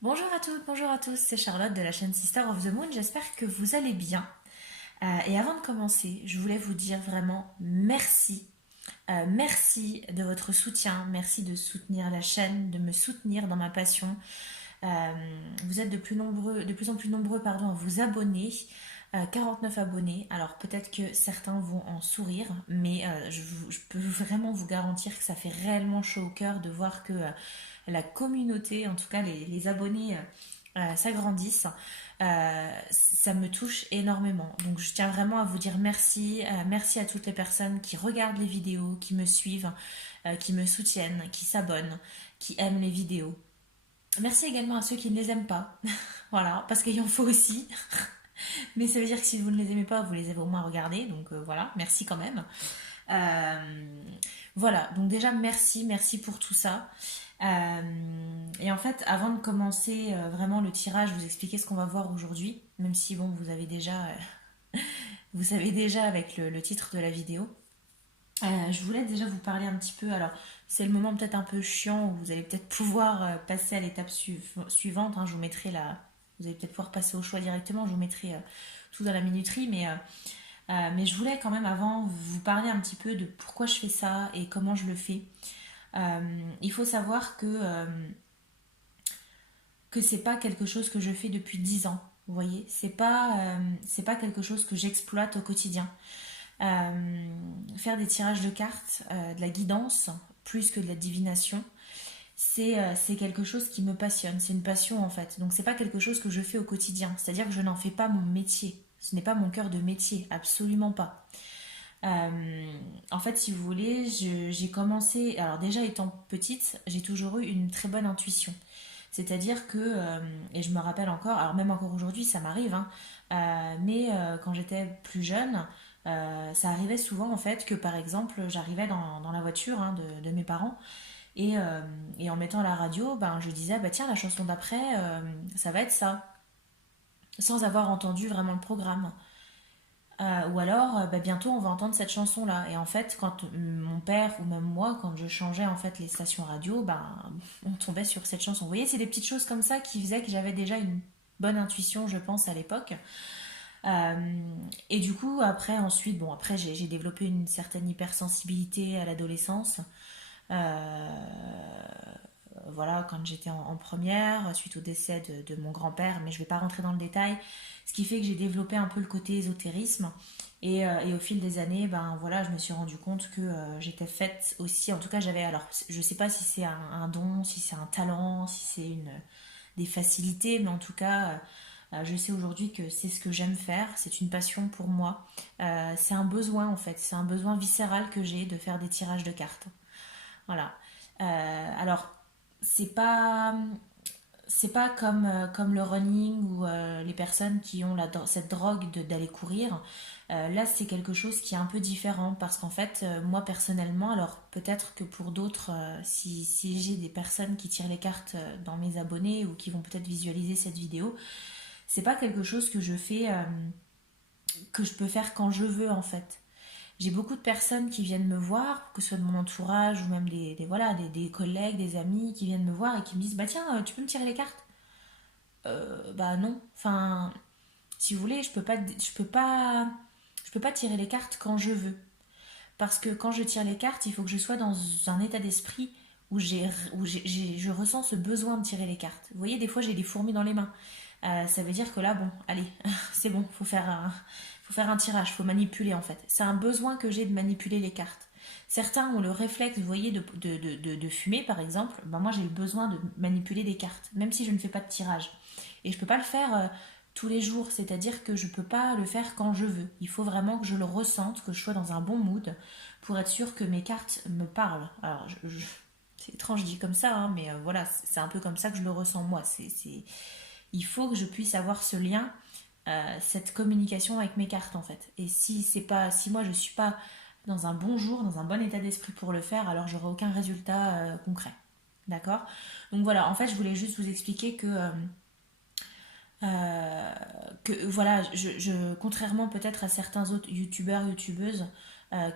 Bonjour à toutes, bonjour à tous, c'est Charlotte de la chaîne Sister of the Moon, j'espère que vous allez bien. Et avant de commencer, je voulais vous dire vraiment merci. Merci de votre soutien, merci de soutenir la chaîne, de me soutenir dans ma passion. Vous êtes de plus en plus nombreux à vous abonner. 49 abonnés, alors peut-être que certains vont en sourire, mais je peux vraiment vous garantir que ça fait réellement chaud au cœur de voir que la communauté, en tout cas les abonnés, s'agrandissent. Ça me touche énormément. Donc je tiens vraiment à vous dire merci. Merci à toutes les personnes qui regardent les vidéos, qui me suivent, qui me soutiennent, qui s'abonnent, qui aiment les vidéos. Merci également à ceux qui ne les aiment pas. Voilà, parce qu'il en faut aussi. Mais ça veut dire que si vous ne les aimez pas, vous les avez au moins regardés. Donc voilà, merci quand même. Voilà, donc déjà merci, merci pour tout ça. Et en fait, avant de commencer vraiment le tirage, vous expliquer ce qu'on va voir aujourd'hui, même si bon, vous savez déjà avec le titre de la vidéo. Je voulais déjà vous parler un petit peu. Alors, c'est le moment peut-être un peu chiant où vous allez peut-être pouvoir passer à l'étape suivante. Hein. Je vous mettrai la. Vous allez peut-être pouvoir passer au choix directement. Je vous mettrai tout dans la minuterie, mais je voulais quand même avant vous parler un petit peu de pourquoi je fais ça et comment je le fais. Il faut savoir que c'est pas quelque chose que je fais depuis 10 ans. Vous voyez, c'est pas quelque chose que j'exploite au quotidien. Faire des tirages de cartes, de la guidance, plus que de la divination, c'est quelque chose qui me passionne. C'est une passion en fait. Donc c'est pas quelque chose que je fais au quotidien. C'est-à-dire que je n'en fais pas mon métier. Ce n'est pas mon cœur de métier, absolument pas. En fait, si vous voulez, j'ai commencé. Alors déjà étant petite, j'ai toujours eu une très bonne intuition. C'est-à-dire que, et je me rappelle encore, alors même encore aujourd'hui, ça m'arrive, hein, mais quand j'étais plus jeune, ça arrivait souvent en fait que par exemple, j'arrivais dans la voiture hein, de mes parents et en mettant la radio, ben, je disais, bah tiens, la chanson d'après, ça va être ça, sans avoir entendu vraiment le programme. Ou alors, bah, bientôt on va entendre cette chanson-là. Et en fait, quand mon père ou même moi, quand je changeais en fait les stations radio, ben, on tombait sur cette chanson. Vous voyez, c'est des petites choses comme ça qui faisaient que j'avais déjà une bonne intuition, je pense, à l'époque. Et du coup, après, ensuite, bon, après, j'ai développé une certaine hypersensibilité à l'adolescence. Euh, voilà, quand j'étais en première, suite au décès de mon grand-père, mais je ne vais pas rentrer dans le détail. Ce qui fait que j'ai développé un peu le côté ésotérisme. Et au fil des années, ben voilà, je me suis rendu compte que j'étais faite aussi. En tout cas, j'avais. Alors, je sais pas si c'est un don, si c'est un talent, si c'est des facilités, mais en tout cas, je sais aujourd'hui que c'est ce que j'aime faire. C'est une passion pour moi. C'est un besoin en fait. C'est un besoin viscéral que j'ai de faire des tirages de cartes. Voilà. Alors, c'est pas c'est pas comme le running ou les personnes qui ont cette drogue d'aller courir. Là, c'est quelque chose qui est un peu différent parce qu'en fait, moi personnellement, alors peut-être que pour d'autres, si j'ai des personnes qui tirent les cartes dans mes abonnés ou qui vont peut-être visualiser cette vidéo, c'est pas quelque chose que je fais, que je peux faire quand je veux en fait. J'ai beaucoup de personnes qui viennent me voir, que ce soit de mon entourage ou même voilà, des collègues, des amis qui viennent me voir et qui me disent bah tiens, tu peux me tirer les cartes. Bah non. Enfin, si vous voulez, je peux pas tirer les cartes quand je veux. Parce que quand je tire les cartes, il faut que je sois dans un état d'esprit je ressens ce besoin de tirer les cartes. Vous voyez, des fois j'ai des fourmis dans les mains. Ça veut dire que là, bon, allez, c'est bon, faut faire un tirage, faut manipuler en fait. C'est un besoin que j'ai de manipuler les cartes. Certains ont le réflexe, vous voyez, de fumer par exemple. Ben moi j'ai le besoin de manipuler des cartes, même si je ne fais pas de tirage. Et je peux pas le faire tous les jours, c'est-à-dire que je peux pas le faire quand je veux. Il faut vraiment que je le ressente, que je sois dans un bon mood pour être sûr que mes cartes me parlent. Alors, c'est étrange dit comme ça, hein, mais voilà, c'est un peu comme ça que je le ressens moi. Il faut que je puisse avoir ce lien, cette communication avec mes cartes en fait. Et si moi je suis pas dans un bon jour, dans un bon état d'esprit pour le faire, alors j'aurai aucun résultat concret. D'accord. Donc voilà, en fait, je voulais juste vous expliquer que voilà, contrairement peut-être à certains autres youtubeurs, youtubeuses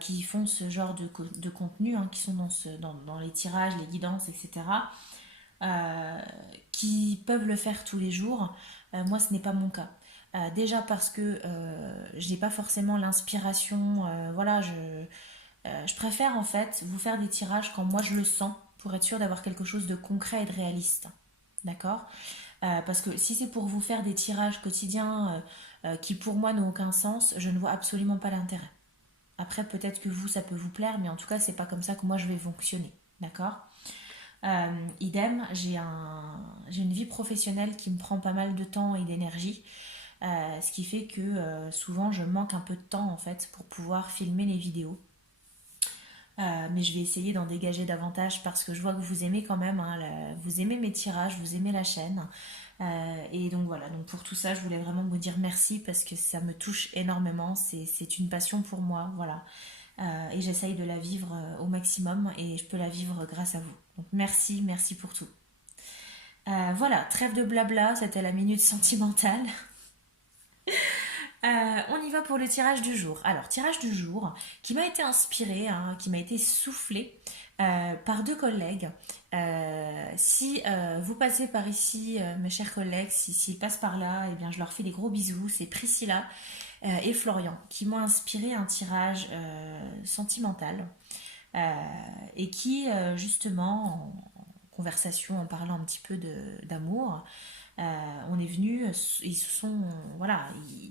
qui font ce genre de contenu, hein, qui sont dans les tirages, les guidances, etc. euh, qui peuvent le faire tous les jours. Moi, ce n'est pas mon cas. Déjà parce que je n'ai pas forcément l'inspiration. Voilà, je préfère en fait vous faire des tirages quand moi je le sens pour être sûr d'avoir quelque chose de concret et de réaliste. D'accord. Parce que si c'est pour vous faire des tirages quotidiens qui pour moi n'ont aucun sens, je ne vois absolument pas l'intérêt. Après, peut-être que vous, ça peut vous plaire, mais en tout cas, c'est pas comme ça que moi je vais fonctionner. D'accord. Idem, j'ai une vie professionnelle qui me prend pas mal de temps et d'énergie, ce qui fait que souvent je manque un peu de temps en fait pour pouvoir filmer les vidéos. Mais je vais essayer d'en dégager davantage parce que je vois que vous aimez quand même, hein, vous aimez mes tirages, vous aimez la chaîne. Et donc voilà, donc pour tout ça, je voulais vraiment vous dire merci parce que ça me touche énormément. C'est une passion pour moi, voilà. Et j'essaye de la vivre au maximum et je peux la vivre grâce à vous. Donc merci, merci pour tout. Voilà, trêve de blabla, c'était la minute sentimentale. On y va pour le tirage du jour. Alors, tirage du jour qui m'a été inspiré, hein, qui m'a été soufflé par deux collègues. Si vous passez par ici, mes chers collègues, s'ils passent par là, eh bien, je leur fais des gros bisous. C'est Priscilla et Florian qui m'ont inspiré un tirage sentimental et qui, justement, en conversation, en parlant un petit peu d'amour, on est venu, ils se sont, voilà,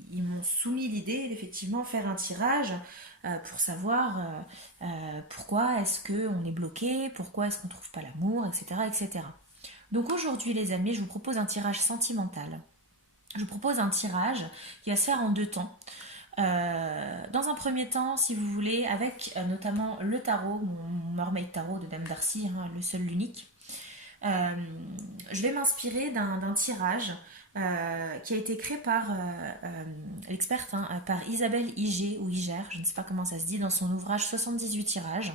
ils m'ont soumis l'idée d'effectivement faire un tirage pour savoir pourquoi est-ce qu'on est bloqué, pourquoi est-ce qu'on ne trouve pas l'amour, etc., etc. Donc aujourd'hui, les amis, je vous propose un tirage sentimental. Je vous propose un tirage qui va se faire en deux temps. Dans un premier temps, si vous voulez, avec notamment le tarot, mon Mermaid Tarot de Dame Darcy, hein, le seul, l'unique. Euh, je vais m'inspirer d'un tirage qui a été créé par l'experte, hein, par Isabelle Iger ou Iger, je ne sais pas comment ça se dit, dans son ouvrage 78 tirages,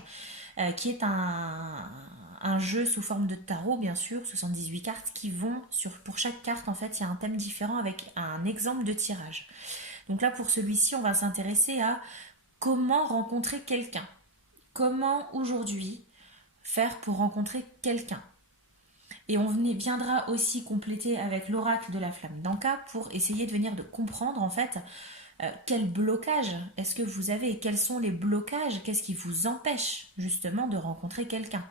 qui est un jeu sous forme de tarot, bien sûr, 78 cartes qui vont pour chaque carte, en fait, il y a un thème différent avec un exemple de tirage. Donc là, pour celui-ci, on va s'intéresser à comment rencontrer quelqu'un. Comment aujourd'hui faire pour rencontrer quelqu'un. Et on viendra aussi compléter avec l'oracle de la flamme d'Anka pour essayer de venir de comprendre en fait quel blocage est-ce que vous avez et quels sont les blocages, qu'est-ce qui vous empêche justement de rencontrer quelqu'un.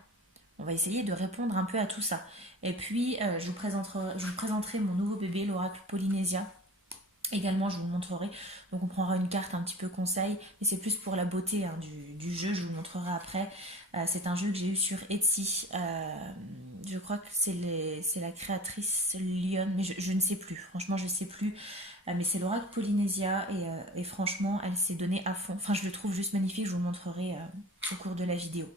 On va essayer de répondre un peu à tout ça. Et puis je vous présenterai mon nouveau bébé, l'oracle Polynésia. Également, je vous le montrerai. Donc, on prendra une carte un petit peu conseil, mais c'est plus pour la beauté, hein, du jeu. Je vous le montrerai après. C'est un jeu que j'ai eu sur Etsy. Je crois que c'est la créatrice Lyon, mais je ne sais plus. Franchement, je ne sais plus. Mais c'est l'oracle Polynésia et franchement, elle s'est donnée à fond. Enfin, je le trouve juste magnifique. Je vous le montrerai au cours de la vidéo.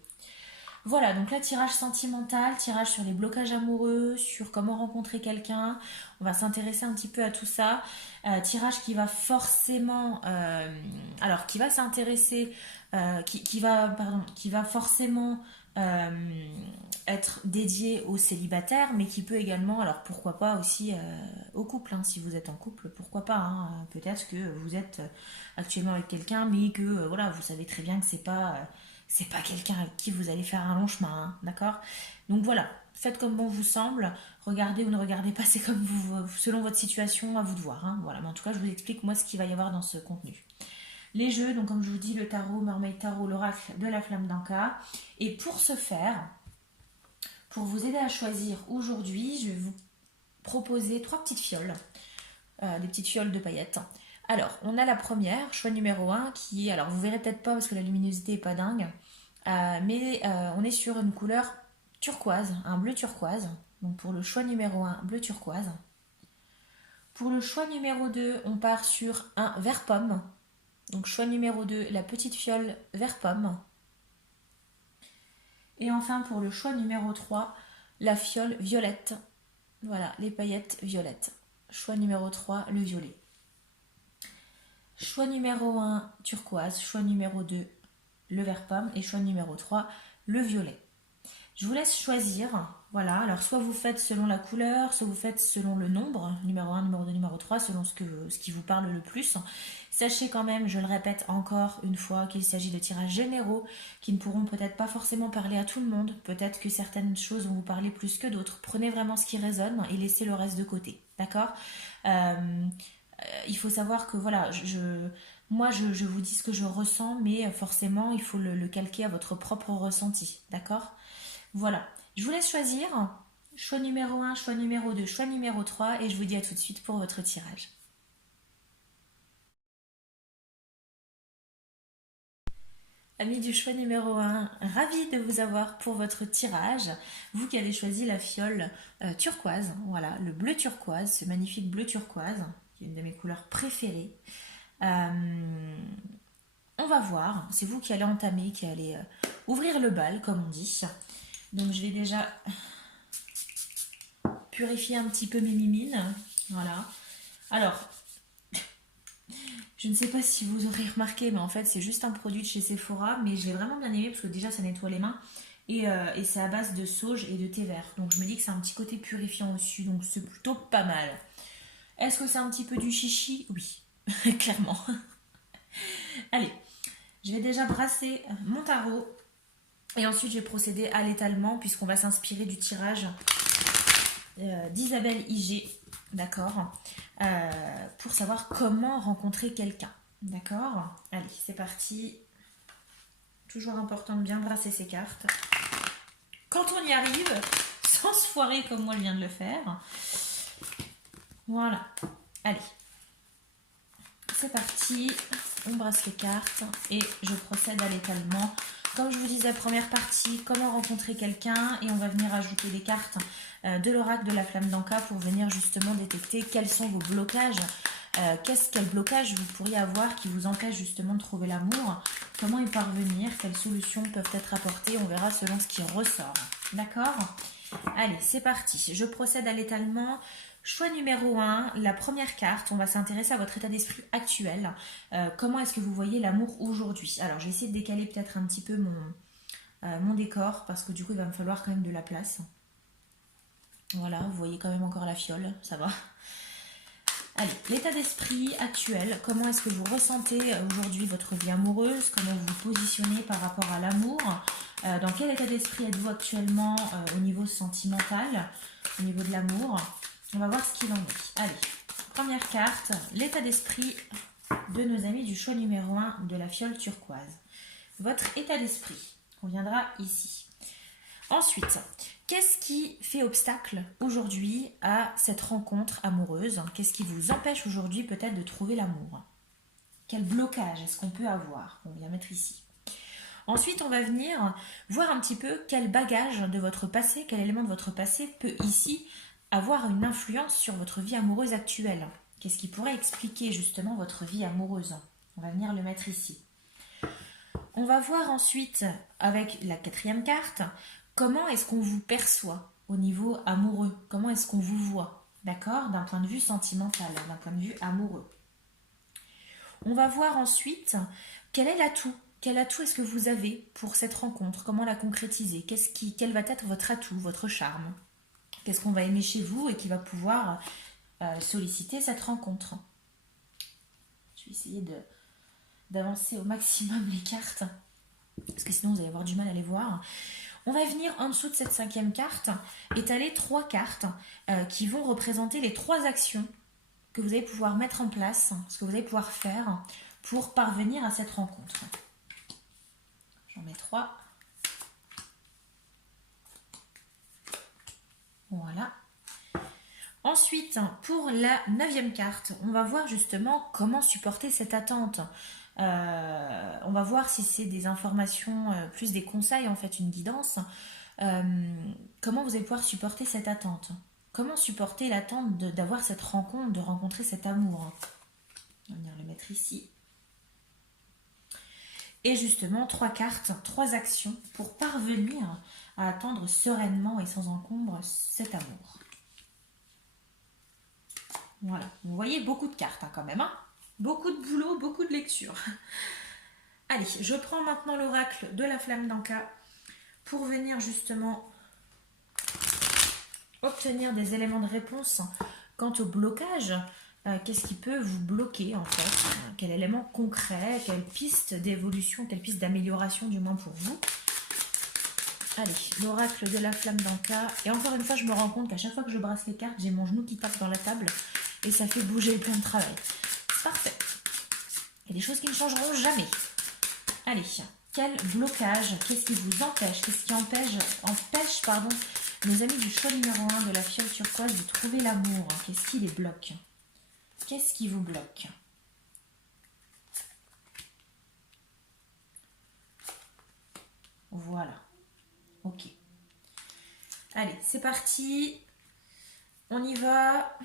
Voilà, donc là, tirage sentimental, tirage sur les blocages amoureux, sur comment rencontrer quelqu'un. On va s'intéresser un petit peu à tout ça. Tirage qui va forcément, alors qui va s'intéresser, qui va forcément être dédié aux célibataires, mais qui peut également, alors pourquoi pas aussi au couple, hein, si vous êtes en couple, pourquoi pas. Hein, peut-être que vous êtes actuellement avec quelqu'un, mais que voilà, vous savez très bien que c'est pas quelqu'un avec qui vous allez faire un long chemin, hein, d'accord. Donc voilà, faites comme bon vous semble, regardez ou ne regardez pas, c'est comme vous, selon votre situation, à vous de voir, hein, voilà. Mais en tout cas, je vous explique moi ce qu'il va y avoir dans ce contenu. Les jeux, donc comme je vous dis, le tarot, Mermaid Tarot, l'oracle de la flamme d'Anka. Et pour ce faire, pour vous aider à choisir aujourd'hui, je vais vous proposer trois petites fioles, des petites fioles de paillettes. Alors, on a la première, choix numéro un, qui est, alors vous verrez peut-être pas parce que la luminosité est pas dingue, mais on est sur une couleur turquoise, un bleu turquoise. Donc pour le choix numéro un, bleu turquoise. Pour le choix numéro 2, on part sur un vert pomme. Donc choix numéro 2, la petite fiole vert pomme. Et enfin pour le choix numéro 3, la fiole violette. Voilà, les paillettes violettes. Choix numéro 3, le violet. Choix numéro 1, turquoise. Choix numéro 2, le vert pomme. Et choix numéro 3, le violet. Je vous laisse choisir Voilà, alors soit vous faites selon la couleur, soit vous faites selon le nombre, numéro 1, numéro 2, numéro 3, selon ce qui vous parle le plus. Sachez quand même, je le répète encore une fois, qu'il s'agit de tirages généraux qui ne pourront peut-être pas forcément parler à tout le monde. Peut-être que certaines choses vont vous parler plus que d'autres. Prenez vraiment ce qui résonne et laissez le reste de côté. D'accord. Il faut savoir que voilà, moi je vous dis ce que je ressens, mais forcément il faut le calquer à votre propre ressenti. D'accord. Voilà. Je vous laisse choisir. Choix numéro 1, choix numéro 2, choix numéro 3 et je vous dis à tout de suite pour votre tirage. Amis du choix numéro 1, ravi de vous avoir pour votre tirage. Vous qui avez choisi la fiole turquoise, voilà, le bleu turquoise, ce magnifique bleu turquoise, qui est une de mes couleurs préférées. Euh, on va voir, c'est vous qui allez entamer, qui allez ouvrir le bal, comme on dit. Donc je vais déjà purifier un petit peu mes mimines. Voilà. Alors, je ne sais pas si vous aurez remarqué, mais en fait, c'est juste un produit de chez Sephora, mais je l'ai vraiment bien aimé parce que déjà, ça nettoie les mains et c'est à base de sauge et de thé vert. Donc, je me dis que c'est un petit côté purifiant dessus, donc c'est plutôt pas mal. Est-ce que c'est un petit peu du chichi? Oui, clairement. Allez, je vais déjà brasser mon tarot et ensuite, je vais procéder à l'étalement puisqu'on va s'inspirer du tirage d'Isabelle IG, d'accord, pour savoir comment rencontrer quelqu'un, d'accord. Allez, c'est parti. Toujours important de bien brasser ses cartes. Quand on y arrive, sans se foirer comme moi je viens de le faire. Voilà. Allez. C'est parti. On brasse les cartes et je procède à l'étalement. Comme je vous disais, première partie, comment rencontrer quelqu'un, et on va venir ajouter des cartes de l'oracle de la flamme d'Anka pour venir justement détecter quels sont vos blocages, quel blocage vous pourriez avoir qui vous empêche justement de trouver l'amour, comment y parvenir, quelles solutions peuvent être apportées, on verra selon ce qui ressort. D'accord? Allez, c'est parti. Je procède à l'étalement. Choix numéro 1, la première carte, on va s'intéresser à votre état d'esprit actuel. Comment est-ce que vous voyez l'amour aujourd'hui? Alors, je vais essayer de décaler peut-être un petit peu mon décor, parce que du coup, il va me falloir quand même de la place. Voilà, vous voyez quand même encore la fiole, ça va. Allez, l'état d'esprit actuel, comment est-ce que vous ressentez aujourd'hui votre vie amoureuse? Comment vous vous positionnez par rapport à l'amour? Dans quel état d'esprit êtes-vous actuellement au niveau sentimental, au niveau de l'amour? On va voir ce qu'il en est. Allez, première carte, l'état d'esprit de nos amis du choix numéro 1 de la fiole turquoise. Votre état d'esprit, on viendra ici. Ensuite, qu'est-ce qui fait obstacle aujourd'hui à cette rencontre amoureuse? Qu'est-ce qui vous empêche aujourd'hui peut-être de trouver l'amour? Quel blocage est-ce qu'on peut avoir? On vient mettre ici. Ensuite, on va venir voir un petit peu quel bagage de votre passé, quel élément de votre passé peut ici avoir une influence sur votre vie amoureuse actuelle. Qu'est-ce qui pourrait expliquer justement votre vie amoureuse? On va venir le mettre ici. On va voir ensuite, avec la quatrième carte, comment est-ce qu'on vous perçoit au niveau amoureux? Comment est-ce qu'on vous voit? D'accord? D'un point de vue sentimental, d'un point de vue amoureux. On va voir ensuite quel est l'atout. Quel atout est-ce que vous avez pour cette rencontre? Comment la concrétiser? Quel va être votre atout, votre charme? Qu'est-ce qu'on va aimer chez vous et qui va pouvoir solliciter cette rencontre? Je vais essayer d'avancer au maximum les cartes, parce que sinon vous allez avoir du mal à les voir. On va venir en dessous de cette cinquième carte étaler 3 cartes qui vont représenter les 3 actions que vous allez pouvoir mettre en place, ce que vous allez pouvoir faire pour parvenir à cette rencontre. J'en mets 3. Voilà. Ensuite, pour la 9e carte, on va voir justement comment supporter cette attente. On va voir si c'est des informations, plus des conseils, en fait, une guidance. Comment vous allez pouvoir supporter cette attente? Comment supporter l'attente d'avoir cette rencontre, de rencontrer cet amour? On va venir le mettre ici. Et justement, 3 cartes, 3 actions pour parvenir à attendre sereinement et sans encombre cet amour. Voilà, vous voyez beaucoup de cartes quand même, hein, beaucoup de boulot, beaucoup de lecture. Allez, je prends maintenant l'oracle de la flamme d'Anka pour venir justement obtenir des éléments de réponse quant au blocage. Qu'est-ce qui peut vous bloquer en fait? Quel élément concret, quelle piste d'évolution, quelle piste d'amélioration du moins pour vous? Allez, l'oracle de la flamme d'Anka. Et encore une fois, je me rends compte qu'à chaque fois que je brasse les cartes, j'ai mon genou qui tape dans la table et ça fait bouger le plan de travail. Parfait. Il y a des choses qui ne changeront jamais. Allez, quel blocage? Qu'est-ce qui vous empêche? Qu'est-ce qui empêche nos amis du choix numéro 1 de la fiole turquoise de trouver l'amour? Qu'est-ce qui les bloque? Qu'est-ce qui vous bloque? Voilà. Ok. Allez, c'est parti. On y va.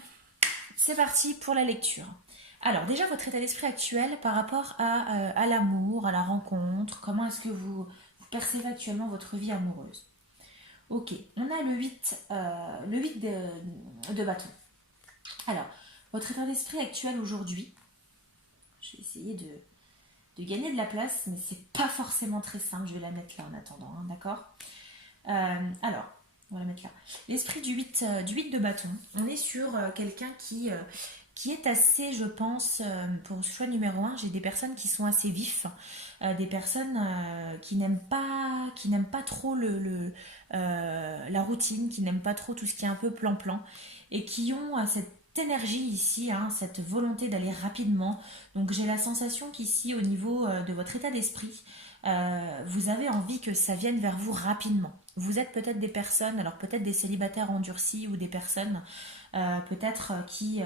C'est parti pour la lecture. Alors, déjà, votre état d'esprit actuel par rapport à l'amour, à la rencontre, comment est-ce que vous percevez actuellement votre vie amoureuse? Ok, on a le 8 de bâton. Alors, votre état d'esprit actuel aujourd'hui, je vais essayer de gagner de la place, mais c'est pas forcément très simple. Je vais la mettre là en attendant, hein, d'accord? Alors, on va la mettre là. L'esprit du 8 de bâton, on est sur quelqu'un qui est assez, je pense, pour ce choix numéro 1, j'ai des personnes qui sont assez vifs, des personnes qui n'aiment pas trop la routine, qui n'aiment pas trop tout ce qui est un peu plan-plan, et qui ont cette énergie ici, hein, cette volonté d'aller rapidement. Donc j'ai la sensation qu'ici, au niveau de votre état d'esprit, vous avez envie que ça vienne vers vous rapidement. Vous êtes peut-être des personnes, alors peut-être des célibataires endurcis ou des personnes peut-être qui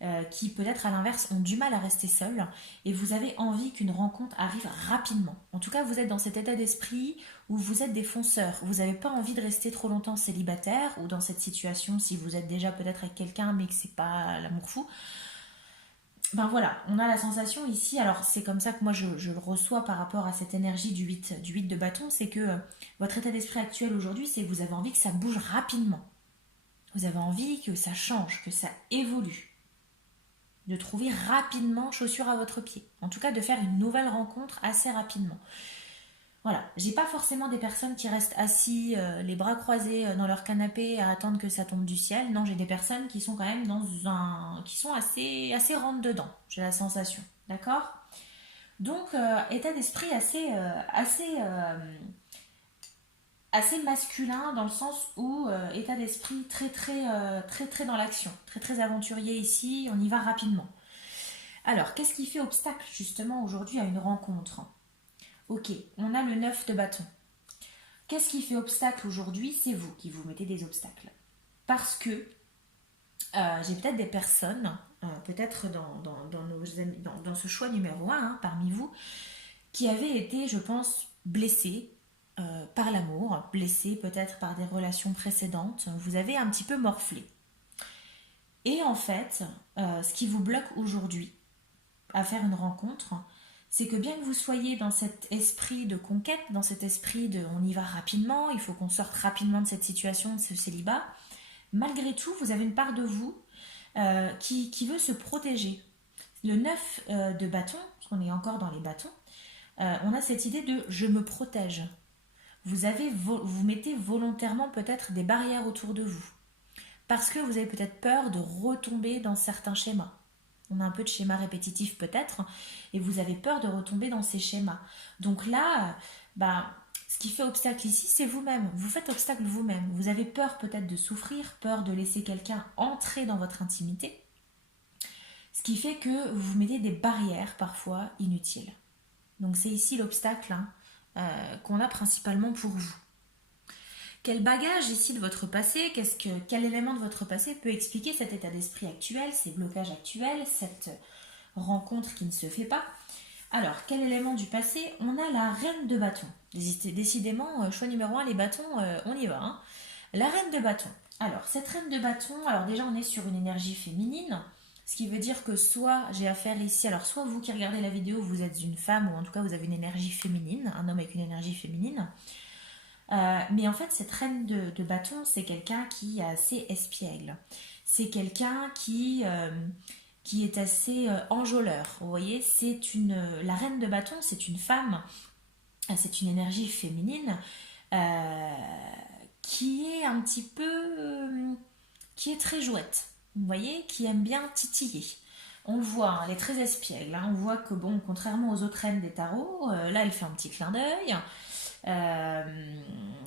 peut-être à l'inverse ont du mal à rester seuls et vous avez envie qu'une rencontre arrive rapidement. En tout cas, vous êtes dans cet état d'esprit où vous êtes des fonceurs. Vous n'avez pas envie de rester trop longtemps célibataire ou dans cette situation si vous êtes déjà peut-être avec quelqu'un mais que c'est pas l'amour fou. Ben voilà, on a la sensation ici, alors c'est comme ça que moi je le reçois par rapport à cette énergie du 8 de bâton, c'est que votre état d'esprit actuel aujourd'hui, c'est que vous avez envie que ça bouge rapidement. Vous avez envie que ça change, que ça évolue. De trouver rapidement chaussure à votre pied. En tout cas, de faire une nouvelle rencontre assez rapidement. Voilà, j'ai pas forcément des personnes qui restent assis, les bras croisés dans leur canapé à attendre que ça tombe du ciel. Non, j'ai des personnes qui sont quand même qui sont assez rentre dedans. J'ai la sensation, d'accord? Donc, état d'esprit assez masculin dans le sens où état d'esprit très dans l'action, très aventurier ici, on y va rapidement. Alors, qu'est-ce qui fait obstacle justement aujourd'hui à une rencontre? Ok, on a le 9 de bâton. Qu'est-ce qui fait obstacle aujourd'hui? C'est vous qui vous mettez des obstacles. Parce que j'ai peut-être des personnes, peut-être dans ce choix numéro 1, hein, parmi vous, qui avaient été, je pense, blessés par l'amour, blessés peut-être par des relations précédentes. Vous avez un petit peu morflé. Et en fait, ce qui vous bloque aujourd'hui à faire une rencontre, c'est que bien que vous soyez dans cet esprit de conquête, dans cet esprit de on y va rapidement, il faut qu'on sorte rapidement de cette situation, de ce célibat, malgré tout, vous avez une part de vous qui veut se protéger. Le 9 de bâton, parce qu'on est encore dans les bâtons, on a cette idée de je me protège. Vous mettez volontairement peut-être des barrières autour de vous. Parce que vous avez peut-être peur de retomber dans certains schémas. On a un peu de schémas répétitifs peut-être, et vous avez peur de retomber dans ces schémas. Donc là, ce qui fait obstacle ici, c'est vous-même. Vous faites obstacle vous-même. Vous avez peur peut-être de souffrir, peur de laisser quelqu'un entrer dans votre intimité, ce qui fait que vous mettez des barrières parfois inutiles. Donc c'est ici l'obstacle qu'on a principalement pour vous. Quel bagage ici de votre passé, quel élément de votre passé peut expliquer cet état d'esprit actuel, ces blocages actuels, cette rencontre qui ne se fait pas? Alors, quel élément du passé? On a la reine de bâton. Décidément, choix numéro 1, les bâtons, on y va. Hein. La reine de bâton. Alors, cette reine de bâton, alors déjà on est sur une énergie féminine, ce qui veut dire que soit j'ai affaire ici, alors soit vous qui regardez la vidéo, vous êtes une femme, ou en tout cas vous avez une énergie féminine, un homme avec une énergie féminine. Mais en fait, cette reine de bâton, c'est quelqu'un qui est assez espiègle. C'est quelqu'un qui est assez enjôleur. Vous voyez, la reine de bâton, c'est une femme, c'est une énergie féminine qui est un petit peu, qui est très jouette, vous voyez, qui aime bien titiller. On le voit, hein, elle est très espiègle, hein. On voit que bon, contrairement aux autres reines des tarots, là elle fait un petit clin d'œil. Elle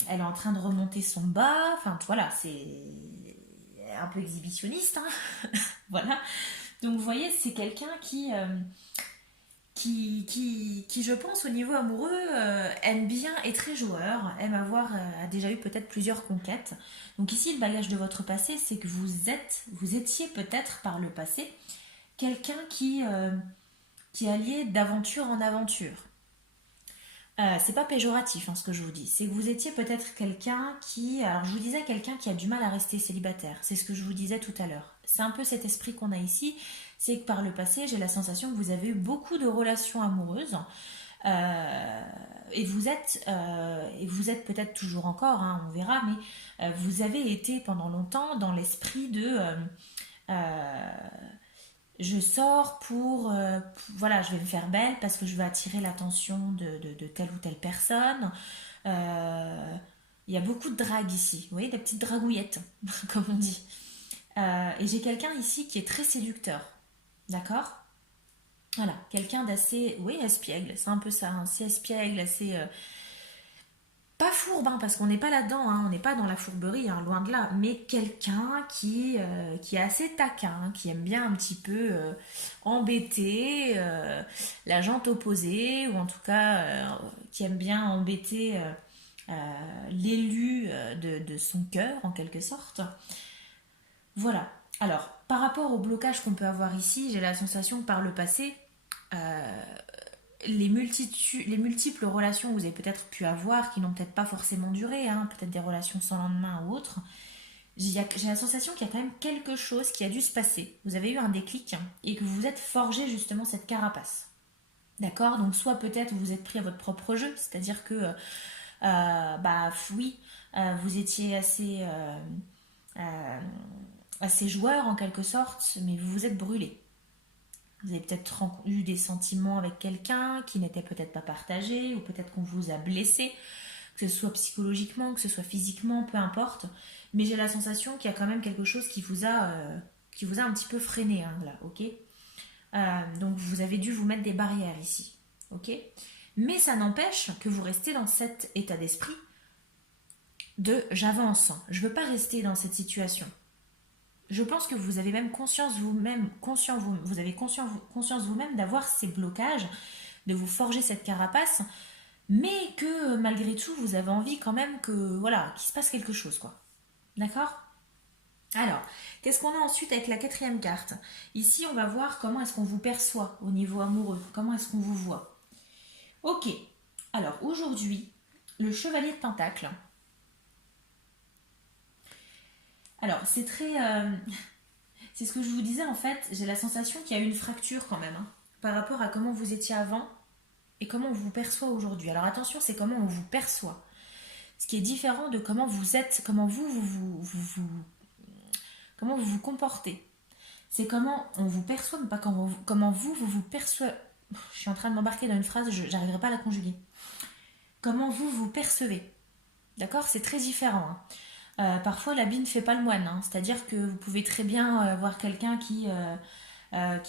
est en train de remonter son bas. Enfin voilà, c'est un peu exhibitionniste, hein. Voilà. Donc vous voyez, c'est quelqu'un qui, je pense, au niveau amoureux, aime bien, est très joueur, aime avoir, a déjà eu peut-être plusieurs conquêtes. Donc ici, le bagage de votre passé, c'est que vous étiez peut-être par le passé quelqu'un qui alliait d'aventure en aventure. C'est pas péjoratif, hein, ce que je vous dis. C'est que vous étiez peut-être quelqu'un qui... Alors je vous disais quelqu'un qui a du mal à rester célibataire. C'est ce que je vous disais tout à l'heure. C'est un peu cet esprit qu'on a ici. C'est que par le passé, j'ai la sensation que vous avez eu beaucoup de relations amoureuses. Euh, et vous êtes peut-être toujours encore, hein, on verra, mais vous avez été pendant longtemps dans l'esprit de... euh, je sors voilà, je vais me faire belle parce que je veux attirer l'attention de telle ou telle personne. Euh, il y a beaucoup de drague ici, vous voyez, des petites dragouillettes, comme on dit. Et j'ai quelqu'un ici qui est très séducteur, d'accord. Voilà, quelqu'un d'assez, oui, espiègle, c'est un peu ça, hein, assez espiègle, assez, pas fourbe, hein, parce qu'on n'est pas là-dedans, hein, on n'est pas dans la fourberie, hein, loin de là, mais quelqu'un qui est assez taquin, hein, qui aime bien un petit peu embêter la jante opposée, ou en tout cas qui aime bien embêter l'élu de son cœur, en quelque sorte. Voilà. Alors, par rapport au blocage qu'on peut avoir ici, j'ai la sensation que par le passé, euh, les multiples relations que vous avez peut-être pu avoir, qui n'ont peut-être pas forcément duré, hein, peut-être des relations sans lendemain ou autres, j'ai la sensation qu'il y a quand même quelque chose qui a dû se passer. Vous avez eu un déclic, hein, et que vous vous êtes forgé justement cette carapace. D'accord. Donc soit peut-être vous êtes pris à votre propre jeu, c'est-à-dire que, bah oui, vous étiez euh, assez joueur en quelque sorte, mais vous vous êtes brûlé. Vous avez peut-être eu des sentiments avec quelqu'un qui n'étaient peut-être pas partagés, ou peut-être qu'on vous a blessé, que ce soit psychologiquement, que ce soit physiquement, peu importe. Mais j'ai la sensation qu'il y a quand même quelque chose qui vous a un petit peu freiné, hein, là, ok. Donc vous avez dû vous mettre des barrières ici, ok. Mais ça n'empêche que vous restez dans cet état d'esprit de j'avance, je ne veux pas rester dans cette situation. Je pense que vous avez même conscience vous-même, vous avez conscience vous-même d'avoir ces blocages, de vous forger cette carapace, mais que malgré tout, vous avez envie quand même que, voilà, qu'il se passe quelque chose, quoi. D'accord. Alors, qu'est-ce qu'on a ensuite avec la quatrième carte? Ici, on va voir comment est-ce qu'on vous perçoit au niveau amoureux, comment est-ce qu'on vous voit. Ok, alors aujourd'hui, le chevalier de Pentacle. Alors, c'est très... c'est ce que je vous disais en fait, j'ai la sensation qu'il y a eu une fracture quand même, hein, par rapport à comment vous étiez avant et comment on vous perçoit aujourd'hui. Alors attention, c'est comment on vous perçoit. Ce qui est différent de comment vous êtes, comment vous vous comportez. C'est comment on vous perçoit, mais pas comment vous percevez. Je suis en train de m'embarquer dans une phrase, je n'arriverai pas à la conjuguer. Comment vous vous percevez. D'accord. C'est très différent, hein. Parfois, l'habit ne fait pas le moine, hein. C'est-à-dire que vous pouvez très bien voir quelqu'un qui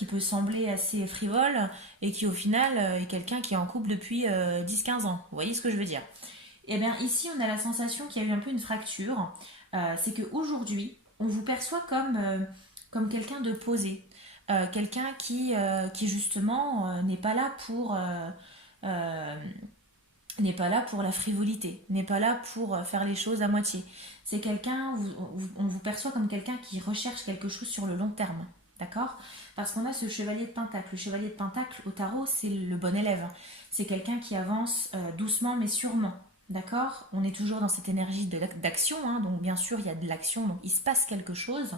peut sembler assez frivole et qui, au final, est quelqu'un qui est en couple depuis 10-15 ans. Vous voyez ce que je veux dire? Et bien, ici, on a la sensation qu'il y a eu un peu une fracture. C'est qu'aujourd'hui, on vous perçoit comme quelqu'un de posé. Quelqu'un qui justement, euh, n'est pas là pour la frivolité, n'est pas là pour faire les choses à moitié. C'est quelqu'un, on vous perçoit comme quelqu'un qui recherche quelque chose sur le long terme, d'accord. Parce qu'on a ce chevalier de Pentacle. Le chevalier de Pentacle au tarot, c'est le bon élève. C'est quelqu'un qui avance doucement mais sûrement, d'accord. On est toujours dans cette énergie d'action, hein, donc bien sûr il y a de l'action, donc il se passe quelque chose.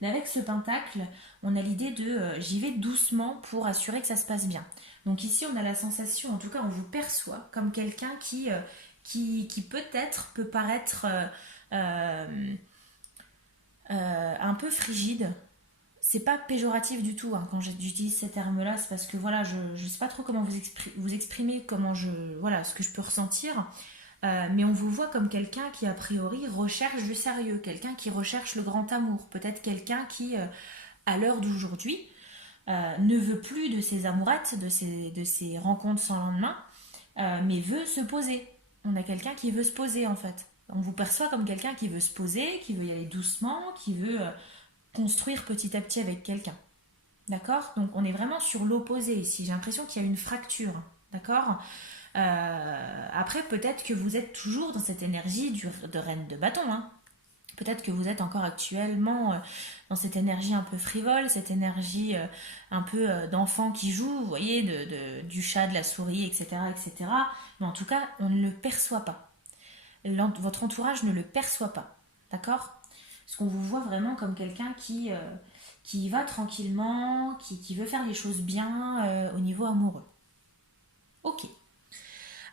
Mais avec ce pentacle, on a l'idée de j'y vais doucement pour assurer que ça se passe bien. Donc ici, on a la sensation, en tout cas, on vous perçoit comme quelqu'un qui peut-être peut paraître euh, un peu frigide. C'est pas péjoratif du tout, hein, quand j'utilise ces termes-là, c'est parce que voilà, je sais pas trop comment vous exprimer, voilà, ce que je peux ressentir. mais on vous voit comme quelqu'un qui, a priori, recherche du sérieux, quelqu'un qui recherche le grand amour, peut-être quelqu'un qui, à l'heure d'aujourd'hui, ne veut plus de ses amourettes, de ses rencontres sans lendemain, mais veut se poser. On a quelqu'un qui veut se poser, en fait. On vous perçoit comme quelqu'un qui veut se poser, qui veut y aller doucement, qui veut construire petit à petit avec quelqu'un. D'accord? Donc on est vraiment sur l'opposé ici. J'ai l'impression qu'il y a une fracture. D'accord? Après, peut-être que vous êtes toujours dans cette énergie de reine de bâton. Hein. Peut-être que vous êtes encore actuellement dans cette énergie un peu frivole, cette énergie un peu d'enfant qui joue, vous voyez, du chat, de la souris, etc., etc. Mais en tout cas, on ne le perçoit pas. Votre entourage ne le perçoit pas. D'accord? Parce qu'on vous voit vraiment comme quelqu'un qui va tranquillement, qui veut faire les choses bien au niveau amoureux. Ok.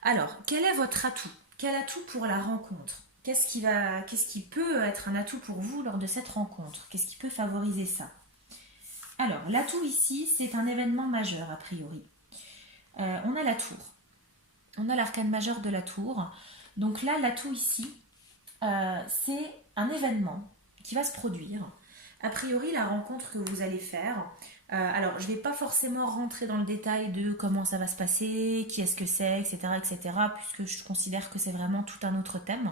Alors, quel est votre atout? Quel atout pour la rencontre? Qu'est-ce qui peut être un atout pour vous lors de cette rencontre? Qu'est-ce qui peut favoriser ça? Alors, l'atout ici, c'est un événement majeur a priori. On a la tour. On a l'arcane majeur de la tour. Donc là, l'atout ici, c'est un événement qui va se produire. A priori, la rencontre que vous allez faire, alors je ne vais pas forcément rentrer dans le détail de comment ça va se passer, qui est-ce que c'est, etc., etc., puisque je considère que c'est vraiment tout un autre thème.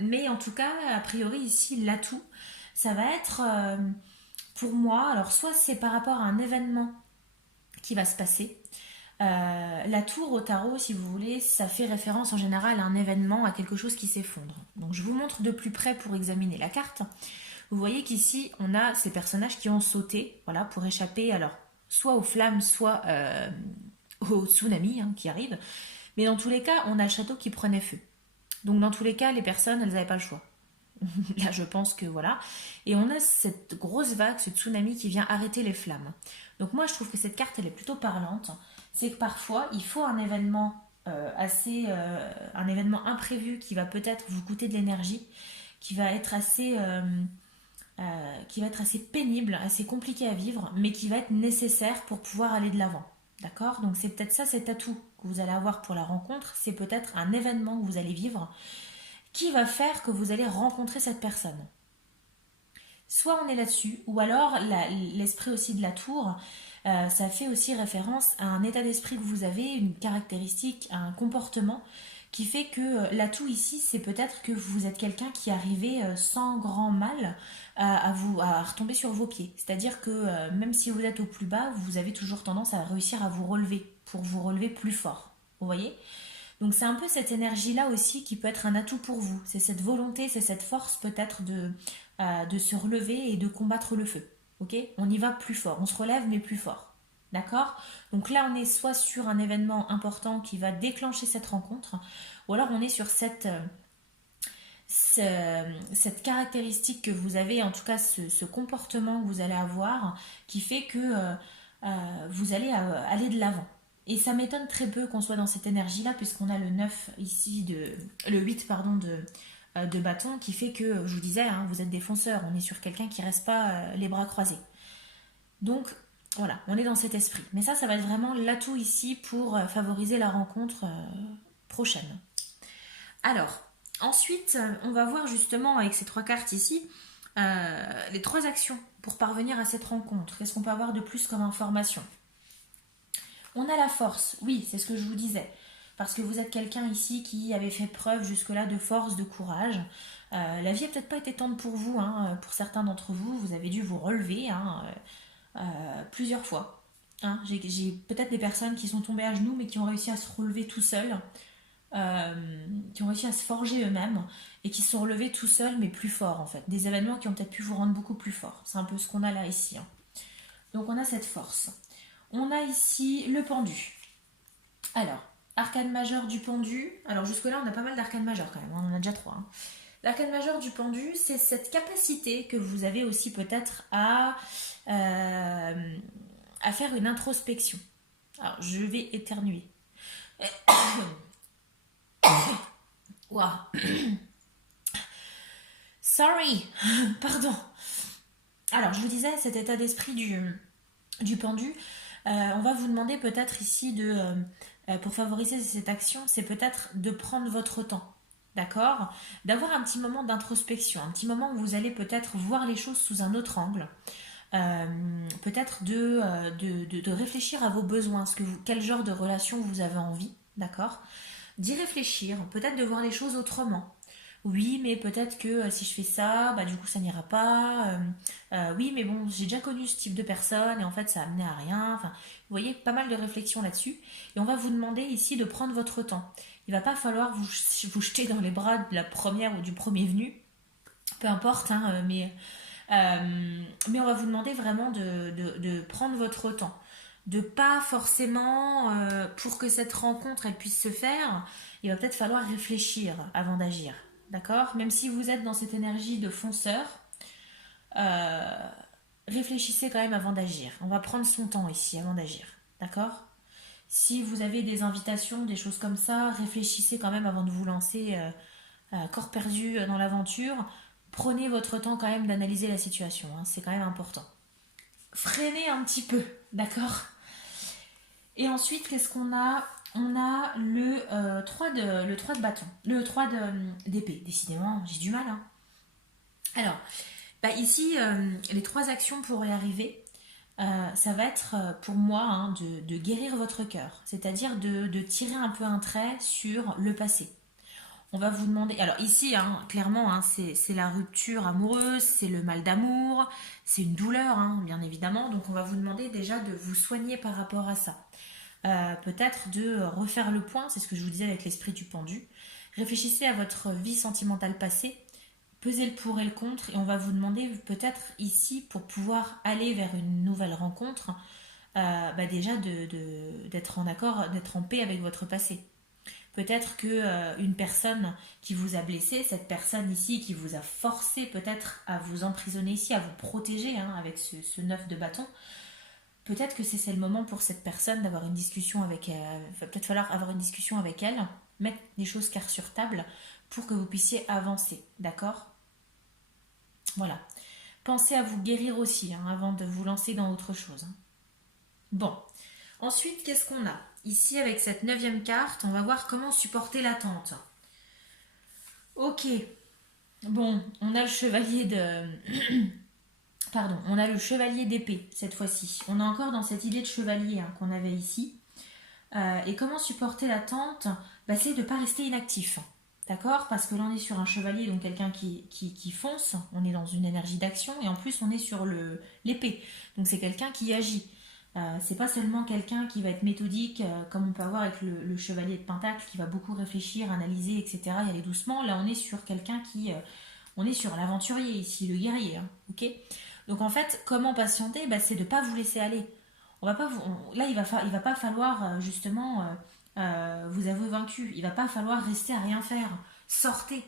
Mais en tout cas, a priori ici, l'atout, ça va être pour moi, alors soit c'est par rapport à un événement qui va se passer. La tour au tarot, si vous voulez, ça fait référence en général à un événement, à quelque chose qui s'effondre. Donc je vous montre de plus près pour examiner la carte. Vous voyez qu'ici, on a ces personnages qui ont sauté, voilà, pour échapper, alors, soit aux flammes, soit au tsunami qui arrive. Mais dans tous les cas, on a le château qui prenait feu. Donc dans tous les cas, les personnes, elles n'avaient pas le choix. Là, je pense que voilà. Et on a cette grosse vague, ce tsunami qui vient arrêter les flammes. Donc moi, je trouve que cette carte, elle est plutôt parlante. C'est que parfois, il faut un événement un événement imprévu qui va peut-être vous coûter de l'énergie, qui va être assez pénible, assez compliqué à vivre, mais qui va être nécessaire pour pouvoir aller de l'avant. D'accord? Donc c'est peut-être ça cet atout que vous allez avoir pour la rencontre, c'est peut-être un événement que vous allez vivre qui va faire que vous allez rencontrer cette personne. Soit on est là-dessus, ou alors l'esprit aussi de la tour, ça fait aussi référence à un état d'esprit que vous avez, une caractéristique, un comportement qui fait que l'atout ici, c'est peut-être que vous êtes quelqu'un qui arrivait sans grand mal à retomber sur vos pieds. C'est-à-dire que même si vous êtes au plus bas, vous avez toujours tendance à réussir à vous relever, pour vous relever plus fort. Vous voyez? Donc c'est un peu cette énergie-là aussi qui peut être un atout pour vous. C'est cette volonté, c'est cette force peut-être de se relever et de combattre le feu. Ok? On y va plus fort, on se relève mais plus fort. D'accord? Donc là, on est soit sur un événement important qui va déclencher cette rencontre, ou alors on est sur cette caractéristique que vous avez, en tout cas ce comportement que vous allez avoir, qui fait que vous allez aller de l'avant. Et ça m'étonne très peu qu'on soit dans cette énergie-là, puisqu'on a le 9 ici, le 8 pardon, de bâton, qui fait que, je vous disais, vous êtes défenseur, on est sur quelqu'un qui ne reste pas les bras croisés. Donc, voilà, on est dans cet esprit. Mais ça va être vraiment l'atout ici pour favoriser la rencontre prochaine. Alors, ensuite, on va voir justement avec ces 3 cartes ici, les 3 actions pour parvenir à cette rencontre. Qu'est-ce qu'on peut avoir de plus comme information? On a la force, oui, c'est ce que je vous disais. Parce que vous êtes quelqu'un ici qui avait fait preuve jusque-là de force, de courage. La vie n'a peut-être pas été tendre pour vous, pour certains d'entre vous, vous avez dû vous relever plusieurs fois. J'ai peut-être des personnes qui sont tombées à genoux mais qui ont réussi à se relever tout seuls, qui ont réussi à se forger eux-mêmes et qui se sont relevés tout seuls mais plus forts en fait. Des événements qui ont peut-être pu vous rendre beaucoup plus fort. C'est un peu ce qu'on a là ici. Donc on a cette force. On a ici le pendu. Alors, arcane majeur du pendu. Alors jusque-là, on a pas mal d'arcanes majeurs quand même. On en a déjà 3. L'arcane majeur du pendu, c'est cette capacité que vous avez aussi peut-être à faire une introspection. Alors, je vais éternuer. Waouh. Sorry. Pardon. Alors, je vous disais, cet état d'esprit du pendu, on va vous demander peut-être ici pour favoriser cette action, c'est peut-être de prendre votre temps. D'accord? D'avoir un petit moment d'introspection, un petit moment où vous allez peut-être voir les choses sous un autre angle. Peut-être de réfléchir à vos besoins, quel genre de relation vous avez envie, d'accord? D'y réfléchir, peut-être de voir les choses autrement. Oui, mais peut-être que si je fais ça, bah du coup ça n'ira pas. Oui, mais bon, j'ai déjà connu ce type de personne et en fait ça a amené à rien. Enfin, vous voyez, pas mal de réflexions là-dessus. Et on va vous demander ici de prendre votre temps. Il va pas falloir vous jeter dans les bras de la première ou du premier venu, peu importe, hein, mais on va vous demander vraiment de prendre votre temps. De pas forcément, pour que cette rencontre elle puisse se faire, il va peut-être falloir réfléchir avant d'agir. D'accord? Même si vous êtes dans cette énergie de fonceur, euh, réfléchissez quand même avant d'agir. On va prendre son temps ici avant d'agir. D'accord? Si vous avez des invitations, des choses comme ça, réfléchissez quand même avant de vous lancer corps perdu dans l'aventure. Prenez votre temps quand même d'analyser la situation, hein, c'est quand même important. Freinez un petit peu, d'accord? Et ensuite, qu'est-ce qu'on a? On a le 3 de bâton, d'épée. Décidément, j'ai du mal. Hein. Alors, bah ici, les 3 actions pour y arriver, ça va être pour moi hein, de guérir votre cœur, c'est-à-dire de tirer un peu un trait sur le passé. On va vous demander. Alors ici, hein, clairement, hein, c'est la rupture amoureuse, c'est le mal d'amour, c'est une douleur, hein, bien évidemment. Donc on va vous demander déjà de vous soigner par rapport à ça. Peut-être de refaire le point, c'est ce que je vous disais avec l'esprit du pendu. Réfléchissez à votre vie sentimentale passée, pesez le pour et le contre, et on va vous demander peut-être ici, pour pouvoir aller vers une nouvelle rencontre, bah déjà d'être en accord, d'être en paix avec votre passé. Peut-être que une personne qui vous a blessé, cette personne ici qui vous a forcé peut-être à vous emprisonner ici, à vous protéger hein, avec ce 9 de bâton, peut-être que c'est le moment pour cette personne d'avoir une discussion avec elle. Va peut-être falloir avoir une discussion avec elle, mettre les choses cartes sur table pour que vous puissiez avancer, d'accord? Voilà. Pensez à vous guérir aussi hein, avant de vous lancer dans autre chose. Hein. Bon. Ensuite, qu'est-ce qu'on a? Ici, avec cette neuvième carte, on va voir comment supporter l'attente. Ok, bon, on a le chevalier de... Pardon, on a le chevalier d'épée cette fois-ci. On est encore dans cette idée de chevalier hein, qu'on avait ici. Et comment supporter l'attente bah, c'est de ne pas rester inactif. D'accord? Parce que là, on est sur un chevalier, donc quelqu'un qui fonce. On est dans une énergie d'action. Et en plus, on est sur l'épée. Donc, c'est quelqu'un qui agit. C'est pas seulement quelqu'un qui va être méthodique, comme on peut avoir avec le chevalier de Pentacle, qui va beaucoup réfléchir, analyser, etc. y aller doucement. Là, on est sur quelqu'un qui. On est sur l'aventurier ici, le guerrier. Hein, ok? Donc, en fait, comment patienter bah, c'est de ne pas vous laisser aller. On va pas là, il va pas falloir justement vous avouer vaincu. Il va pas falloir rester à rien faire. Sortez.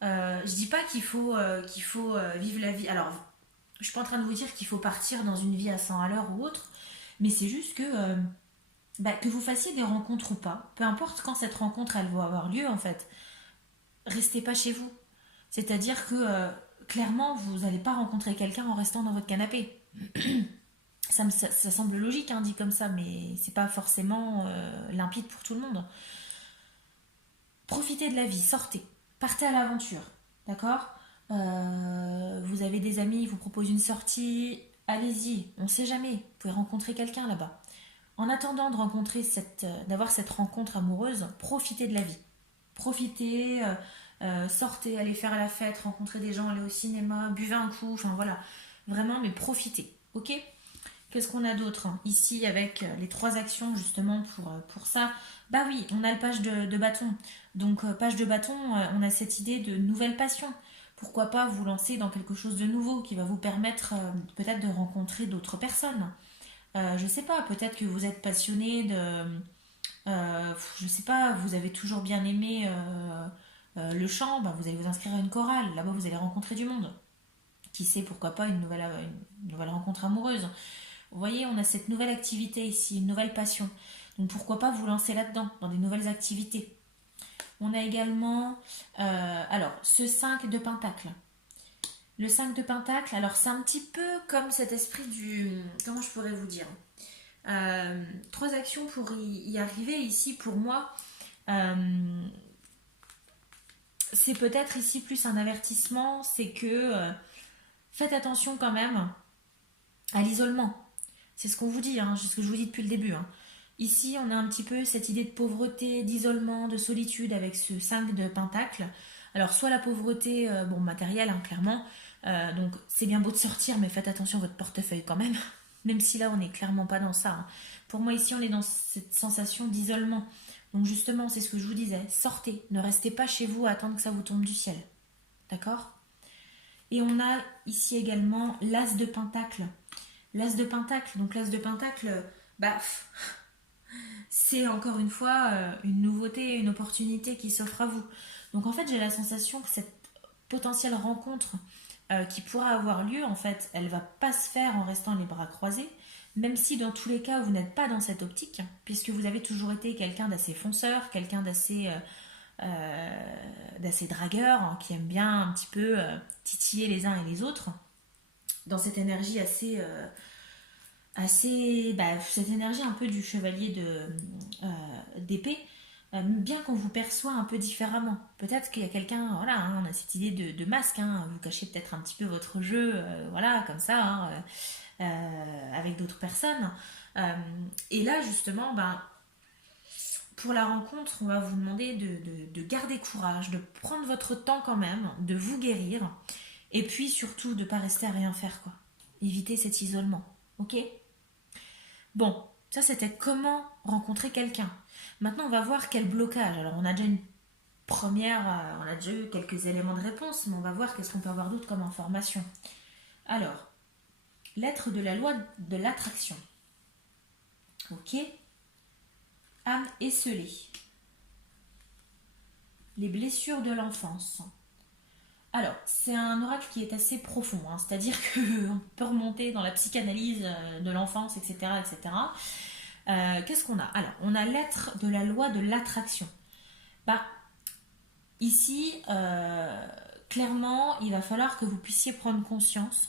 Je dis pas qu'il faut vivre la vie. Alors, je suis pas en train de vous dire qu'il faut partir dans une vie à 100 à l'heure ou autre, mais c'est juste que vous fassiez des rencontres ou pas, peu importe quand cette rencontre elle va avoir lieu en fait, restez pas chez vous. C'est-à-dire que clairement vous n'allez pas rencontrer quelqu'un en restant dans votre canapé. Ça semble logique hein, dit comme ça, mais c'est pas forcément limpide pour tout le monde. Profitez de la vie, sortez, partez à l'aventure, d'accord? Vous avez des amis, ils vous proposent une sortie, allez-y, on sait jamais, vous pouvez rencontrer quelqu'un là-bas. En attendant de d'avoir cette rencontre amoureuse, profitez de la vie. Profitez, sortez, allez faire la fête, rencontrer des gens, allez au cinéma, buvez un coup, enfin voilà, vraiment, mais profitez, ok? Qu'est-ce qu'on a d'autre hein, ici avec les 3 actions justement pour ça? Bah oui, on a le page de bâton. Donc page de bâton, on a cette idée de nouvelle passion. Pourquoi pas vous lancer dans quelque chose de nouveau qui va vous permettre peut-être de rencontrer d'autres personnes. Je sais pas, peut-être que vous êtes passionné je sais pas, vous avez toujours bien aimé le chant, bah, vous allez vous inscrire à une chorale. Là-bas, vous allez rencontrer du monde. Qui sait, pourquoi pas une nouvelle rencontre amoureuse. Vous voyez, on a cette nouvelle activité ici, une nouvelle passion. Donc pourquoi pas vous lancer là-dedans, dans des nouvelles activités. On a également, alors, ce 5 de Pentacle. Le 5 de Pentacle, alors c'est un petit peu comme cet esprit du... Comment je pourrais vous dire Trois actions pour y arriver ici pour moi. C'est peut-être ici plus un avertissement, c'est que faites attention quand même à l'isolement. C'est ce qu'on vous dit, hein, c'est ce que je vous dis depuis le début. Hein. Ici, on a un petit peu cette idée de pauvreté, d'isolement, de solitude avec ce 5 de pentacle. Alors, soit la pauvreté, bon, matérielle, hein, clairement. Donc, c'est bien beau de sortir, mais faites attention à votre portefeuille quand même. Même si là, on n'est clairement pas dans ça. Hein. Pour moi, ici, on est dans cette sensation d'isolement. Donc, justement, c'est ce que je vous disais. Sortez. Ne restez pas chez vous à attendre que ça vous tombe du ciel. D'accord? Et on a ici également l'as de pentacle. L'as de pentacle. Donc, l'as de pentacle, bah, c'est encore une fois une nouveauté, une opportunité qui s'offre à vous. Donc en fait, j'ai la sensation que cette potentielle rencontre qui pourra avoir lieu, en fait, elle va pas se faire en restant les bras croisés, même si dans tous les cas, vous n'êtes pas dans cette optique, puisque vous avez toujours été quelqu'un d'assez fonceur, quelqu'un d'assez dragueur, hein, qui aime bien un petit peu titiller les uns et les autres, dans cette énergie cette énergie un peu du chevalier d'épée, bien qu'on vous perçoit un peu différemment. Peut-être qu'il y a quelqu'un, voilà, hein, on a cette idée de masque, hein, vous cachez peut-être un petit peu votre jeu, voilà, comme ça, hein, avec d'autres personnes. Et là, justement, pour la rencontre, on va vous demander de garder courage, de prendre votre temps quand même, de vous guérir, et puis surtout de ne pas rester à rien faire, quoi. Éviter cet isolement, ok? Bon, ça c'était comment rencontrer quelqu'un. Maintenant, on va voir quel blocage. Alors, on a déjà une on a déjà eu quelques éléments de réponse, mais on va voir qu'est-ce qu'on peut avoir d'autre comme information. Alors, l'être de la loi de l'attraction. Ok. Âme esselée. Les blessures de l'enfance. Alors, c'est un oracle qui est assez profond, hein, c'est-à-dire qu'on peut remonter dans la psychanalyse de l'enfance, etc. etc. Qu'est-ce qu'on a? Alors, on a l'être de la loi de l'attraction. Bah, ici, clairement, il va falloir que vous puissiez prendre conscience.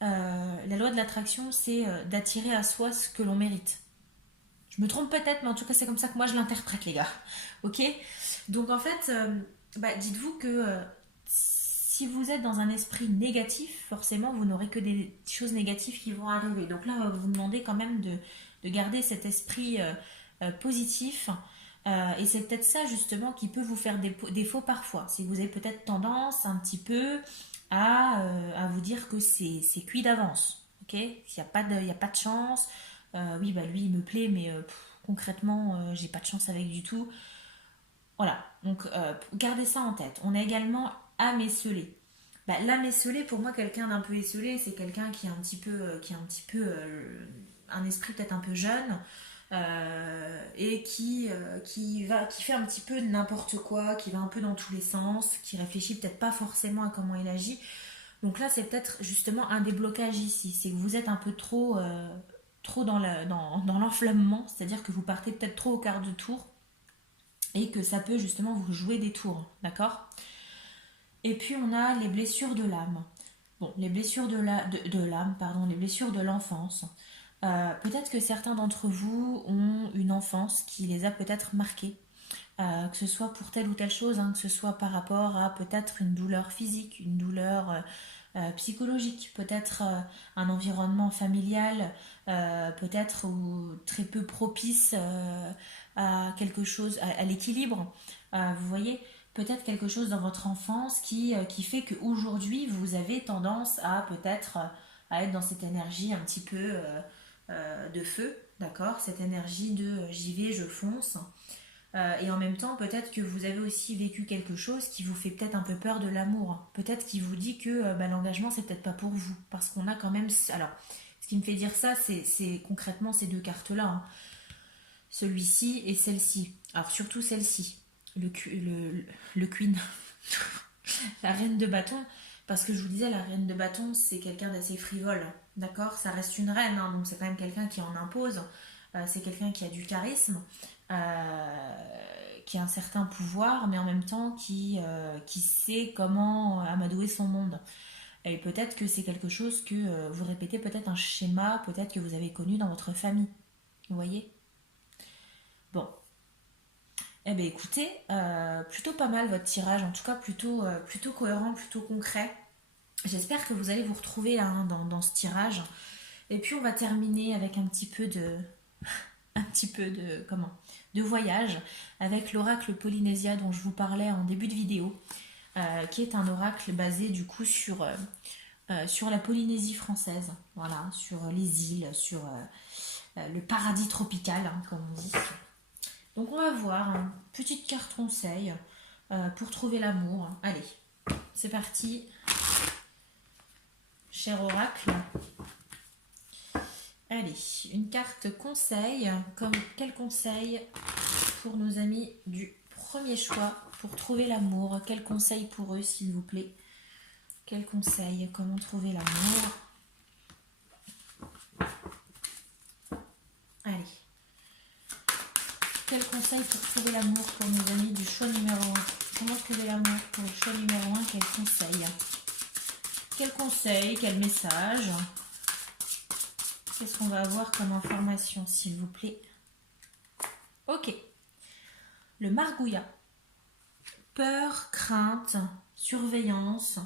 La loi de l'attraction, c'est d'attirer à soi ce que l'on mérite. Je me trompe peut-être, mais en tout cas, c'est comme ça que moi je l'interprète, les gars. Ok? Donc, en fait, dites-vous que si vous êtes dans un esprit négatif, forcément, vous n'aurez que des choses négatives qui vont arriver. Donc là, on va vous demander quand même de garder cet esprit positif. Et c'est peut-être ça, justement, qui peut vous faire défaut parfois. Si vous avez peut-être tendance un petit peu à vous dire que c'est cuit d'avance. Ok? S'il n'y a pas de chance. Oui, lui, il me plaît, mais concrètement, j'ai pas de chance avec du tout. Voilà, donc gardez ça en tête. On a également âme esselée. L'âme esselée, pour moi, quelqu'un d'un peu esselé, c'est quelqu'un qui est un esprit peut-être un peu jeune et qui fait un petit peu n'importe quoi, qui va un peu dans tous les sens, qui réfléchit peut-être pas forcément à comment il agit. Donc là, c'est peut-être justement un des blocages ici, c'est que vous êtes un peu trop dans l'enflammement, c'est-à-dire que vous partez peut-être trop au quart de tour et que ça peut justement vous jouer des tours, d'accord? Et puis on a les blessures de l'âme. Bon, les blessures de l'âme, pardon, les blessures de l'enfance. Peut-être que certains d'entre vous ont une enfance qui les a peut-être marqués, que ce soit pour telle ou telle chose, hein, que ce soit par rapport à peut-être une douleur physique, une douleur psychologique, peut-être un environnement familial, peut-être très peu propice à quelque chose, à l'équilibre. Vous voyez, peut-être quelque chose dans votre enfance qui fait qu'aujourd'hui, vous avez tendance à peut-être à être dans cette énergie un petit peu de feu, d'accord? Cette énergie de j'y vais, je fonce. Et en même temps, peut-être que vous avez aussi vécu quelque chose qui vous fait peut-être un peu peur de l'amour. Peut-être qui vous dit que l'engagement, c'est peut-être pas pour vous. Parce qu'on a quand même... Alors, ce qui me fait dire ça, c'est concrètement ces deux cartes-là. Hein. Celui-ci et celle-ci. Alors, surtout celle-ci. Le Queen. La reine de bâton. Parce que je vous disais, la reine de bâton, c'est quelqu'un d'assez frivole. D'accord? Ça reste une reine, hein, donc c'est quand même quelqu'un qui en impose. C'est quelqu'un qui a du charisme. Qui a un certain pouvoir, mais en même temps qui sait comment amadouer son monde. Et peut-être que c'est quelque chose que vous répétez, peut-être un schéma, peut-être que vous avez connu dans votre famille. Vous voyez? Bon. Eh bien écoutez, plutôt pas mal votre tirage, en tout cas plutôt cohérent, plutôt concret. J'espère que vous allez vous retrouver là, hein, dans ce tirage. Et puis on va terminer avec de voyage avec l'oracle Polynésia dont je vous parlais en début de vidéo, qui est un oracle basé du coup sur la Polynésie française, voilà, sur les îles, sur le paradis tropical, hein, comme on dit. Donc on va voir, hein, petite carte conseil pour trouver l'amour. Allez, c'est parti, cher oracle. Allez, une carte conseil, comme quel conseil pour nos amis du premier choix pour trouver l'amour? Quel conseil pour eux, s'il vous plaît? Quel conseil? Comment trouver l'amour? Allez. Quel conseil pour trouver l'amour pour nos amis du choix numéro 1? Comment trouver l'amour pour le choix numéro 1? Quel conseil? Quel conseil? Quel message? Qu'est-ce qu'on va avoir comme information, s'il vous plaît? Ok. Le margouillat. Peur, crainte, surveillance.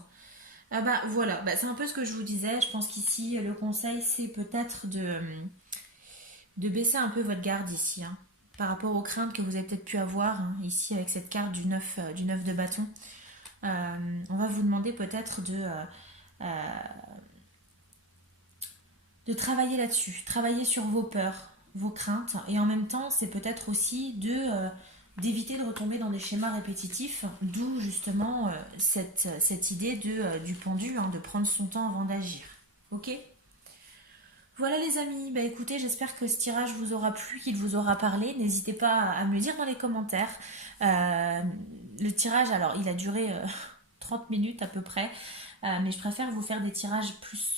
Ah bah voilà, bah, c'est un peu ce que je vous disais. Je pense qu'ici, le conseil, c'est peut-être de baisser un peu votre garde ici, hein, par rapport aux craintes que vous avez peut-être pu avoir, hein, ici avec cette carte du 9 de bâton. On va vous demander peut-être de travailler là-dessus, travailler sur vos peurs, vos craintes, et en même temps, c'est peut-être aussi d'éviter de retomber dans des schémas répétitifs, d'où justement cette idée du pendu, hein, de prendre son temps avant d'agir. Ok? Voilà les amis, bah écoutez, j'espère que ce tirage vous aura plu, qu'il vous aura parlé. N'hésitez pas à me le dire dans les commentaires. Le tirage, alors il a duré 30 minutes à peu près, mais je préfère vous faire des tirages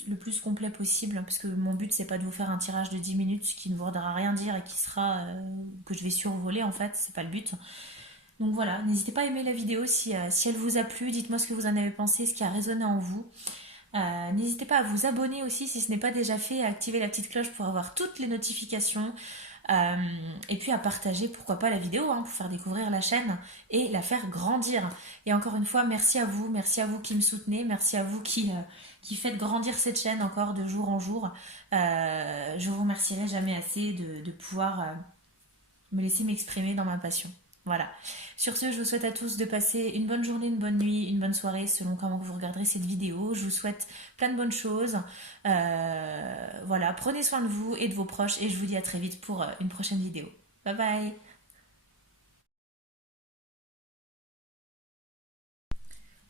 le plus complet possible, parce que mon but c'est pas de vous faire un tirage de 10 minutes qui ne voudra rien dire et qui sera que je vais survoler en fait, c'est pas le but. Donc voilà, n'hésitez pas à aimer la vidéo si elle vous a plu, dites-moi ce que vous en avez pensé, ce qui a résonné en vous. N'hésitez pas à vous abonner aussi si ce n'est pas déjà fait, à activer la petite cloche pour avoir toutes les notifications. Et puis à partager, pourquoi pas, la vidéo, hein, pour faire découvrir la chaîne et la faire grandir. Et encore une fois, merci à vous qui me soutenez, merci à vous qui faites grandir cette chaîne encore de jour en jour. Je vous remercierai jamais assez de pouvoir me laisser m'exprimer dans ma passion. Voilà. Sur ce, je vous souhaite à tous de passer une bonne journée, une bonne nuit, une bonne soirée, selon comment vous regarderez cette vidéo. Je vous souhaite plein de bonnes choses. Voilà, prenez soin de vous et de vos proches et je vous dis à très vite pour une prochaine vidéo. Bye bye.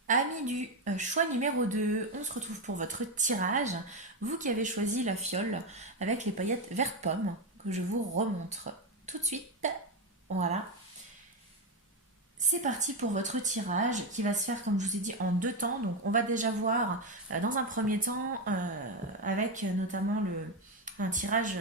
Amis du choix numéro 2, on se retrouve pour votre tirage. Vous qui avez choisi la fiole avec les paillettes vert pomme, que je vous remontre tout de suite. Voilà. C'est parti pour votre tirage qui va se faire, comme je vous ai dit, en 2 temps. Donc on va déjà voir dans un premier temps avec notamment un tirage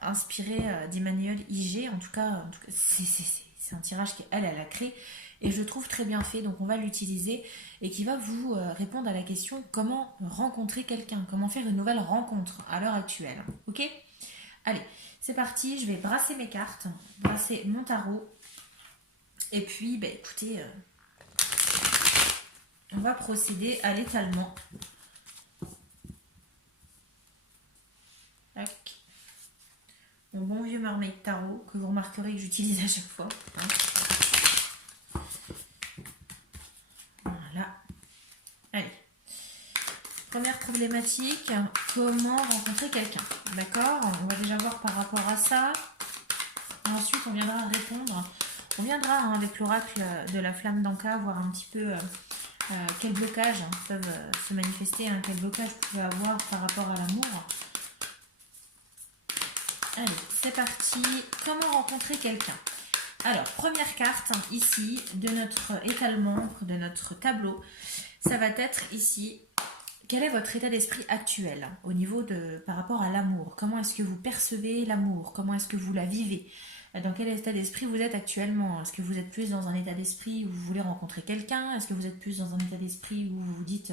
inspiré d'Emmanuel IG. En tout cas c'est un tirage qu'elle a créé et je trouve très bien fait. Donc on va l'utiliser et qui va vous répondre à la question comment rencontrer quelqu'un, comment faire une nouvelle rencontre à l'heure actuelle. Ok? Allez, c'est parti. Je vais brasser mes cartes, brasser mon tarot. Et puis, bah, écoutez, on va procéder à l'étalement. Tac. Mon bon vieux Mermaid Tarot, que vous remarquerez que j'utilise à chaque fois. Voilà. Allez. Première problématique, comment rencontrer quelqu'un. D'accord? On va déjà voir par rapport à ça. Ensuite, on viendra répondre. On viendra avec l'oracle de la flamme d'Anka voir un petit peu quels blocages peuvent se manifester, hein, quels blocages vous pouvez avoir par rapport à l'amour. Allez, c'est parti. Comment rencontrer quelqu'un? Alors, première carte ici de notre étalement, de notre tableau, ça va être ici. Quel est votre état d'esprit actuel au niveau par rapport à l'amour? Comment est-ce que vous percevez l'amour? Comment est-ce que vous la vivez? Dans quel état d'esprit vous êtes actuellement? Est-ce que vous êtes plus dans un état d'esprit où vous voulez rencontrer quelqu'un? Est-ce que vous êtes plus dans un état d'esprit où vous vous dites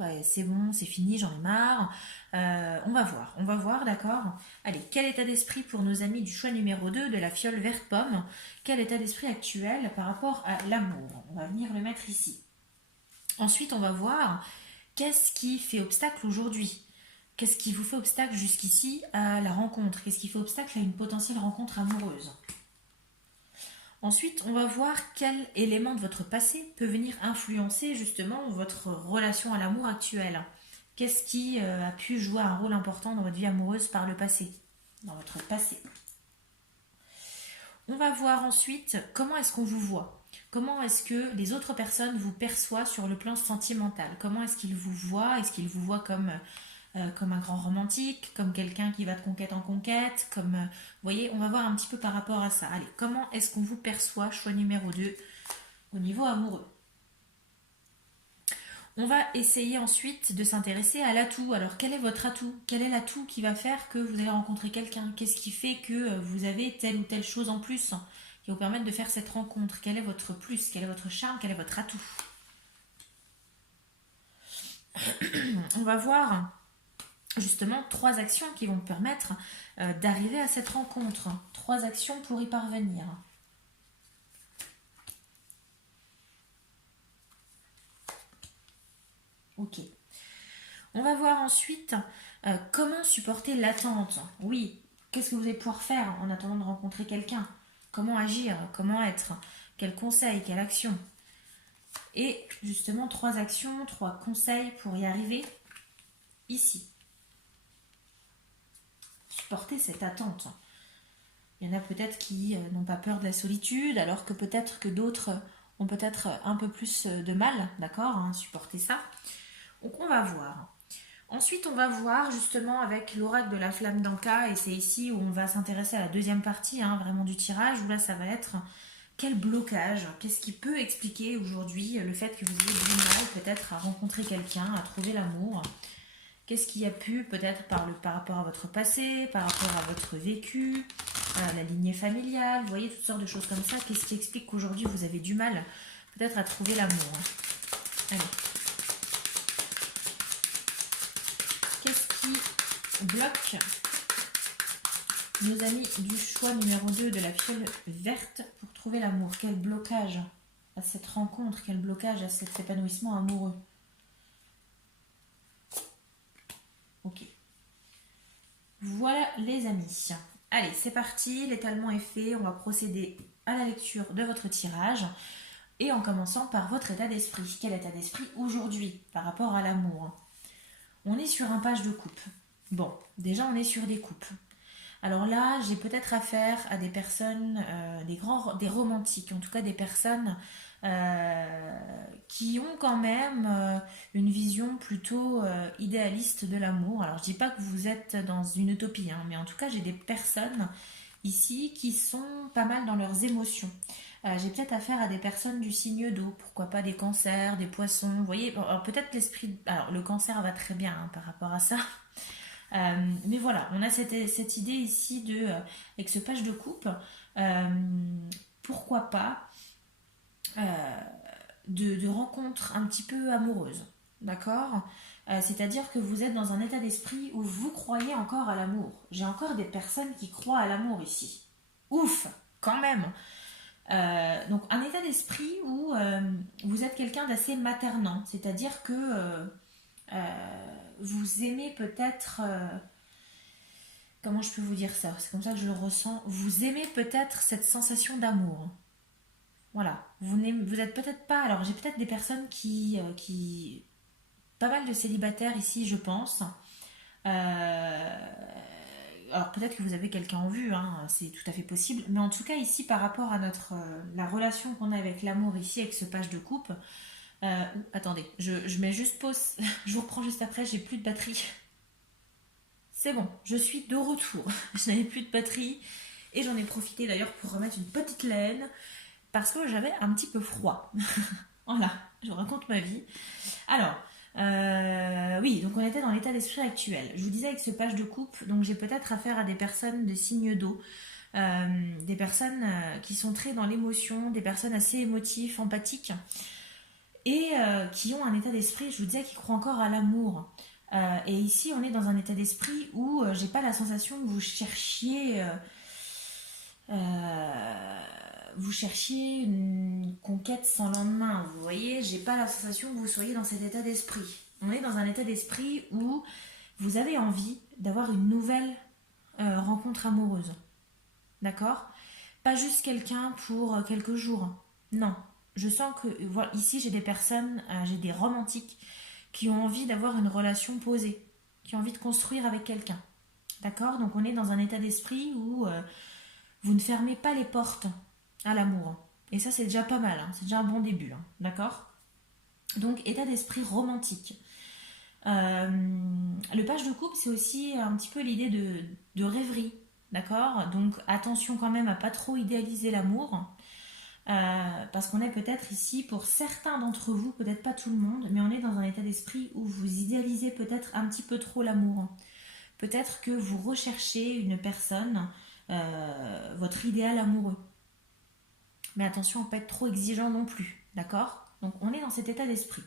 ouais, c'est bon, c'est fini, j'en ai marre. On va voir, d'accord. Allez, quel état d'esprit pour nos amis du choix numéro 2 de la fiole verte pomme? Quel état d'esprit actuel par rapport à l'amour? On va venir le mettre ici. Ensuite, on va voir qu'est-ce qui fait obstacle aujourd'hui. Qu'est-ce qui vous fait obstacle jusqu'ici à la rencontre? Qu'est-ce qui fait obstacle à une potentielle rencontre amoureuse? Ensuite, on va voir quel élément de votre passé peut venir influencer justement votre relation à l'amour actuelle. Qu'est-ce qui a pu jouer un rôle important dans votre vie amoureuse par le passé, dans votre passé. On va voir ensuite comment est-ce qu'on vous voit. Comment est-ce que les autres personnes vous perçoivent sur le plan sentimental? Comment est-ce qu'ils vous voient? Est-ce qu'ils vous voient comme un grand romantique, comme quelqu'un qui va de conquête en conquête, vous voyez, on va voir un petit peu par rapport à ça. Allez, comment est-ce qu'on vous perçoit, choix numéro 2, au niveau amoureux? On va essayer ensuite de s'intéresser à l'atout. Alors, quel est votre atout? Quel est l'atout qui va faire que vous allez rencontrer quelqu'un? Qu'est-ce qui fait que vous avez telle ou telle chose en plus qui va vous permettre de faire cette rencontre? Quel est votre plus? Quel est votre charme? Quel est votre atout? On va voir justement 3 actions qui vont permettre d'arriver à cette rencontre. 3 actions pour y parvenir. Ok. On va voir ensuite comment supporter l'attente. Oui, qu'est-ce que vous allez pouvoir faire en attendant de rencontrer quelqu'un? Comment agir? Comment être? Quel conseil? Quelle action? Et justement 3 actions, 3 conseils pour y arriver ici. Supporter cette attente. Il y en a peut-être qui n'ont pas peur de la solitude, alors que peut-être que d'autres ont peut-être un peu plus de mal, d'accord, hein, supporter ça. Donc on va voir. Ensuite, on va voir justement avec l'oracle de la flamme d'Anka, et c'est ici où on va s'intéresser à la deuxième partie, hein, vraiment du tirage, où là ça va être quel blocage, qu'est-ce qui peut expliquer aujourd'hui le fait que vous ayez du mal peut-être à rencontrer quelqu'un, à trouver l'amour. Qu'est-ce qui a pu, peut-être par rapport à votre passé, par rapport à votre vécu, à la lignée familiale, vous voyez, toutes sortes de choses comme ça. Qu'est-ce qui explique qu'aujourd'hui vous avez du mal, peut-être, à trouver l'amour? Allez. Qu'est-ce qui bloque nos amis du choix numéro 2 de la fiole verte pour trouver l'amour? Quel blocage à cette rencontre, quel blocage à cet épanouissement amoureux? Ok. Voilà les amis. Allez, c'est parti, l'étalement est fait. On va procéder à la lecture de votre tirage. Et en commençant par votre état d'esprit. Quel état d'esprit aujourd'hui par rapport à l'amour? On est sur un page de coupe. Bon, déjà on est sur des coupes. Alors là, j'ai peut-être affaire à des personnes, des romantiques, en tout cas des personnes qui ont quand même une vision plutôt idéaliste de l'amour. Alors je dis pas que vous êtes dans une utopie, hein, mais en tout cas j'ai des personnes ici qui sont pas mal dans leurs émotions. J'ai peut-être affaire à des personnes du signe d'eau, pourquoi pas des cancers, des poissons, vous voyez, alors peut-être l'esprit... Alors le cancer va très bien hein, par rapport à ça. Mais voilà, on a cette idée ici avec ce page de coupe, pourquoi pas de rencontres un petit peu amoureuses, d'accord? C'est-à-dire que vous êtes dans un état d'esprit où vous croyez encore à l'amour. J'ai encore des personnes qui croient à l'amour ici. Ouf, quand même. Donc un état d'esprit où vous êtes quelqu'un d'assez maternant, c'est-à-dire que vous aimez peut-être... comment je peux vous dire ça? C'est comme ça que je le ressens. Vous aimez peut-être cette sensation d'amour. Voilà. Vous êtes peut-être pas... Alors j'ai peut-être des personnes qui... Pas mal de célibataires ici, je pense. Alors peut-être que vous avez quelqu'un en vue, hein, c'est tout à fait possible. Mais en tout cas ici, par rapport à la relation qu'on a avec l'amour ici, avec ce page de coupe... attendez, je mets juste pause. Je vous reprends juste après, j'ai plus de batterie. C'est bon, je suis de retour. Je n'avais plus de batterie et j'en ai profité d'ailleurs pour remettre une petite laine parce que j'avais un petit peu froid. Voilà, je vous raconte ma vie. Alors, oui, donc on était dans l'état d'esprit actuel. Je vous disais avec ce page de coupe, donc j'ai peut-être affaire à des personnes de signe d'eau, des personnes qui sont très dans l'émotion, des personnes assez émotives, empathiques. et qui ont un état d'esprit, je vous disais, qui croient encore à l'amour. Et ici, on est dans un état d'esprit où j'ai pas la sensation que vous cherchiez une conquête sans lendemain. Vous voyez, j'ai pas la sensation que vous soyez dans cet état d'esprit. On est dans un état d'esprit où vous avez envie d'avoir une nouvelle rencontre amoureuse. D'accord? Pas juste quelqu'un pour quelques jours. Non. Je sens que, voilà, ici j'ai des personnes, j'ai des romantiques qui ont envie d'avoir une relation posée, qui ont envie de construire avec quelqu'un. D'accord? Donc on est dans un état d'esprit où vous ne fermez pas les portes à l'amour. Et ça c'est déjà pas mal, hein. C'est déjà un bon début. Hein. D'accord? Donc état d'esprit romantique. Le page de coupe, c'est aussi un petit peu l'idée de rêverie. D'accord? Donc attention quand même à pas trop idéaliser l'amour. Parce qu'on est peut-être ici, pour certains d'entre vous, peut-être pas tout le monde, mais on est dans un état d'esprit où vous idéalisez peut-être un petit peu trop l'amour. Peut-être que vous recherchez une personne, votre idéal amoureux. Mais attention à ne pas être trop exigeant non plus, d'accord? Donc on est dans cet état d'esprit.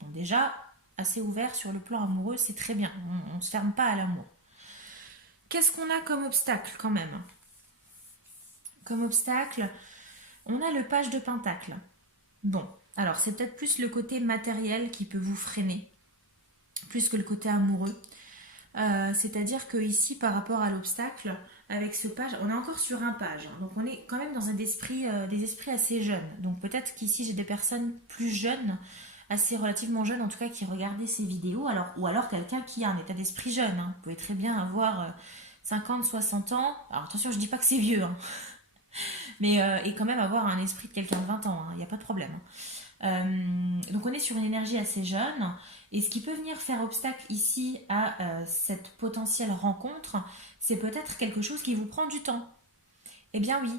Donc déjà, assez ouvert sur le plan amoureux, c'est très bien. On ne se ferme pas à l'amour. Qu'est-ce qu'on a comme obstacle quand même? Comme obstacle, on a le page de pentacle. Bon, alors c'est peut-être plus le côté matériel qui peut vous freiner, plus que le côté amoureux. C'est-à-dire que ici, par rapport à l'obstacle, avec ce page, on est encore sur un page. Hein. Donc on est quand même dans un esprit, des esprits assez jeunes. Donc peut-être qu'ici j'ai des personnes plus jeunes, assez relativement jeunes en tout cas, qui regardaient ces vidéos, ou alors quelqu'un qui a un état d'esprit jeune. Hein. Vous pouvez très bien avoir 50, 60 ans. Alors attention, je dis pas que c'est vieux, hein. Mais et quand même avoir un esprit de quelqu'un de 20 ans, il n'y a pas de problème. Donc on est sur une énergie assez jeune, et ce qui peut venir faire obstacle ici à cette potentielle rencontre, c'est peut-être quelque chose qui vous prend du temps. Eh bien oui,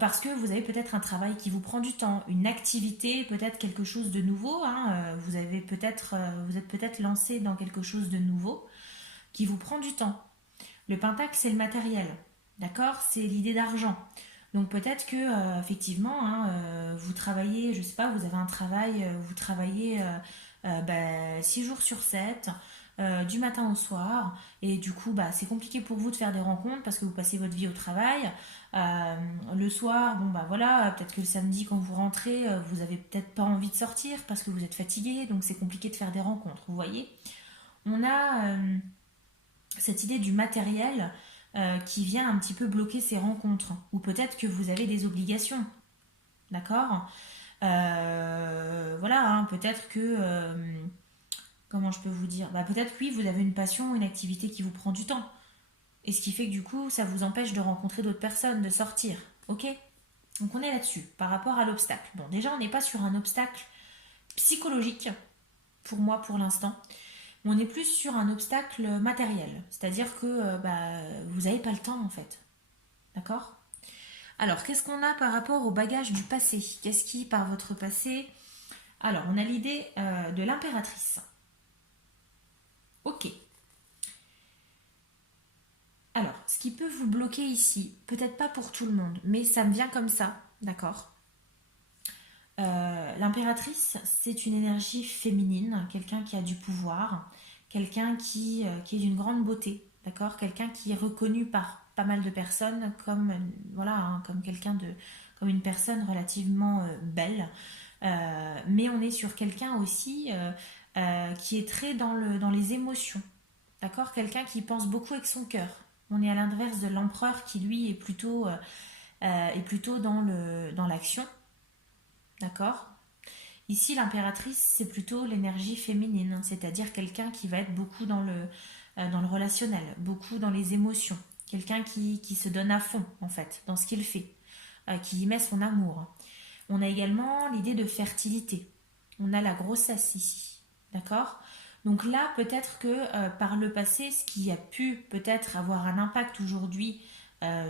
parce que vous avez peut-être un travail qui vous prend du temps, une activité, peut-être quelque chose de nouveau, hein, vous êtes peut-être lancé dans quelque chose de nouveau qui vous prend du temps. Le pentacle, c'est le matériel, d'accord? C'est l'idée d'argent. Donc peut-être que effectivement, hein, vous travaillez, je sais pas, vous avez un travail, vous travaillez 6 jours sur 7, du matin au soir, et du coup, bah, c'est compliqué pour vous de faire des rencontres parce que vous passez votre vie au travail. Le soir, bon bah voilà, peut-être que le samedi quand vous rentrez, vous avez peut-être pas envie de sortir parce que vous êtes fatigué, donc c'est compliqué de faire des rencontres. Vous voyez, on a cette idée du matériel qui vient un petit peu bloquer ces rencontres. Ou peut-être que vous avez des obligations. D'accord. Voilà, hein, peut-être que... comment je peux vous dire, bah, peut-être oui, vous avez une passion, une activité qui vous prend du temps. Et ce qui fait que du coup, ça vous empêche de rencontrer d'autres personnes, de sortir. Ok? Donc on est là-dessus, par rapport à l'obstacle. Bon, déjà, on n'est pas sur un obstacle psychologique, pour moi, pour l'instant. On est plus sur un obstacle matériel. C'est-à-dire que vous n'avez pas le temps en fait. D'accord? Alors, qu'est-ce qu'on a par rapport au bagage du passé? Qu'est-ce qui, par votre passé... Alors, on a l'idée de l'impératrice. Ok. Alors, ce qui peut vous bloquer ici, peut-être pas pour tout le monde, mais ça me vient comme ça, d'accord? L'impératrice, c'est une énergie féminine, quelqu'un qui a du pouvoir, quelqu'un qui est d'une grande beauté, d'accord? Quelqu'un qui est reconnu par pas mal de personnes comme, voilà, hein, comme comme une personne relativement belle. Mais on est sur quelqu'un aussi qui est très dans les émotions, d'accord? Quelqu'un qui pense beaucoup avec son cœur. On est à l'inverse de l'empereur qui lui est plutôt dans l'action. D'accord? Ici, l'impératrice, c'est plutôt l'énergie féminine, c'est-à-dire quelqu'un qui va être beaucoup dans le relationnel, beaucoup dans les émotions, quelqu'un qui se donne à fond, en fait, dans ce qu'il fait, qui y met son amour. On a également l'idée de fertilité. On a la grossesse ici, d'accord? Donc là, peut-être que par le passé, ce qui a pu peut-être avoir un impact aujourd'hui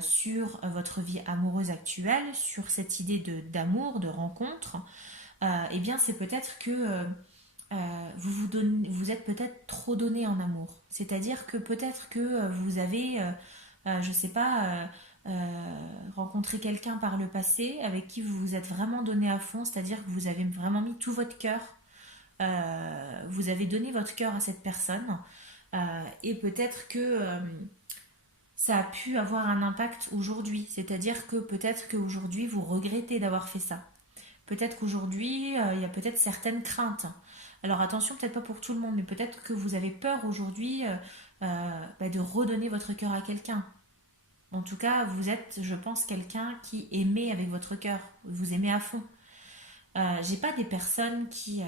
sur votre vie amoureuse actuelle, sur cette idée d'amour, de rencontre, eh bien c'est peut-être que vous êtes peut-être trop donné en amour. C'est-à-dire que peut-être que vous avez, je sais pas, rencontré quelqu'un par le passé avec qui vous vous êtes vraiment donné à fond, c'est-à-dire que vous avez vraiment mis tout votre cœur, vous avez donné votre cœur à cette personne, et peut-être que ça a pu avoir un impact aujourd'hui, c'est-à-dire que peut-être qu'aujourd'hui vous regrettez d'avoir fait ça. Peut-être qu'aujourd'hui, il y a peut-être certaines craintes. Alors attention, peut-être pas pour tout le monde, mais peut-être que vous avez peur aujourd'hui de redonner votre cœur à quelqu'un. En tout cas, vous êtes, je pense, quelqu'un qui aimait avec votre cœur. Vous aimez à fond. J'ai pas des personnes qui...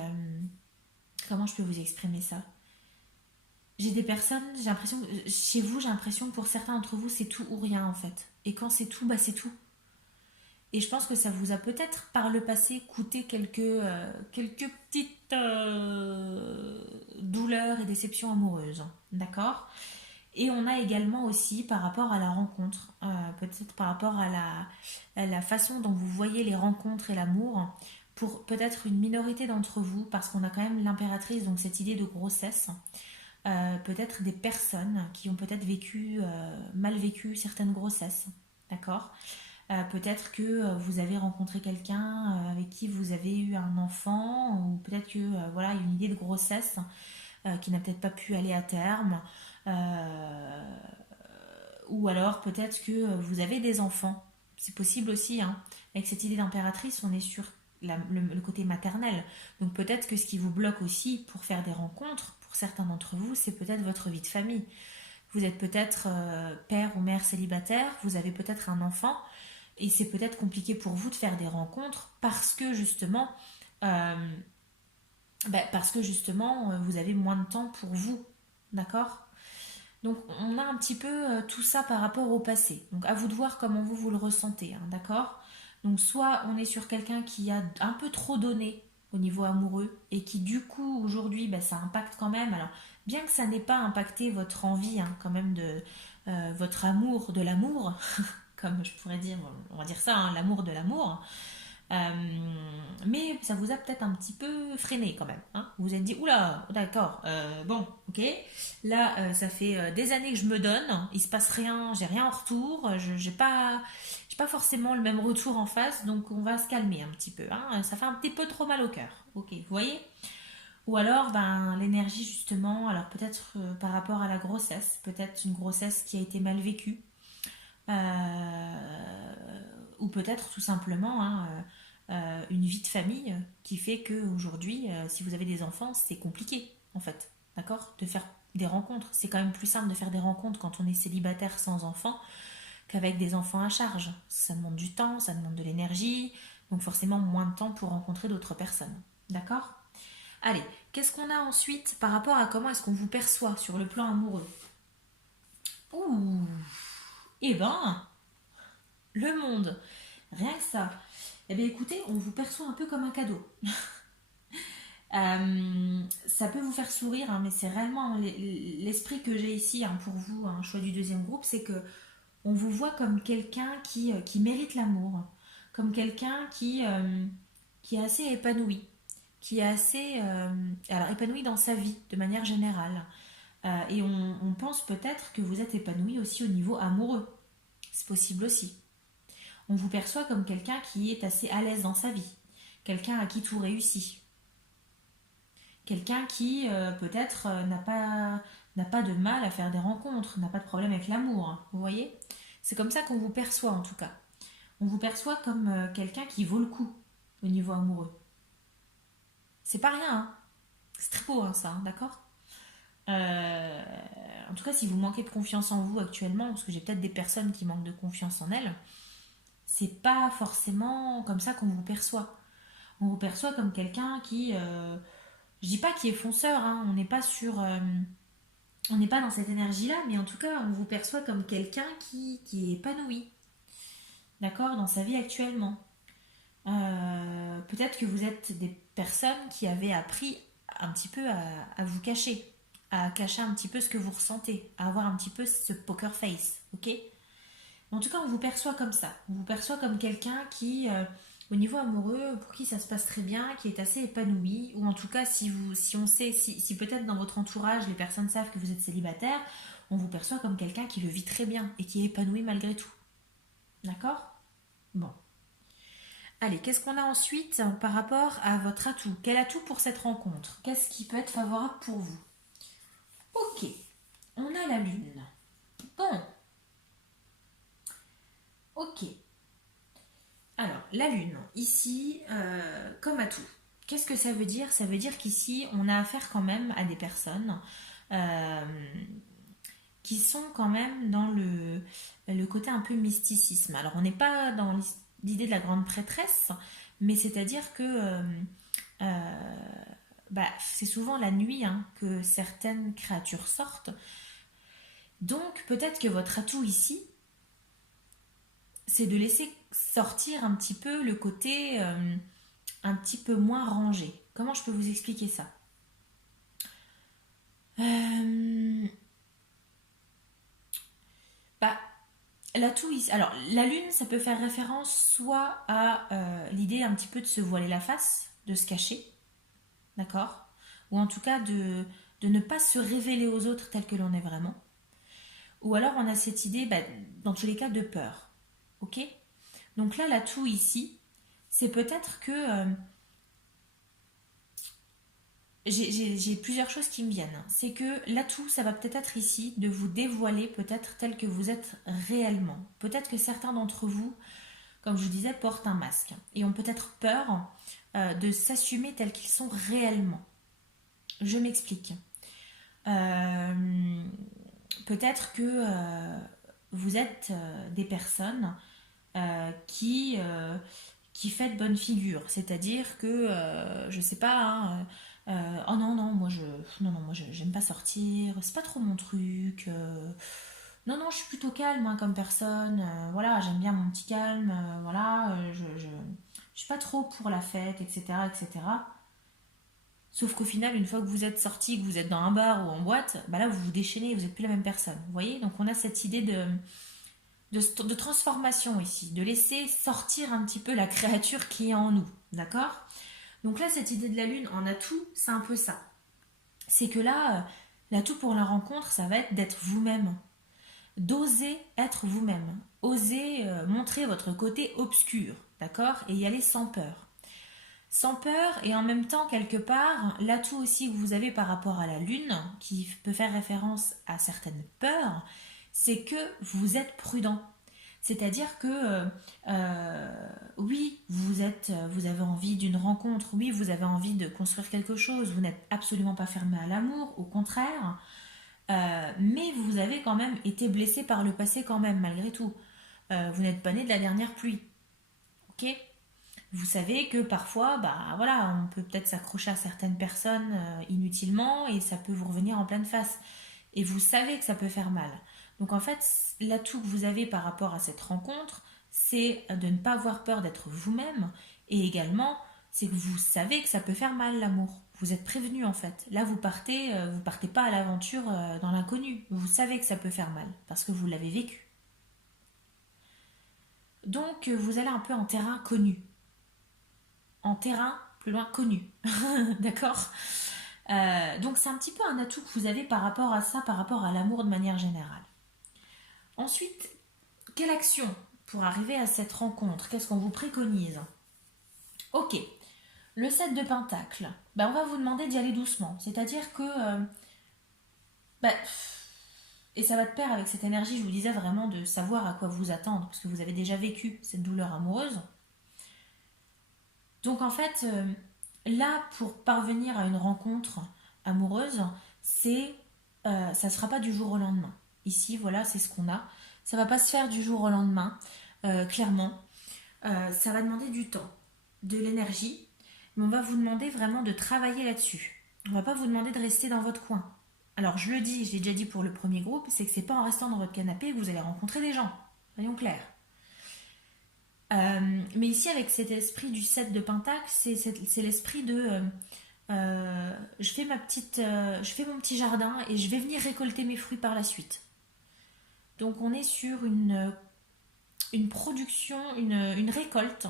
comment je peux vous exprimer ça? J'ai des personnes, j'ai l'impression... Chez vous, j'ai l'impression que pour certains d'entre vous, c'est tout ou rien en fait. Et quand c'est tout, bah c'est tout. Et je pense que ça vous a peut-être par le passé coûté quelques petites douleurs et déceptions amoureuses. D'accord? Et on a également aussi par rapport à la rencontre, peut-être par rapport à la façon dont vous voyez les rencontres et l'amour, pour peut-être une minorité d'entre vous, parce qu'on a quand même l'impératrice, donc cette idée de grossesse, peut-être des personnes qui ont peut-être mal vécu certaines grossesses. D'accord? Peut-être que vous avez rencontré quelqu'un avec qui vous avez eu un enfant, ou peut-être que voilà, une idée de grossesse qui n'a peut-être pas pu aller à terme, euh, ou alors peut-être que vous avez des enfants. C'est possible aussi, hein. Avec cette idée d'impératrice, on est sur le côté maternel. Donc peut-être que ce qui vous bloque aussi pour faire des rencontres, pour certains d'entre vous, c'est peut-être votre vie de famille. Vous êtes peut-être père ou mère célibataire, vous avez peut-être un enfant, et c'est peut-être compliqué pour vous de faire des rencontres euh, parce que justement vous avez moins de temps pour vous, d'accord? Donc on a un petit peu tout ça par rapport au passé. Donc à vous de voir comment vous le ressentez, hein, d'accord? Donc soit on est sur quelqu'un qui a un peu trop donné au niveau amoureux et qui du coup aujourd'hui ça impacte quand même. Alors bien que ça n'ait pas impacté votre envie, hein, quand même de votre amour de l'amour, comme je pourrais dire, on va dire ça, hein, l'amour de l'amour. Mais ça vous a peut-être un petit peu freiné quand même, hein. Vous vous êtes dit, oula, d'accord, bon, ok. Là, ça fait des années que je me donne, il se passe rien, j'ai rien en retour, j'ai pas forcément le même retour en face, donc on va se calmer un petit peu, hein. Ça fait un petit peu trop mal au cœur, ok, vous voyez? Ou alors, l'énergie justement, alors peut-être par rapport à la grossesse, peut-être une grossesse qui a été mal vécue, ou peut-être tout simplement, hein, une vie de famille qui fait que aujourd'hui, si vous avez des enfants, c'est compliqué en fait, d'accord, de faire des rencontres. C'est quand même plus simple de faire des rencontres quand on est célibataire sans enfants qu'avec des enfants à charge. Ça demande du temps, ça demande de l'énergie, donc forcément moins de temps pour rencontrer d'autres personnes, d'accord? Allez, qu'est-ce qu'on a ensuite par rapport à comment est-ce qu'on vous perçoit sur le plan amoureux? Ouh, eh ben, le monde, rien que ça. Eh bien écoutez, on vous perçoit un peu comme un cadeau. Ça peut vous faire sourire, hein, mais c'est réellement l'esprit que j'ai ici, hein, pour vous, un choix du deuxième groupe, c'est que on vous voit comme quelqu'un qui mérite l'amour, comme quelqu'un qui est assez épanoui, qui est assez alors épanoui dans sa vie de manière générale. Et on pense peut-être que vous êtes épanoui aussi au niveau amoureux. C'est possible aussi. On vous perçoit comme quelqu'un qui est assez à l'aise dans sa vie, quelqu'un à qui tout réussit, quelqu'un qui peut-être n'a pas de mal à faire des rencontres, n'a pas de problème avec l'amour, hein, vous voyez? C'est comme ça qu'on vous perçoit en tout cas. On vous perçoit comme quelqu'un qui vaut le coup au niveau amoureux. C'est pas rien, hein. C'est très beau, hein, ça, hein, d'accord? Euh, En tout cas, si vous manquez de confiance en vous actuellement, parce que j'ai peut-être des personnes qui manquent de confiance en elles, c'est pas forcément comme ça qu'on vous perçoit. On vous perçoit comme quelqu'un qui, je dis pas qui est fonceur, hein, on n'est pas dans cette énergie-là, mais en tout cas, on vous perçoit comme quelqu'un qui est épanoui, d'accord, dans sa vie actuellement. Peut-être que vous êtes des personnes qui avaient appris un petit peu à vous cacher, à cacher un petit peu ce que vous ressentez, à avoir un petit peu ce poker face, ok? En tout cas, on vous perçoit comme ça. On vous perçoit comme quelqu'un qui, au niveau amoureux, pour qui ça se passe très bien, qui est assez épanoui, ou en tout cas, si on sait, si peut-être dans votre entourage, les personnes savent que vous êtes célibataire, on vous perçoit comme quelqu'un qui le vit très bien et qui est épanoui malgré tout. D'accord? Bon. Allez, qu'est-ce qu'on a ensuite par rapport à votre atout? Quel atout pour cette rencontre? Qu'est-ce qui peut être favorable pour vous? Ok, on a la lune. Bon, ok. Alors, la lune, ici, comme atout. Qu'est-ce que ça veut dire? Ça veut dire qu'ici, on a affaire quand même à des personnes euh, qui sont quand même dans le côté un peu mysticisme. Alors, on n'est pas dans l'idée de la grande prêtresse, mais c'est-à-dire que c'est souvent la nuit hein, que certaines créatures sortent. Donc, peut-être que votre atout ici, c'est de laisser sortir un petit peu le côté un petit peu moins rangé. Comment je peux vous expliquer ça? Euh, bah, L'atout ici. Alors, la lune, ça peut faire référence soit à l'idée un petit peu de se voiler la face, de se cacher, d'accord? Ou en tout cas de ne pas se révéler aux autres tel que l'on est vraiment. Ou alors on a cette idée, dans tous les cas, de peur. Ok? Donc là, l'atout ici, c'est peut-être que j'ai plusieurs choses qui me viennent. C'est que l'atout, ça va peut-être être ici de vous dévoiler peut-être tel que vous êtes réellement. Peut-être que certains d'entre vous, comme je vous disais, portent un masque et ont peut-être peur de s'assumer tels qu'ils sont réellement. Je m'explique. Euh, Peut-être que vous êtes des personnes qui fait de bonne figure. C'est-à-dire que, je sais pas, hein, oh non, non, moi j'aime pas sortir, c'est pas trop mon truc. Non, non, je suis plutôt calme hein, comme personne. Voilà, j'aime bien mon petit calme. Voilà, je suis pas trop pour la fête, etc., etc. Sauf qu'au final, une fois que vous êtes sorti, que vous êtes dans un bar ou en boîte, bah là vous vous déchaînez, vous n'êtes plus la même personne. Vous voyez? Donc on a cette idée de transformation ici, de laisser sortir un petit peu la créature qui est en nous, d'accord? Donc là, cette idée de la lune en atout, c'est un peu ça. C'est que là, l'atout pour la rencontre, ça va être d'être vous-même, d'oser être vous-même, oser montrer votre côté obscur, d'accord? Et y aller sans peur. Sans peur et en même temps, quelque part, l'atout aussi que vous avez par rapport à la lune, qui peut faire référence à certaines peurs, c'est que vous êtes prudent. C'est-à-dire que oui, vous avez envie d'une rencontre, oui, vous avez envie de construire quelque chose, vous n'êtes absolument pas fermé à l'amour, au contraire, mais vous avez quand même été blessé par le passé quand même, malgré tout. Vous n'êtes pas né de la dernière pluie, ok? Vous savez que parfois, voilà, on peut peut-être s'accrocher à certaines personnes inutilement et ça peut vous revenir en pleine face. Et vous savez que ça peut faire mal. Donc en fait, l'atout que vous avez par rapport à cette rencontre, c'est de ne pas avoir peur d'être vous-même et également, c'est que vous savez que ça peut faire mal l'amour. Vous êtes prévenu en fait. Là, vous partez pas à l'aventure dans l'inconnu. Vous savez que ça peut faire mal parce que vous l'avez vécu. Donc vous allez un peu en terrain connu, en terrain plus loin connu, d'accord? Donc c'est un petit peu un atout que vous avez par rapport à ça, par rapport à l'amour de manière générale. Ensuite, quelle action pour arriver à cette rencontre? Qu'est-ce qu'on vous préconise? Ok, le 7 de Pentacle, on va vous demander d'y aller doucement. C'est-à-dire que... bah, et ça va de pair avec cette énergie, je vous disais vraiment de savoir à quoi vous attendre, parce que vous avez déjà vécu cette douleur amoureuse. Donc en fait, là, pour parvenir à une rencontre amoureuse, ça ne sera pas du jour au lendemain. Ici, voilà, c'est ce qu'on a. Ça va pas se faire du jour au lendemain, clairement. Ça va demander du temps, de l'énergie, mais on va vous demander vraiment de travailler là-dessus. On va pas vous demander de rester dans votre coin. Alors je le dis, je l'ai déjà dit pour le premier groupe, c'est que c'est pas en restant dans votre canapé que vous allez rencontrer des gens. Soyons clairs. Mais ici, avec cet esprit du 7 de Pentacle, c'est l'esprit de je fais mon petit jardin et je vais venir récolter mes fruits par la suite. Donc on est sur une production, une récolte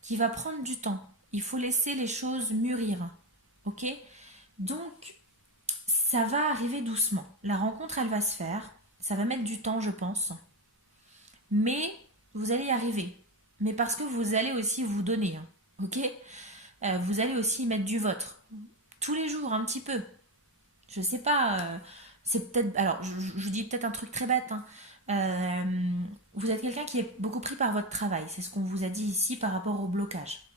qui va prendre du temps. Il faut laisser les choses mûrir. Ok? Donc ça va arriver doucement. La rencontre, elle va se faire. Ça va mettre du temps, je pense. Mais vous allez y arriver. Mais parce que vous allez aussi vous donner, hein, ok. Vous allez aussi y mettre du vôtre. Tous les jours, un petit peu. Je sais pas, c'est peut-être... Alors, je dis peut-être un truc très bête, hein. Euh, vous êtes quelqu'un qui est beaucoup pris par votre travail. C'est ce qu'on vous a dit ici par rapport au blocage.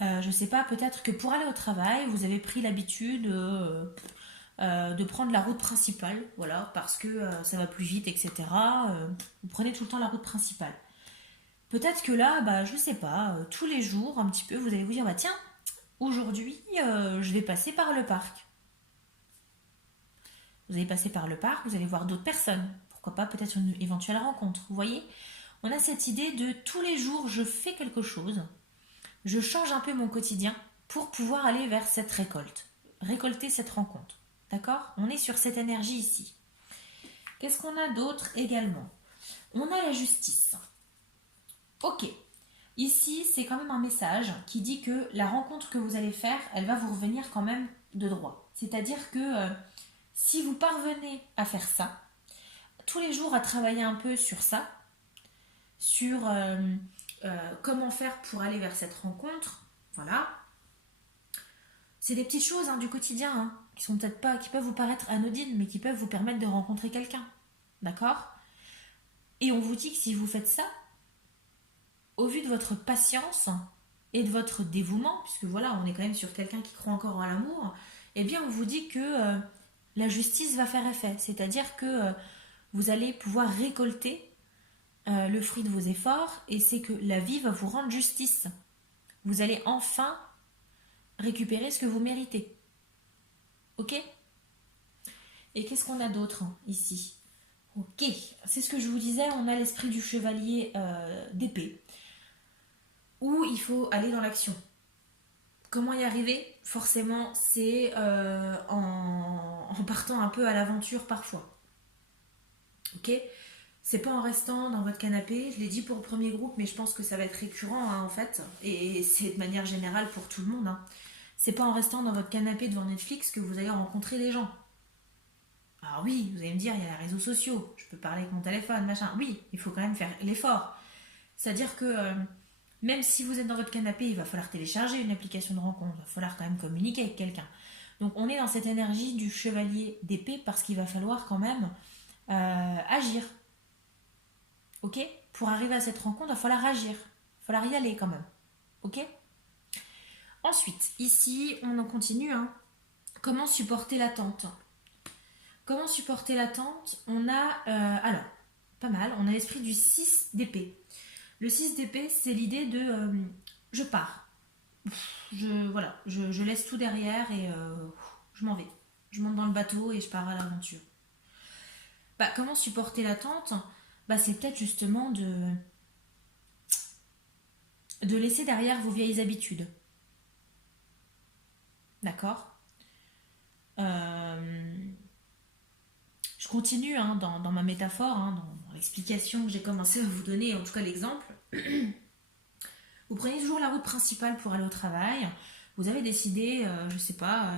Je sais pas, peut-être que pour aller au travail, vous avez pris l'habitude de prendre la route principale, voilà, parce que ça va plus vite, etc. Vous prenez tout le temps la route principale. Peut-être que là, bah, je sais pas, tous les jours, un petit peu, vous allez vous dire, bah tiens, aujourd'hui, je vais passer par le parc. Vous allez passer par le parc, vous allez voir d'autres personnes. Pourquoi pas peut-être une éventuelle rencontre. Vous voyez, on a cette idée de tous les jours, je fais quelque chose, je change un peu mon quotidien pour pouvoir aller vers cette récolte, récolter cette rencontre. D'accord. On est sur cette énergie ici. Qu'est-ce qu'on a d'autre également? On a la justice. Ok. Ici, c'est quand même un message qui dit que la rencontre que vous allez faire, elle va vous revenir quand même de droit. C'est-à-dire que si vous parvenez à faire ça, tous les jours à travailler un peu sur ça, sur comment faire pour aller vers cette rencontre, voilà. C'est des petites choses, hein, du quotidien, hein, qui sont peut-être pas, qui peuvent vous paraître anodines, mais qui peuvent vous permettre de rencontrer quelqu'un. D'accord. Et on vous dit que si vous faites ça, au vu de votre patience et de votre dévouement, puisque voilà, on est quand même sur quelqu'un qui croit encore en l'amour, eh bien on vous dit que la justice va faire effet. C'est-à-dire que vous allez pouvoir récolter le fruit de vos efforts, et c'est que la vie va vous rendre justice. Vous allez enfin récupérer ce que vous méritez. Ok. Et qu'est-ce qu'on a d'autre ici? Ok, c'est ce que je vous disais, on a l'esprit du chevalier d'épée, où il faut aller dans l'action. Comment y arriver? Forcément, c'est en partant un peu à l'aventure parfois. Ok. C'est pas en restant dans votre canapé, je l'ai dit pour le premier groupe, mais je pense que ça va être récurrent, hein, en fait, et c'est de manière générale pour tout le monde, hein. C'est pas en restant dans votre canapé devant Netflix que vous allez rencontrer des gens. Alors oui, vous allez me dire, il y a les réseaux sociaux, je peux parler avec mon téléphone, machin. Oui, il faut quand même faire l'effort. C'est-à-dire que même si vous êtes dans votre canapé, il va falloir télécharger une application de rencontre, il va falloir quand même communiquer avec quelqu'un. Donc on est dans cette énergie du chevalier d'épée parce qu'il va falloir quand même agir. Ok. Pour arriver à cette rencontre, il va falloir agir. Il va falloir y aller quand même. Ok. Ensuite, ici, on en continue, hein. Comment supporter l'attente? Comment supporter l'attente? On a, alors, pas mal, on a l'esprit du 6 d'épée. Le 6 d'épée, c'est l'idée de je pars. Je laisse tout derrière et je m'en vais. Je monte dans le bateau et je pars à l'aventure. Bah, comment supporter l'attente? Bah, c'est peut-être justement de laisser derrière vos vieilles habitudes. D'accord. Je continue, hein, dans ma métaphore, hein, dans l'explication que j'ai commencé à vous donner, en tout cas l'exemple. Vous prenez toujours la route principale pour aller au travail. Vous avez décidé, je sais pas,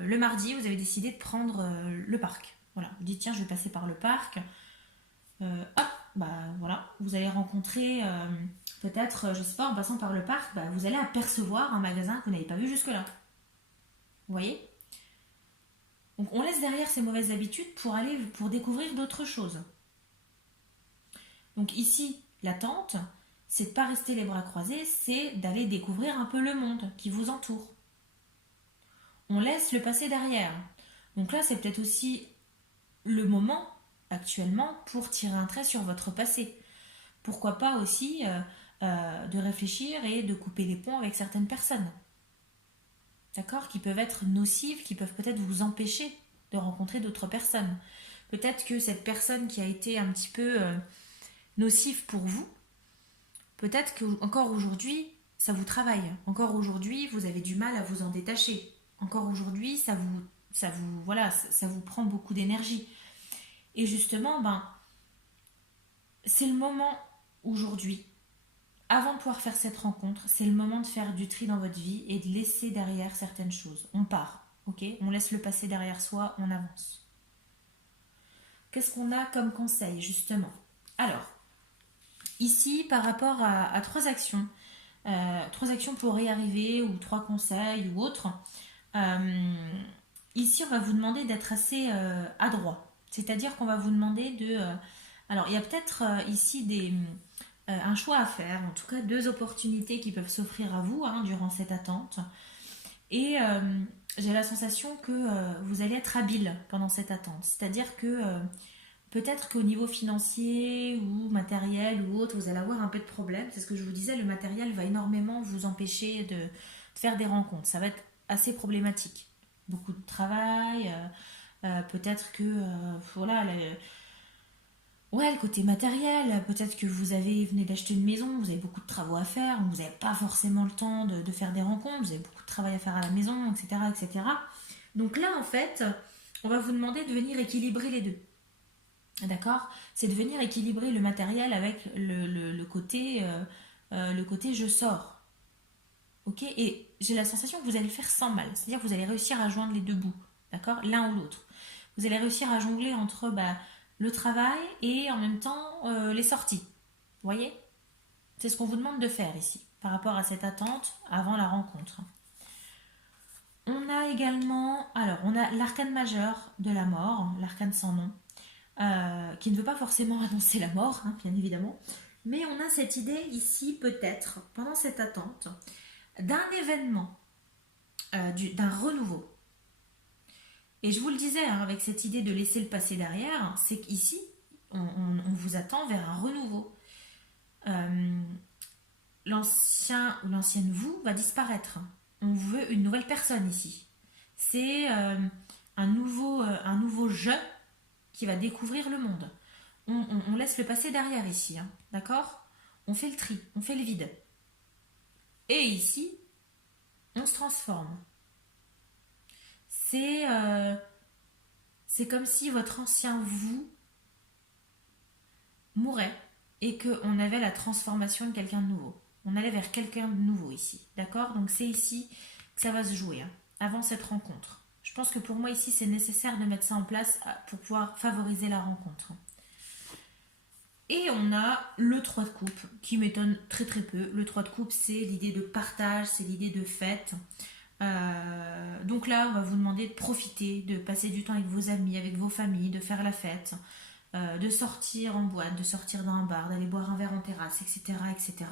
le mardi, vous avez décidé de prendre le parc. Voilà, vous dites tiens, je vais passer par le parc. Hop, bah voilà, vous allez rencontrer peut-être, je sais pas, en passant par le parc, bah, vous allez apercevoir un magasin que vous n'avez pas vu jusque-là. Vous voyez? Donc on laisse derrière ces mauvaises habitudes pour découvrir d'autres choses. Donc ici, l'attente, c'est de ne pas rester les bras croisés, c'est d'aller découvrir un peu le monde qui vous entoure. On laisse le passé derrière. Donc là, c'est peut-être aussi le moment actuellement pour tirer un trait sur votre passé. Pourquoi pas aussi de réfléchir et de couper les ponts avec certaines personnes. D'accord? Qui peuvent être nocives, qui peuvent peut-être vous empêcher de rencontrer d'autres personnes. Peut-être que cette personne qui a été un petit peu nocive pour vous, peut-être qu'encore aujourd'hui, ça vous travaille. Encore aujourd'hui, vous avez du mal à vous en détacher. Encore aujourd'hui, ça vous prend beaucoup d'énergie. Et justement, c'est le moment aujourd'hui, avant de pouvoir faire cette rencontre, c'est le moment de faire du tri dans votre vie et de laisser derrière certaines choses. On part, ok? On laisse le passé derrière soi, on avance. Qu'est-ce qu'on a comme conseil, justement? Alors, Ici, par rapport à trois actions pour y arriver, ou trois conseils ou autres, euh, ici, on va vous demander d'être assez adroit. C'est-à-dire qu'on va vous demander de... alors, il y a peut-être ici un choix à faire, en tout cas deux opportunités qui peuvent s'offrir à vous hein, durant cette attente. Et j'ai la sensation que vous allez être habile pendant cette attente. C'est-à-dire que peut-être qu'au niveau financier ou matériel ou autre, vous allez avoir un peu de problème. C'est ce que je vous disais, le matériel va énormément vous empêcher de faire des rencontres. Ça va être assez problématique. Beaucoup de travail, peut-être que voilà, ouais, le côté matériel, peut-être que venez d'acheter une maison, vous avez beaucoup de travaux à faire, vous n'avez pas forcément le temps de faire des rencontres, vous avez beaucoup de travail à faire à la maison, etc., etc. Donc là, en fait, on va vous demander de venir équilibrer les deux. D'accord. C'est de venir équilibrer le matériel avec le côté je sors. Ok. Et j'ai la sensation que vous allez le faire sans mal. C'est-à-dire que vous allez réussir à joindre les deux bouts. D'accord. L'un ou l'autre. Vous allez réussir à jongler entre le travail et en même temps les sorties. Vous voyez. C'est ce qu'on vous demande de faire ici par rapport à cette attente avant la rencontre. On a également, alors on a l'arcane majeur de la mort, l'arcane sans nom, qui ne veut pas forcément annoncer la mort, hein, bien évidemment, mais on a cette idée ici peut-être, pendant cette attente, d'un événement, d'un renouveau. Et je vous le disais, hein, avec cette idée de laisser le passé derrière, c'est qu'ici, on vous attend vers un renouveau. Euh, L'ancien ou l'ancienne vous va disparaître. On veut une nouvelle personne ici. C'est un nouveau je qui va découvrir le monde. On laisse le passé derrière ici, hein, d'accord. On fait le tri, on fait le vide. Et ici, on se transforme. C'est c'est comme si votre ancien vous mourait et qu'on avait la transformation de quelqu'un de nouveau. On allait vers quelqu'un de nouveau ici, d'accord. Donc c'est ici que ça va se jouer, hein, avant cette rencontre. Je pense que pour moi ici, c'est nécessaire de mettre ça en place pour pouvoir favoriser la rencontre. Et on a le 3 de coupe, qui m'étonne très très peu. Le 3 de coupe, c'est l'idée de partage, c'est l'idée de fête. Donc là, on va vous demander de profiter, de passer du temps avec vos amis, avec vos familles, de faire la fête, de sortir en boîte, de sortir dans un bar, d'aller boire un verre en terrasse, etc., etc.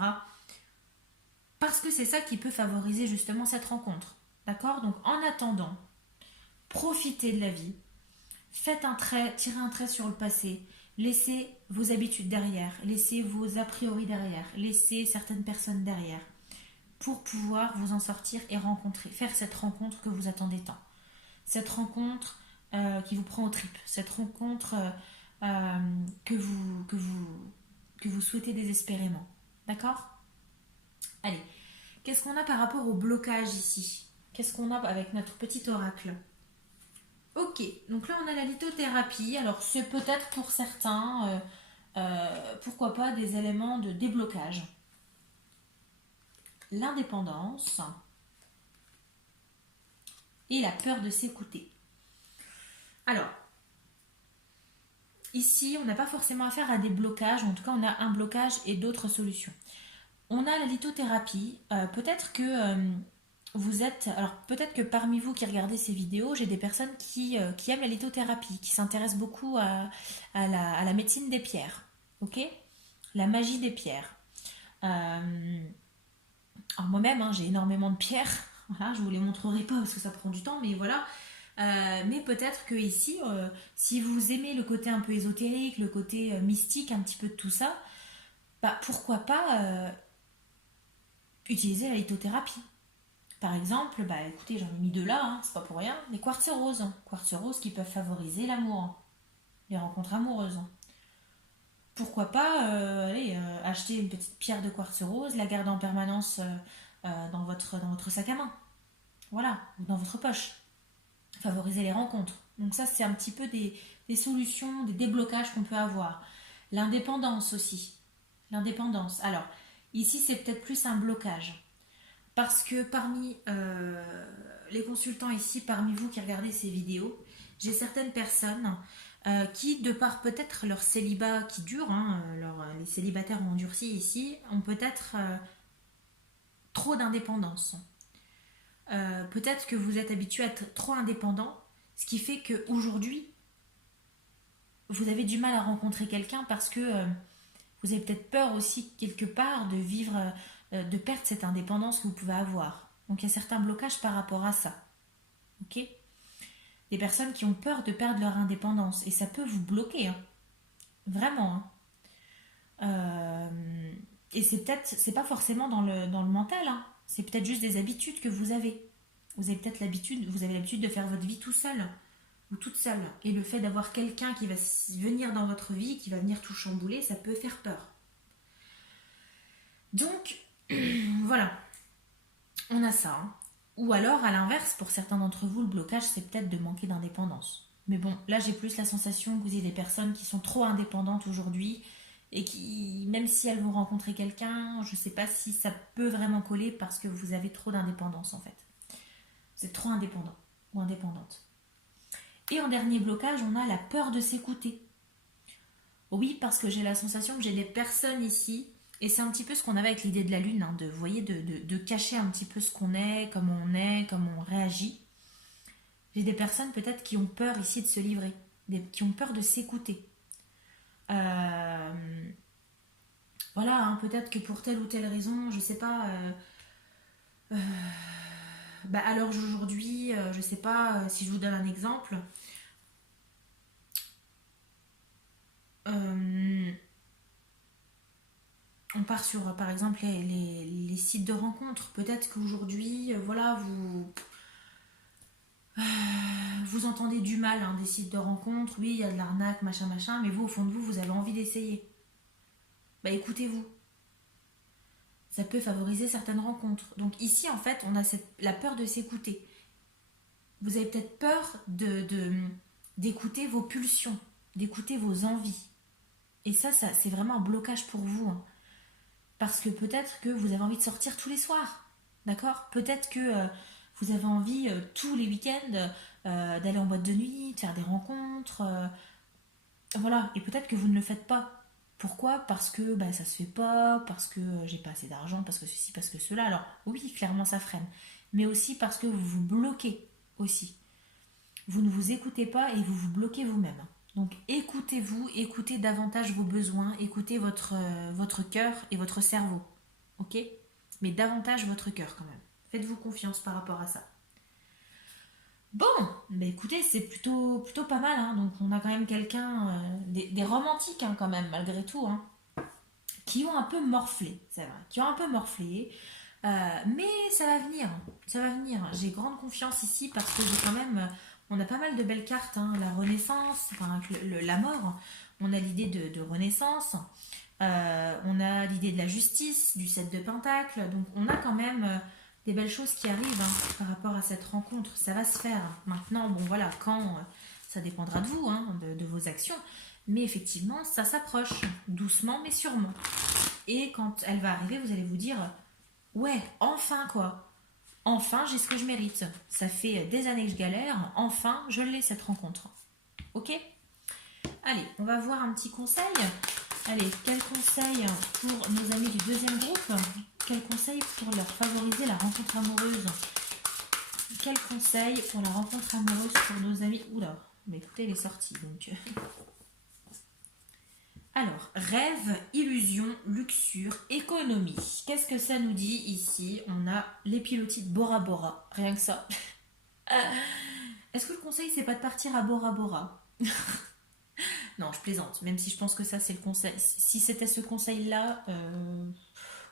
Parce que c'est ça qui peut favoriser justement cette rencontre. D'accord. Donc en attendant, profitez de la vie, faites un trait, tirez un trait sur le passé, laissez vos habitudes derrière, laissez vos a priori derrière, laissez certaines personnes derrière pour pouvoir vous en sortir et rencontrer, faire cette rencontre que vous attendez tant. Cette rencontre qui vous prend aux tripes, cette rencontre que vous souhaitez désespérément. D'accord. Allez, qu'est-ce qu'on a par rapport au blocage ici? Qu'est-ce qu'on a avec notre petit oracle? Ok, donc là on a la lithothérapie. Alors c'est peut-être pour certains, pourquoi pas, des éléments de déblocage. L'indépendance et la peur de s'écouter. Alors, ici on n'a pas forcément affaire à des blocages, en tout cas on a un blocage et d'autres solutions. On a la lithothérapie. Peut-être que vous êtes... Alors peut-être que parmi vous qui regardez ces vidéos, j'ai des personnes qui aiment la lithothérapie, qui s'intéressent beaucoup à la médecine des pierres. Ok. La magie des pierres. Alors moi-même, hein, j'ai énormément de pierres. Voilà, je vous les montrerai pas parce que ça prend du temps, mais voilà. Mais peut-être que ici, si vous aimez le côté un peu ésotérique, le côté mystique, un petit peu de tout ça, pourquoi pas utiliser la lithothérapie. Par exemple, écoutez, j'en ai mis deux là, hein, c'est pas pour rien, les quartz roses. Quartz roses qui peuvent favoriser l'amour, les rencontres amoureuses. Pourquoi pas acheter une petite pierre de quartz rose, la garder en permanence dans votre sac à main. Voilà, ou dans votre poche. Favoriser les rencontres. Donc ça, c'est un petit peu des solutions, des déblocages qu'on peut avoir. L'indépendance aussi. L'indépendance. Alors, ici, c'est peut-être plus un blocage. Parce que parmi les consultants ici, parmi vous qui regardez ces vidéos, j'ai certaines personnes qui, de par peut-être leur célibat qui dure, hein, les célibataires ont endurci ici, ont peut-être trop d'indépendance. Peut-être que vous êtes habitué à être trop indépendant, ce qui fait qu'aujourd'hui, vous avez du mal à rencontrer quelqu'un parce que vous avez peut-être peur aussi quelque part de vivre, de perdre cette indépendance que vous pouvez avoir. Donc il y a certains blocages par rapport à ça. Ok? Des personnes qui ont peur de perdre leur indépendance et ça peut vous bloquer, hein. Vraiment, hein. Et c'est pas forcément dans le mental, hein. C'est peut-être juste des habitudes que vous avez. Vous avez l'habitude de faire votre vie tout seul ou toute seule. Et le fait d'avoir quelqu'un qui va venir dans votre vie, qui va venir tout chambouler, ça peut faire peur. Donc, voilà, on a ça, hein. Ou alors, à l'inverse, pour certains d'entre vous, le blocage, c'est peut-être de manquer d'indépendance. Mais bon, là, j'ai plus la sensation que vous ayez des personnes qui sont trop indépendantes aujourd'hui et qui, même si elles vont rencontrer quelqu'un, je ne sais pas si ça peut vraiment coller parce que vous avez trop d'indépendance, en fait. Vous êtes trop indépendant ou indépendante. Et en dernier blocage, on a la peur de s'écouter. Oui, parce que j'ai la sensation que j'ai des personnes ici, et c'est un petit peu ce qu'on avait avec l'idée de la lune, hein, vous voyez, de cacher un petit peu ce qu'on est, comment on réagit. J'ai des personnes peut-être qui ont peur ici de se livrer, qui ont peur de s'écouter. Voilà, hein, peut-être que pour telle ou telle raison, je sais pas, à l'heure d'aujourd'hui, je sais pas, si je vous donne un exemple, euh, on part sur, par exemple, les sites de rencontres. Peut-être qu'aujourd'hui, voilà, vous entendez du mal, hein, des sites de rencontres. Oui, il y a de l'arnaque, machin, machin, mais vous, au fond de vous, vous avez envie d'essayer. Bah écoutez-vous. Ça peut favoriser certaines rencontres. Donc ici, en fait, on a la peur de s'écouter. Vous avez peut-être peur d'écouter vos pulsions, d'écouter vos envies. Et ça c'est vraiment un blocage pour vous, hein. Parce que peut-être que vous avez envie de sortir tous les soirs. D'accord? Peut-être que vous avez envie tous les week-ends d'aller en boîte de nuit, de faire des rencontres. Voilà. Et peut-être que vous ne le faites pas. Pourquoi? Parce que ça se fait pas, parce que j'ai pas assez d'argent, parce que ceci, parce que cela. Alors oui, clairement ça freine. Mais aussi parce que vous vous bloquez aussi. Vous ne vous écoutez pas et vous vous bloquez vous-même. Donc écoutez-vous, écoutez davantage vos besoins, écoutez votre cœur et votre cerveau. Ok? Mais davantage votre cœur quand même. Faites-vous confiance par rapport à ça. Bon, écoutez, c'est plutôt pas mal, hein. Donc on a quand même quelqu'un, des romantiques, hein, quand même, malgré tout, hein, qui ont un peu morflé, c'est vrai, qui ont un peu morflé. Mais ça va venir, ça va venir. J'ai grande confiance ici parce que j'ai quand même, on a pas mal de belles cartes, hein. La renaissance, enfin, la mort, on a l'idée de renaissance, on a l'idée de la justice, du 7 de Pentacle, donc on a quand même des belles choses qui arrivent, hein, par rapport à cette rencontre. Ça va se faire. Maintenant, bon voilà, quand, ça dépendra de vous, hein, de vos actions, mais effectivement, ça s'approche, doucement mais sûrement. Et quand elle va arriver, vous allez vous dire, ouais, enfin quoi. Enfin, j'ai ce que je mérite. Ça fait des années que je galère. Enfin, je l'ai cette rencontre. Ok? Allez, on va voir un petit conseil. Allez, quel conseil pour nos amis du deuxième groupe? Quel conseil pour leur favoriser la rencontre amoureuse? Quel conseil pour la rencontre amoureuse pour nos amis? Oula, mais écoutez, elle est sortie donc. Alors, rêve, illusion, luxure, économie. Qu'est-ce que ça nous dit ici? On a les pilotis de Bora Bora, rien que ça. Est-ce que le conseil, c'est pas de partir à Bora Bora? Non, je plaisante, même si je pense que ça, c'est le conseil. Si c'était ce conseil-là,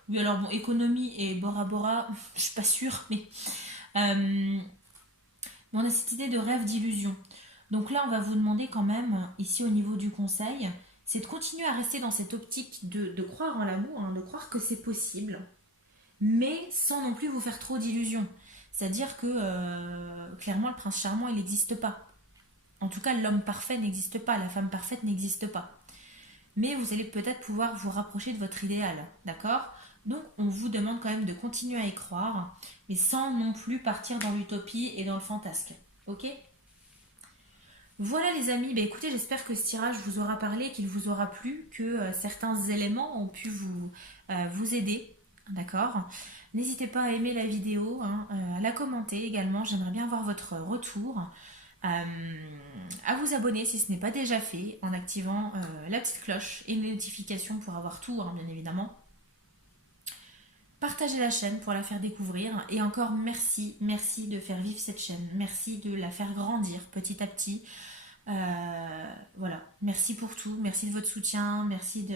oui, alors bon, économie et Bora Bora, je suis pas sûre, mais on a cette idée de rêve, d'illusion. Donc là, on va vous demander quand même, ici au niveau du conseil, c'est de continuer à rester dans cette optique de croire en l'amour, hein, de croire que c'est possible, mais sans non plus vous faire trop d'illusions. C'est-à-dire que clairement, le prince charmant, il n'existe pas. En tout cas, l'homme parfait n'existe pas, la femme parfaite n'existe pas. Mais vous allez peut-être pouvoir vous rapprocher de votre idéal, d'accord? Donc, on vous demande quand même de continuer à y croire, mais sans non plus partir dans l'utopie et dans le fantasque, ok? Voilà les amis, bah écoutez, j'espère que ce tirage vous aura parlé, qu'il vous aura plu, que certains éléments ont pu vous aider, d'accord? N'hésitez pas à aimer la vidéo, hein, à la commenter également, j'aimerais bien avoir votre retour, euh, à vous abonner si ce n'est pas déjà fait, en activant la petite cloche et les notifications pour avoir tout, hein, bien évidemment. Partagez la chaîne pour la faire découvrir et encore merci, merci de faire vivre cette chaîne, merci de la faire grandir petit à petit. Voilà, merci pour tout, merci de votre soutien, merci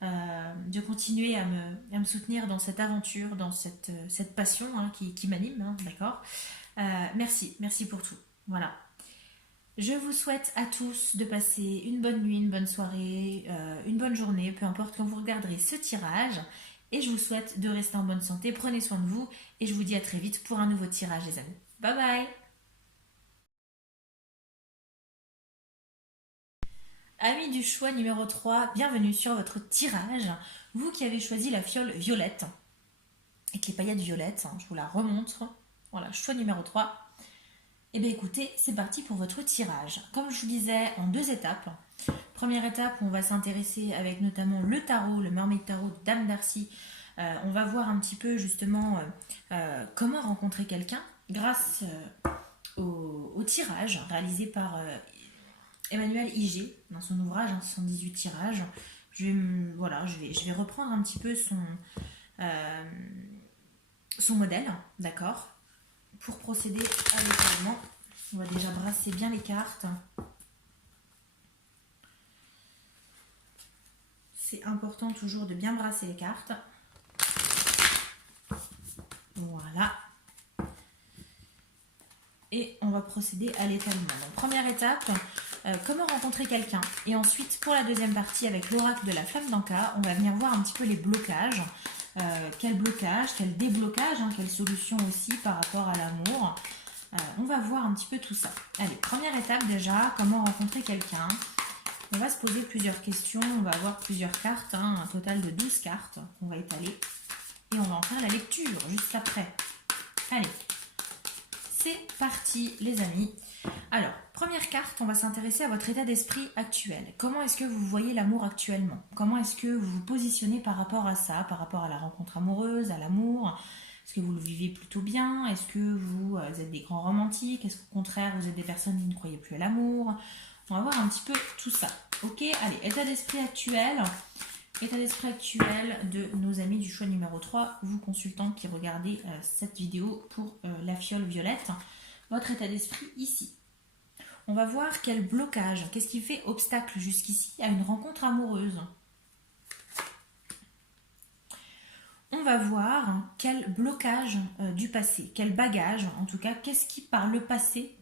de continuer à me soutenir dans cette aventure, dans cette passion, hein, qui m'anime, hein, d'accord. Merci, merci pour tout. Voilà. Je vous souhaite à tous de passer une bonne nuit, une bonne soirée, une bonne journée, peu importe quand vous regarderez ce tirage. Et je vous souhaite de rester en bonne santé, prenez soin de vous et je vous dis à très vite pour un nouveau tirage les amis. Bye bye. Amis du choix numéro 3, bienvenue sur votre tirage. Vous qui avez choisi la fiole violette, avec les paillettes violettes, hein, je vous la remontre. Voilà, choix numéro 3. Et bien écoutez, c'est parti pour votre tirage. Comme je vous disais, en 2 étapes. Première étape, on va s'intéresser avec notamment le tarot, le Mermaid Tarot de Dame Darcy. On va voir un petit peu justement comment rencontrer quelqu'un grâce au tirage réalisé par Emmanuel Iger dans son ouvrage, hein, 118 tirages. Voilà, je vais reprendre un petit peu son modèle, d'accord. Pour procéder à l'étalement, on va déjà brasser bien les cartes. C'est important toujours de bien brasser les cartes. Voilà. Et on va procéder à l'étalement. Donc, première étape, comment rencontrer quelqu'un. Et ensuite, pour la deuxième partie, avec l'oracle de la flamme d'Anka, on va venir voir un petit peu les blocages. Quel blocage, quel déblocage, hein, quelle solution aussi par rapport à l'amour. On va voir un petit peu tout ça. Allez, première étape déjà, comment rencontrer quelqu'un. On va se poser plusieurs questions, on va avoir plusieurs cartes, hein, un total de 12 cartes qu'on va étaler. Et on va en faire la lecture juste après. Allez, c'est parti les amis. Alors, première carte, on va s'intéresser à votre état d'esprit actuel. Comment est-ce que vous voyez l'amour actuellement? Comment est-ce que vous vous positionnez par rapport à ça, par rapport à la rencontre amoureuse, à l'amour? Est-ce que vous le vivez plutôt bien? Est-ce que vous êtes des grands romantiques? Est-ce qu'au contraire, vous êtes des personnes qui ne croyez plus à l'amour? On va voir un petit peu tout ça. Ok, allez, état d'esprit actuel. État d'esprit actuel de nos amis du choix numéro 3, vous consultants qui regardez cette vidéo pour la fiole violette. Votre état d'esprit ici. On va voir quel blocage, qu'est-ce qui fait obstacle jusqu'ici à une rencontre amoureuse. On va voir quel blocage du passé, quel bagage, en tout cas, qu'est-ce qui par le passé,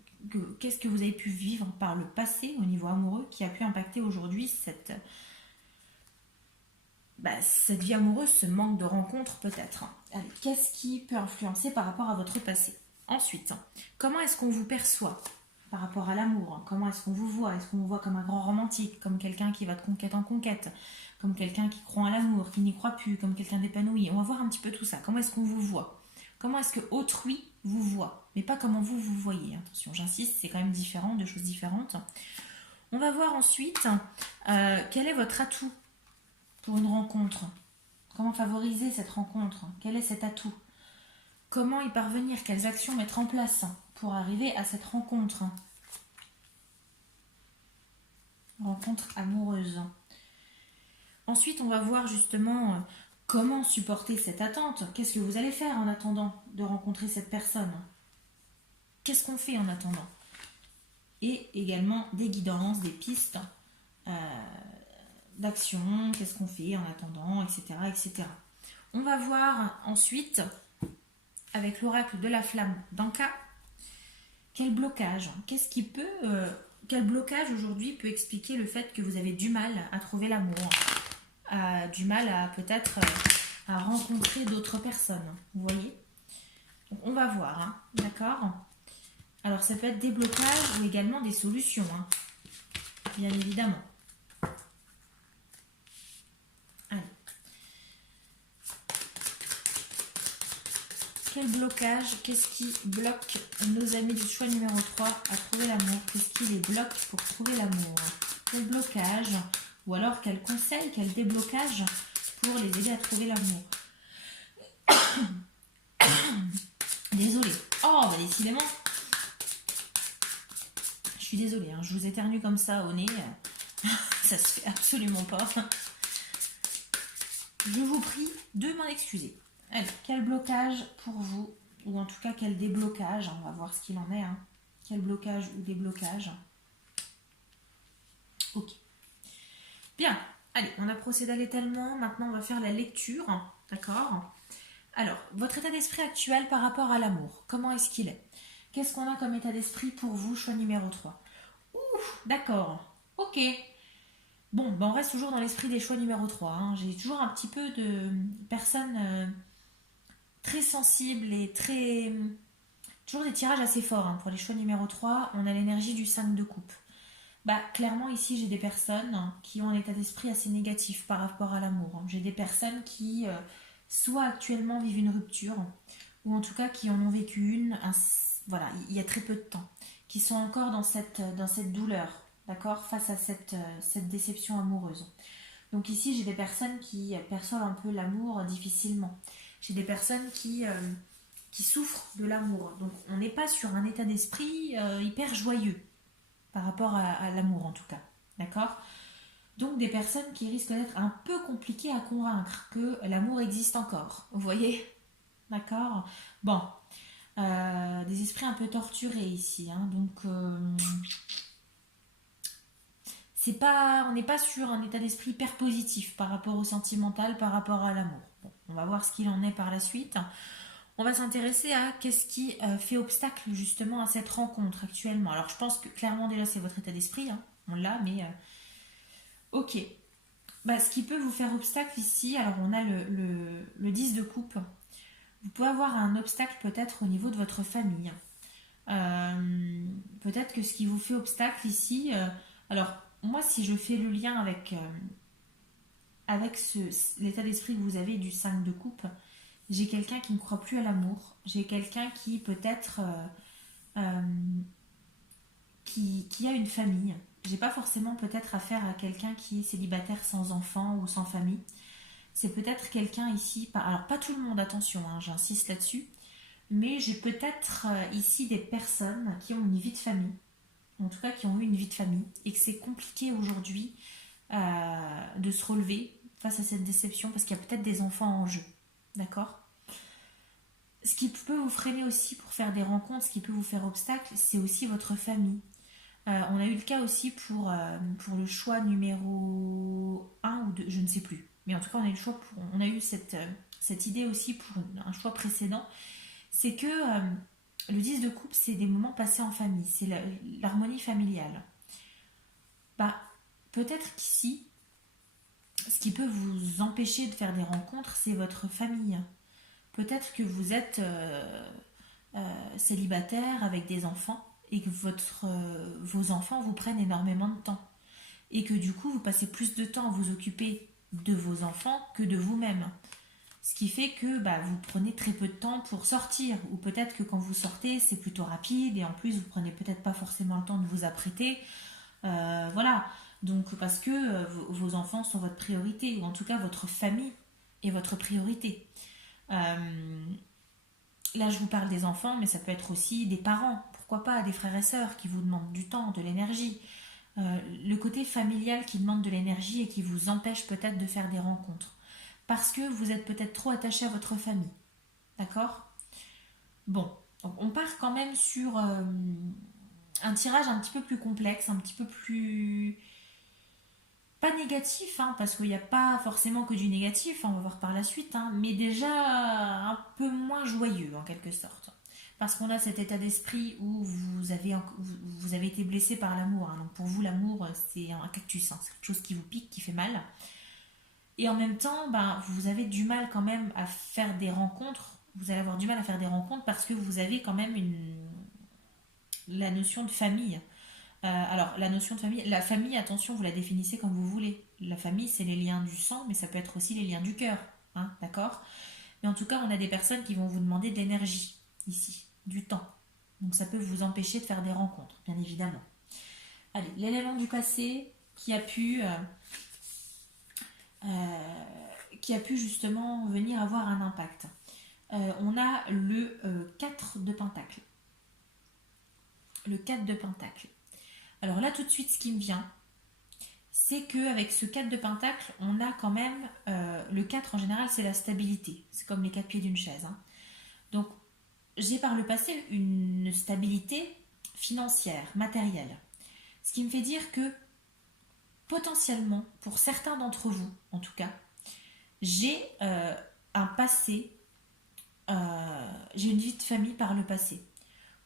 qu'est-ce que vous avez pu vivre par le passé au niveau amoureux qui a pu impacter aujourd'hui cette vie amoureuse, ce manque de rencontre peut-être. Allez, qu'est-ce qui peut influencer par rapport à votre passé? Ensuite, comment est-ce qu'on vous perçoit par rapport à l'amour? Comment est-ce qu'on vous voit? Est-ce qu'on vous voit comme un grand romantique, comme quelqu'un qui va de conquête en conquête, comme quelqu'un qui croit à l'amour, qui n'y croit plus, comme quelqu'un d'épanoui? On va voir un petit peu tout ça. Comment est-ce qu'on vous voit? Comment est-ce que autrui vous voit? Mais pas comment vous voyez. Attention, j'insiste, c'est quand même différent, deux choses différentes. On va voir ensuite quel est votre atout pour une rencontre. Comment favoriser cette rencontre? Quel est cet atout? Comment y parvenir? Quelles actions mettre en place pour arriver à cette rencontre? Rencontre amoureuse. Ensuite, on va voir justement comment supporter cette attente. Qu'est-ce que vous allez faire en attendant de rencontrer cette personne? Qu'est-ce qu'on fait en attendant? Et également des guidances, des pistes d'action, qu'est-ce qu'on fait en attendant, etc., etc. On va voir ensuite, avec l'oracle de la flamme d'Anka, quel blocage, quel blocage aujourd'hui peut expliquer le fait que vous avez du mal à trouver l'amour, du mal à peut-être à rencontrer d'autres personnes, vous voyez? Donc, on va voir, hein, d'accord? Alors ça peut être des blocages ou également des solutions, hein, bien évidemment. Allez. Quel blocage? Qu'est-ce qui bloque nos amis du choix numéro 3 à trouver l'amour? Qu'est-ce qui les bloque pour trouver l'amour? Quel blocage? Ou alors quel conseil, quel déblocage pour les aider à trouver l'amour? Désolée. Oh, bah décidément. Je suis désolée, hein, je vous éternue comme ça au nez. Ça se fait absolument pas. Je vous prie de m'en excuser. Allez, quel blocage pour vous? Ou en tout cas, quel déblocage? On va voir ce qu'il en est. Hein. Quel blocage ou déblocage? Ok. Bien. Allez, on a procédé à l'étalement. Maintenant, on va faire la lecture. D'accord? Alors, votre état d'esprit actuel par rapport à l'amour. Comment est-ce qu'il est? Qu'est-ce qu'on a comme état d'esprit pour vous, choix numéro 3? Ouf, d'accord. Ok. Bon, ben on reste toujours dans l'esprit des choix numéro 3. Hein. J'ai toujours un petit peu de personnes très sensibles et très... Toujours des tirages assez forts. Hein. Pour les choix numéro 3, on a l'énergie du 5 de coupe. Bah, clairement, ici, j'ai des personnes qui ont un état d'esprit assez négatif par rapport à l'amour. Hein. J'ai des personnes qui, soit actuellement vivent une rupture, ou en tout cas qui en ont vécu une, voilà, il y a très peu de temps, qui sont encore dans cette douleur, d'accord, face à cette déception amoureuse. Donc ici, j'ai des personnes qui perçoivent un peu l'amour difficilement. J'ai des personnes qui souffrent de l'amour. Donc on n'est pas sur un état d'esprit hyper joyeux par rapport à l'amour en tout cas. D'accord? Donc des personnes qui risquent d'être un peu compliquées à convaincre que l'amour existe encore. Vous voyez? D'accord? Bon. Des esprits un peu torturés ici. Hein, donc on n'est pas sur un état d'esprit hyper positif par rapport au sentimental, par rapport à l'amour. Bon, on va voir ce qu'il en est par la suite. On va s'intéresser à qu'est-ce qui fait obstacle justement à cette rencontre actuellement. Alors je pense que clairement déjà c'est votre état d'esprit, hein, on l'a, mais ok. Bah, ce qui peut vous faire obstacle ici, alors on a le 10 de coupe. Vous pouvez avoir un obstacle peut-être au niveau de votre famille. Peut-être que ce qui vous fait obstacle ici, alors moi si je fais le lien avec l'état d'esprit que vous avez du 5 de coupe, j'ai quelqu'un qui ne croit plus à l'amour. J'ai quelqu'un qui peut-être qui a une famille. J'ai pas forcément peut-être affaire à quelqu'un qui est célibataire sans enfant ou sans famille. C'est peut-être quelqu'un ici, alors pas tout le monde, attention, hein, j'insiste là-dessus, mais j'ai peut-être ici des personnes qui ont une vie de famille, en tout cas qui ont eu une vie de famille, et que c'est compliqué aujourd'hui de se relever face à cette déception parce qu'il y a peut-être des enfants en jeu. D'accord? Ce qui peut vous freiner aussi pour faire des rencontres, ce qui peut vous faire obstacle, c'est aussi votre famille. On a eu le cas aussi pour le choix numéro un ou 2, je ne sais plus. Mais en tout cas, on a eu cette idée aussi pour un choix précédent. C'est que le 10 de coupe, c'est des moments passés en famille, c'est l'harmonie familiale. Bah, peut-être qu'ici, ce qui peut vous empêcher de faire des rencontres, c'est votre famille. Peut-être que vous êtes célibataire avec des enfants et que vos enfants vous prennent énormément de temps. Et que du coup, vous passez plus de temps à vous occuper de vos enfants que de vous-même. Ce qui fait que vous prenez très peu de temps pour sortir. Ou peut-être que quand vous sortez, c'est plutôt rapide et en plus, vous prenez peut-être pas forcément le temps de vous apprêter. Voilà. Donc, parce que vos enfants sont votre priorité, ou en tout cas, votre famille est votre priorité. Là, je vous parle des enfants, mais ça peut être aussi des parents. Pourquoi pas des frères et sœurs qui vous demandent du temps, de l'énergie. Le côté familial qui demande de l'énergie et qui vous empêche peut-être de faire des rencontres. Parce que vous êtes peut-être trop attaché à votre famille. D'accord? Bon, donc on part quand même sur un tirage un petit peu plus complexe, un petit peu plus... Pas négatif, hein, parce qu'il n'y a pas forcément que du négatif, hein, on va voir par la suite, hein, mais déjà un peu moins joyeux en quelque sorte. Parce qu'on a cet état d'esprit où vous avez été blessé par l'amour. Hein. Donc pour vous, l'amour, c'est un cactus, hein, c'est quelque chose qui vous pique, qui fait mal. Et en même temps, vous avez du mal quand même à faire des rencontres. Vous allez avoir du mal à faire des rencontres parce que vous avez quand même la notion de famille. Alors, la notion de famille, la famille, attention, vous la définissez comme vous voulez. La famille, c'est les liens du sang, mais ça peut être aussi les liens du cœur. Hein, d'accord? Mais en tout cas, on a des personnes qui vont vous demander de l'énergie ici, du temps. Donc ça peut vous empêcher de faire des rencontres, bien évidemment. Allez, l'élément du passé qui a pu justement venir avoir un impact. On a le 4 de Pentacle. Le 4 de Pentacle. Alors là, tout de suite, ce qui me vient, c'est qu'avec ce 4 de Pentacle, on a quand même... le 4, en général, c'est la stabilité. C'est comme les 4 pieds d'une chaise. Hein. Donc, j'ai par le passé une stabilité financière, matérielle. Ce qui me fait dire que, potentiellement, pour certains d'entre vous, en tout cas, j'ai un passé, j'ai une vie de famille par le passé.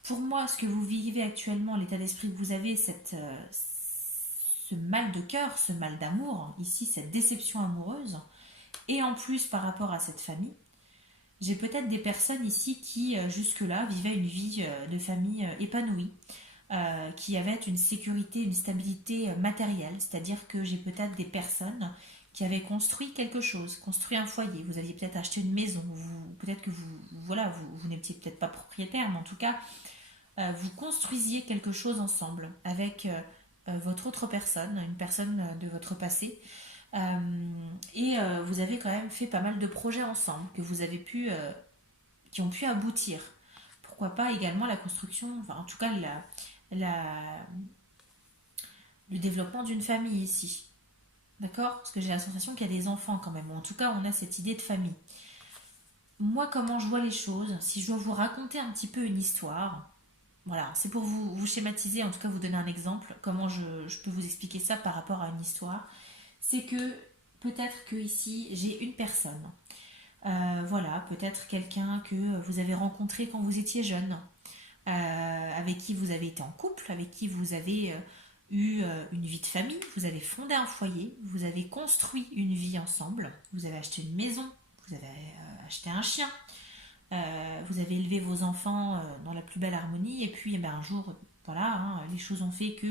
Pour moi, ce que vous vivez actuellement, l'état d'esprit que vous avez, ce mal de cœur, ce mal d'amour, ici, cette déception amoureuse, et en plus par rapport à cette famille, j'ai peut-être des personnes ici qui, jusque-là, vivaient une vie de famille épanouie, qui avaient une sécurité, une stabilité matérielle, c'est-à-dire que j'ai peut-être des personnes qui avaient construit quelque chose, construit un foyer, vous aviez peut-être acheté une maison, peut-être que vous n'étiez peut-être pas propriétaire, mais en tout cas, vous construisiez quelque chose ensemble avec votre autre personne, une personne de votre passé, et vous avez quand même fait pas mal de projets ensemble que vous avez qui ont pu aboutir. Pourquoi pas également la construction, enfin en tout cas le développement d'une famille ici. D'accord? Parce que j'ai la sensation qu'il y a des enfants quand même. En tout cas, on a cette idée de famille. Moi, comment je vois les choses, si je dois vous raconter un petit peu une histoire, voilà, c'est pour vous schématiser, en tout cas vous donner un exemple, comment je peux vous expliquer ça par rapport à une histoire. C'est que peut-être que ici j'ai une personne, voilà, peut-être quelqu'un que vous avez rencontré quand vous étiez jeune, avec qui vous avez été en couple, avec qui vous avez eu une vie de famille, vous avez fondé un foyer, vous avez construit une vie ensemble, vous avez acheté une maison, vous avez acheté un chien, vous avez élevé vos enfants dans la plus belle harmonie, et puis un jour, voilà, hein, les choses ont fait que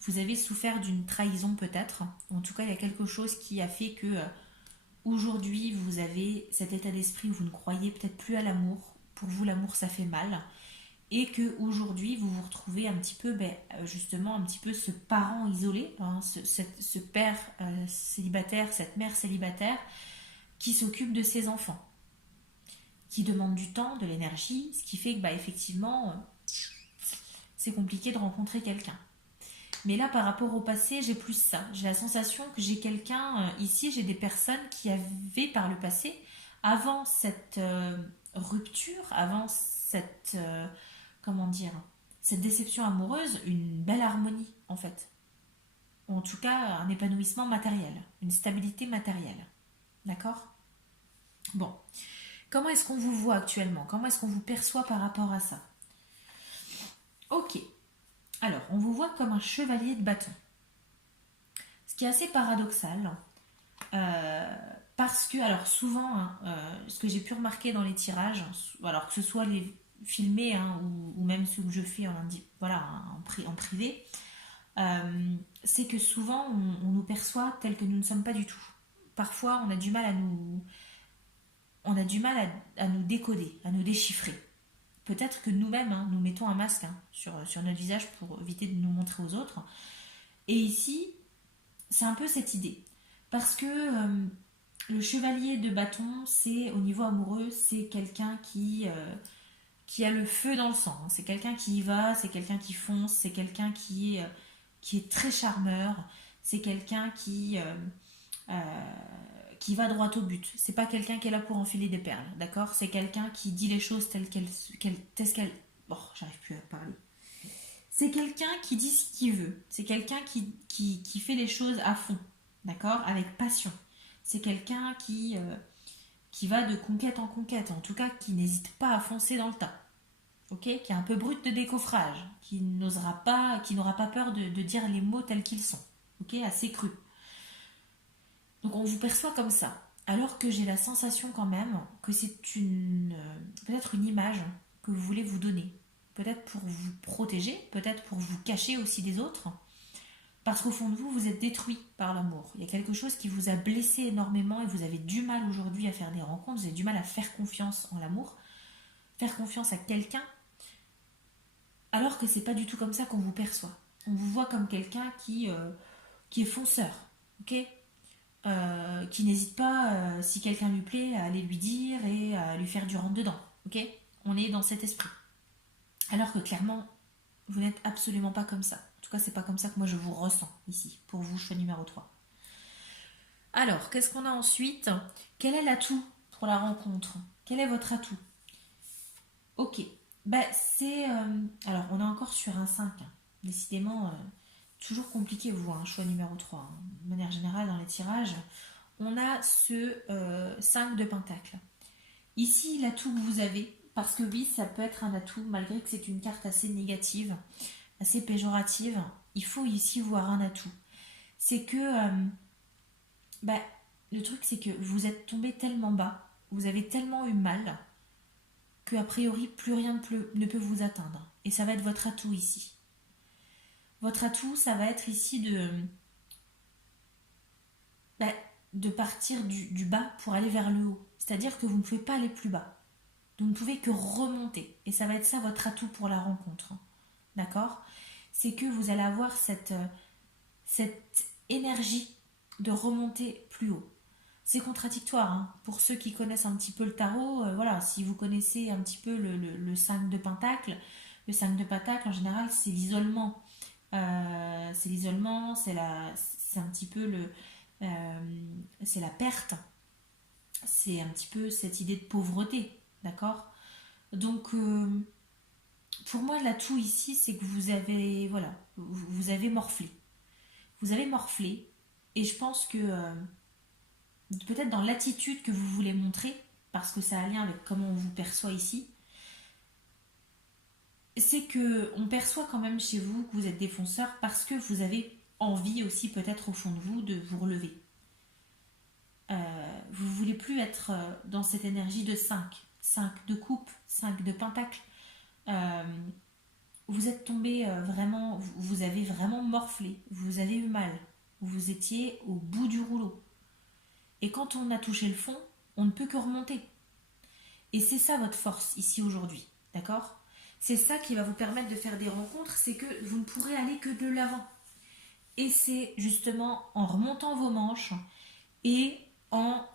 vous avez souffert d'une trahison peut-être. En tout cas, il y a quelque chose qui a fait que aujourd'hui, vous avez cet état d'esprit où vous ne croyez peut-être plus à l'amour. Pour vous, l'amour, ça fait mal. Et que aujourd'hui, vous vous retrouvez un petit peu, justement, un petit peu ce parent isolé, hein, ce père célibataire, cette mère célibataire qui s'occupe de ses enfants, qui demande du temps, de l'énergie, ce qui fait que, effectivement, c'est compliqué de rencontrer quelqu'un. Mais là, par rapport au passé, j'ai plus ça. J'ai la sensation que j'ai quelqu'un, ici, j'ai des personnes qui avaient par le passé, avant cette rupture, avant cette, comment dire, cette déception amoureuse, une belle harmonie, en fait. Ou en tout cas, un épanouissement matériel, une stabilité matérielle. D'accord? Bon. Comment est-ce qu'on vous voit actuellement? Comment est-ce qu'on vous perçoit par rapport à ça? Ok. Alors, on vous voit comme un chevalier de bâton. Ce qui est assez paradoxal, parce que, alors souvent, hein, ce que j'ai pu remarquer dans les tirages, alors que ce soit les filmés hein, ou même ceux que je fais en privé, c'est que souvent on nous perçoit tel que nous ne sommes pas du tout. Parfois, on a du mal à nous décoder, à nous déchiffrer. Peut-être que nous-mêmes, hein, nous mettons un masque hein, sur notre visage pour éviter de nous montrer aux autres. Et ici, c'est un peu cette idée. Parce que le chevalier de bâton, c'est au niveau amoureux, c'est quelqu'un qui a le feu dans le sang. Hein. C'est quelqu'un qui y va, c'est quelqu'un qui fonce, c'est quelqu'un qui est très charmeur, c'est quelqu'un qui va droit au but. C'est pas quelqu'un qui est là pour enfiler des perles, d'accord? C'est quelqu'un qui dit les choses telles qu'elles... Oh, j'arrive plus à parler. C'est quelqu'un qui dit ce qu'il veut. C'est quelqu'un qui fait les choses à fond, d'accord? Avec passion. C'est quelqu'un qui va de conquête en conquête, en tout cas qui n'hésite pas à foncer dans le tas. Ok? Qui est un peu brut de décoffrage, qui n'aura pas peur de dire les mots tels qu'ils sont. Ok? Assez cru. Donc on vous perçoit comme ça. Alors que j'ai la sensation quand même que c'est peut-être une image que vous voulez vous donner. Peut-être pour vous protéger, peut-être pour vous cacher aussi des autres. Parce qu'au fond de vous, vous êtes détruit par l'amour. Il y a quelque chose qui vous a blessé énormément et vous avez du mal aujourd'hui à faire des rencontres, vous avez du mal à faire confiance en l'amour, faire confiance à quelqu'un, alors que c'est pas du tout comme ça qu'on vous perçoit. On vous voit comme quelqu'un qui est fonceur, ok, qui n'hésite pas, si quelqu'un lui plaît, à aller lui dire et à lui faire du rentre-dedans, ok. On est dans cet esprit. Alors que clairement, vous n'êtes absolument pas comme ça. En tout cas, c'est pas comme ça que moi je vous ressens ici, pour vous, choix numéro 3. Alors, qu'est-ce qu'on a ensuite? Quel est l'atout pour la rencontre? Quel est votre atout? Ok, bah, alors, on est encore sur un 5, hein. Décidément, toujours compliqué, vous, hein, choix numéro 3, hein. De manière générale, dans les tirages, on a ce 5 de pentacle. Ici, l'atout que vous avez, parce que oui, ça peut être un atout, malgré que c'est une carte assez négative, assez péjorative, il faut ici voir un atout. C'est que, bah, le truc, c'est que vous êtes tombé tellement bas, vous avez tellement eu mal, qu'a priori, plus rien ne peut vous atteindre. Et ça va être votre atout ici. Votre atout, ça va être ici bah, de partir du bas pour aller vers le haut. C'est-à-dire que vous ne pouvez pas aller plus bas. Vous ne pouvez que remonter. Et ça va être ça votre atout pour la rencontre. D'accord? C'est que vous allez avoir cette énergie de remonter plus haut. C'est contradictoire, hein. Pour ceux qui connaissent un petit peu le tarot, voilà, si vous connaissez un petit peu le 5 de pentacle, le 5 de pentacle en général c'est l'isolement. C'est l'isolement, c'est un petit peu c'est la perte, c'est un petit peu cette idée de pauvreté, d'accord? Donc pour moi l'atout ici c'est que vous avez, voilà, vous avez morflé. Vous avez morflé et je pense que peut-être dans l'attitude que vous voulez montrer, parce que ça a un lien avec comment on vous perçoit ici, c'est que on perçoit quand même chez vous que vous êtes défonceur parce que vous avez envie aussi peut-être au fond de vous de vous relever. Vous voulez plus être dans cette énergie de 5 de coupe, 5 de pentacle. Euh, vous êtes tombé vraiment, vous avez vraiment morflé, vous avez eu mal, vous étiez au bout du rouleau. Et quand on a touché le fond, on ne peut que remonter. Et c'est ça votre force ici aujourd'hui, d'accord? C'est ça qui va vous permettre de faire des rencontres, c'est que vous ne pourrez aller que de l'avant. Et c'est justement en remontant vos manches et en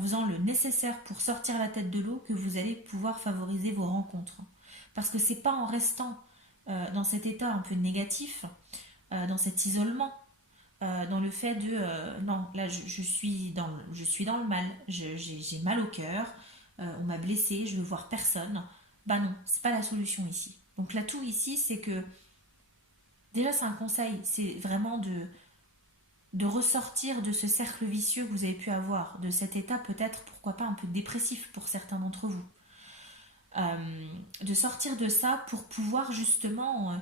faisant le nécessaire pour sortir la tête de l'eau que vous allez pouvoir favoriser vos rencontres. Parce que c'est pas en restant dans cet état un peu négatif, dans cet isolement, dans le fait de non, là je suis dans le mal, j'ai mal au cœur, on m'a blessé, je veux voir personne. Bah non, c'est pas la solution ici. Donc l'atout ici, c'est que déjà c'est un conseil, c'est vraiment de ressortir de ce cercle vicieux que vous avez pu avoir, de cet état peut-être, pourquoi pas un peu dépressif pour certains d'entre vous. De sortir de ça pour pouvoir justement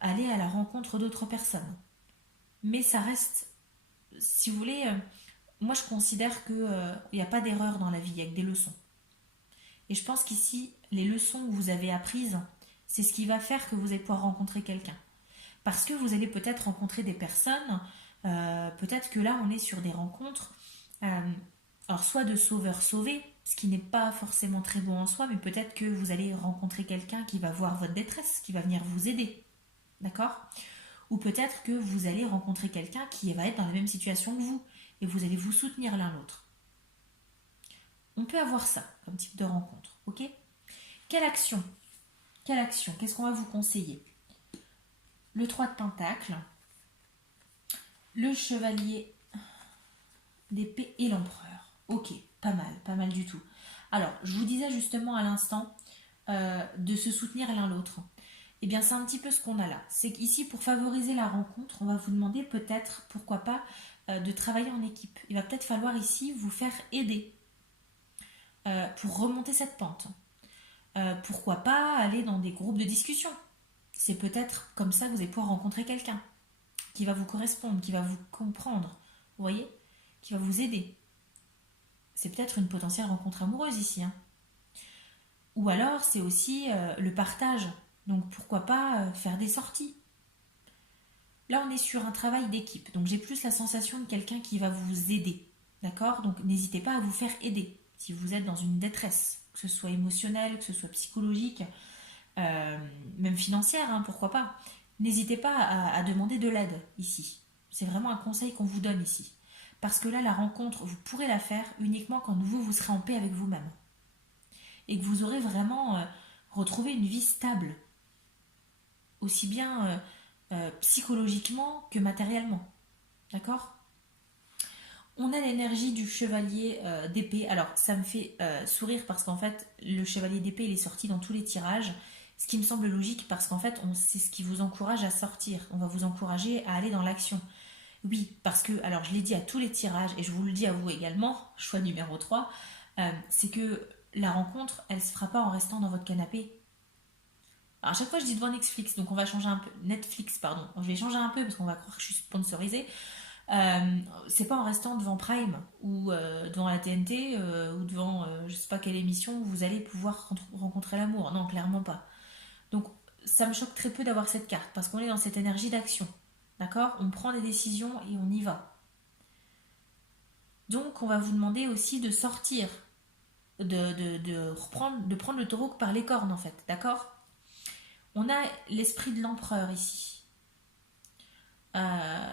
aller à la rencontre d'autres personnes. Mais ça reste, si vous voulez, moi je considère qu'il n'y a pas d'erreur dans la vie, il y a que des leçons. Et je pense qu'ici, les leçons que vous avez apprises, c'est ce qui va faire que vous allez pouvoir rencontrer quelqu'un. Parce que vous allez peut-être rencontrer des personnes, peut-être que là on est sur des rencontres, alors soit de sauveur-sauvé, ce qui n'est pas forcément très bon en soi, mais peut-être que vous allez rencontrer quelqu'un qui va voir votre détresse, qui va venir vous aider, d'accord? Ou peut-être que vous allez rencontrer quelqu'un qui va être dans la même situation que vous, et vous allez vous soutenir l'un l'autre. On peut avoir ça comme type de rencontre, ok? Quelle action? Quelle action? Qu'est-ce qu'on va vous conseiller? Le 3 de pentacle, le chevalier d'épée et l'empereur. Ok, pas mal du tout. Alors, je vous disais justement à l'instant de se soutenir l'un l'autre. Eh bien, c'est un petit peu ce qu'on a là. C'est qu'ici, pour favoriser la rencontre, on va vous demander peut-être, pourquoi pas, de travailler en équipe. Il va peut-être falloir ici vous faire aider pour remonter cette pente. Pourquoi pas aller dans des groupes de discussion. C'est peut-être comme ça que vous allez pouvoir rencontrer quelqu'un qui va vous correspondre, qui va vous comprendre, vous voyez, qui va vous aider. C'est peut-être une potentielle rencontre amoureuse ici, hein. Ou alors c'est aussi le partage. Donc pourquoi pas faire des sorties. Là, on est sur un travail d'équipe. Donc, j'ai plus la sensation de quelqu'un qui va vous aider. D'accord? Donc, n'hésitez pas à vous faire aider. Si vous êtes dans une détresse, que ce soit émotionnelle, que ce soit psychologique, même financière, hein, pourquoi pas. N'hésitez pas à demander de l'aide ici. C'est vraiment un conseil qu'on vous donne ici. Parce que là, la rencontre, vous pourrez la faire uniquement quand vous serez en paix avec vous-même. Et que vous aurez vraiment retrouvé une vie stable. Aussi bien psychologiquement que matériellement. D'accord? On a l'énergie du chevalier d'épée. Alors, ça me fait sourire parce qu'en fait, le chevalier d'épée, il est sorti dans tous les tirages. Ce qui me semble logique parce qu'en fait, c'est ce qui vous encourage à sortir. On va vous encourager à aller dans l'action. Oui, parce que, alors je l'ai dit à tous les tirages, et je vous le dis à vous également, choix numéro 3, c'est que la rencontre, elle se fera pas en restant dans votre canapé. Alors à chaque fois, je dis devant Netflix, donc on va changer un peu. Netflix, pardon. Je vais changer un peu parce qu'on va croire que je suis sponsorisée. C'est pas en restant devant Prime ou devant la TNT ou devant je sais pas quelle émission où vous allez pouvoir rencontrer l'amour. Non, clairement pas. Donc ça me choque très peu d'avoir cette carte parce qu'on est dans cette énergie d'action. D'accord? On prend des décisions et on y va. Donc on va vous demander aussi de sortir, de prendre le taureau par les cornes en fait. D'accord? On a l'esprit de l'empereur ici.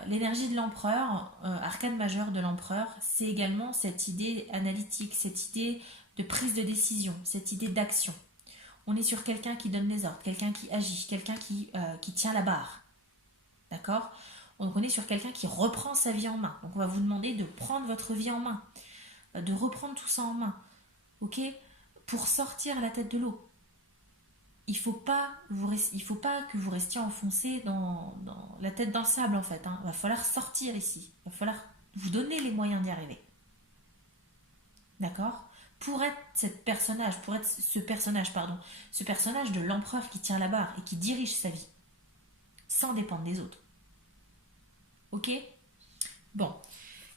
L'énergie de l'empereur, arcane majeur de l'empereur, c'est également cette idée analytique, cette idée de prise de décision, cette idée d'action. On est sur quelqu'un qui donne les ordres, quelqu'un qui agit, quelqu'un qui tient la barre. D'accord? Donc on est sur quelqu'un qui reprend sa vie en main. Donc on va vous demander de prendre votre vie en main, de reprendre tout ça en main. Ok? Pour sortir la tête de l'eau. Il ne faut pas que vous restiez enfoncé dans la tête dans le sable en fait. Hein. Il va falloir sortir ici. Il va falloir vous donner les moyens d'y arriver. D'accord? Pour être ce personnage de l'empereur qui tient la barre et qui dirige sa vie, sans dépendre des autres. Ok? Bon.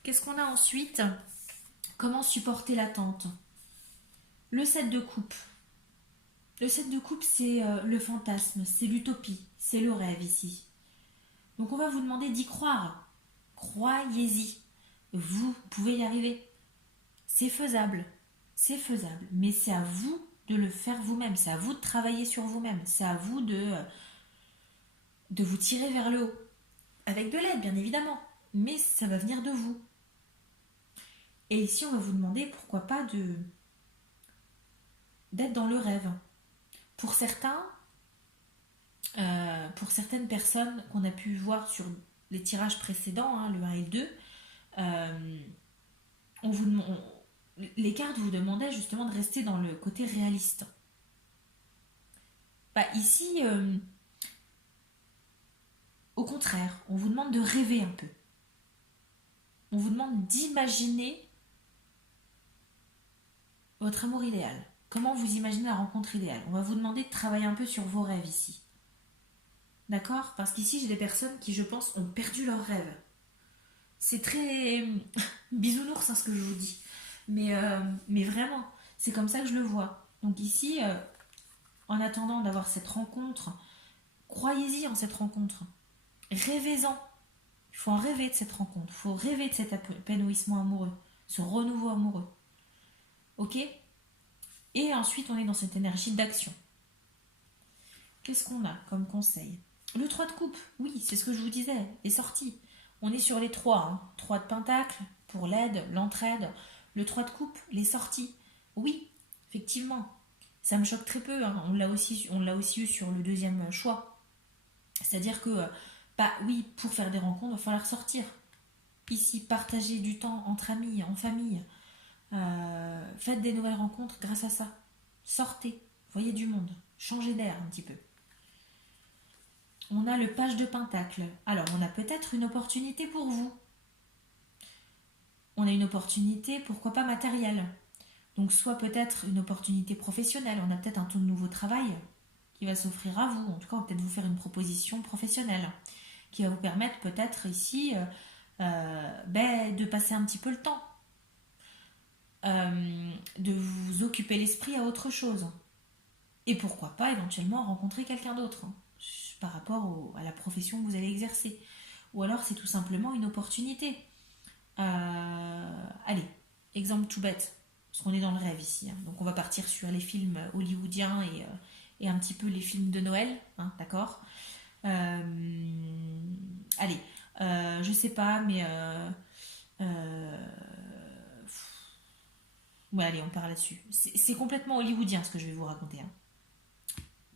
Qu'est-ce qu'on a ensuite? Comment supporter l'attente? Le 7 de coupe. Le 7 de coupe, c'est le fantasme, c'est l'utopie, c'est le rêve ici. Donc on va vous demander d'y croire. Croyez-y. Vous pouvez y arriver. C'est faisable. C'est faisable. Mais c'est à vous de le faire vous-même. C'est à vous de travailler sur vous-même. C'est à vous de vous tirer vers le haut. Avec de l'aide, bien évidemment. Mais ça va venir de vous. Et ici, on va vous demander pourquoi pas d'être dans le rêve. Pour certaines personnes qu'on a pu voir sur les tirages précédents, hein, le 1 et le 2, les cartes vous demandaient justement de rester dans le côté réaliste. Ici, au contraire, on vous demande de rêver un peu. On vous demande d'imaginer votre amour idéal. Comment vous imaginez la rencontre idéale? On va vous demander de travailler un peu sur vos rêves ici. D'accord? Parce qu'ici, j'ai des personnes qui, je pense, ont perdu leurs rêves. C'est très bisounours, hein, ce que je vous dis. Mais vraiment, c'est comme ça que je le vois. Donc ici, en attendant d'avoir cette rencontre, croyez-y en cette rencontre. Rêvez-en. Il faut en rêver de cette rencontre. Il faut rêver de cet épanouissement amoureux, ce renouveau amoureux. Ok? Et ensuite, on est dans cette énergie d'action. Qu'est-ce qu'on a comme conseil? Le 3 de coupe, oui, c'est ce que je vous disais, est sorti. On est sur les 3. Hein. 3 de pentacle pour l'aide, l'entraide. Le 3 de coupe, les sorties. Oui, effectivement. Ça me choque très peu. Hein. On l'a aussi eu sur le deuxième choix. C'est-à-dire que, oui, pour faire des rencontres, il va falloir sortir. Ici, partager du temps entre amis, en famille. Faites des nouvelles rencontres grâce à ça. Sortez, voyez du monde, changez d'air un petit peu. On a le page de pentacle. Alors, on a peut-être une opportunité pour vous. On a une opportunité, pourquoi pas matérielle. Donc, soit peut-être une opportunité professionnelle. On a peut-être un tout nouveau travail qui va s'offrir à vous. En tout cas, on va peut-être vous faire une proposition professionnelle qui va vous permettre peut-être ici de passer un petit peu le temps. De vous occuper l'esprit à autre chose. Et pourquoi pas éventuellement rencontrer quelqu'un d'autre par rapport à la profession que vous allez exercer. ou alors c'est tout simplement une opportunité. Allez, exemple tout bête, parce qu'on est dans le rêve ici, hein. Donc on va partir sur les films hollywoodiens et un petit peu les films de Noël, hein, d'accord. Allez, je sais pas, mais euh, ouais, allez, on part là-dessus. C'est complètement hollywoodien ce que je vais vous raconter, hein.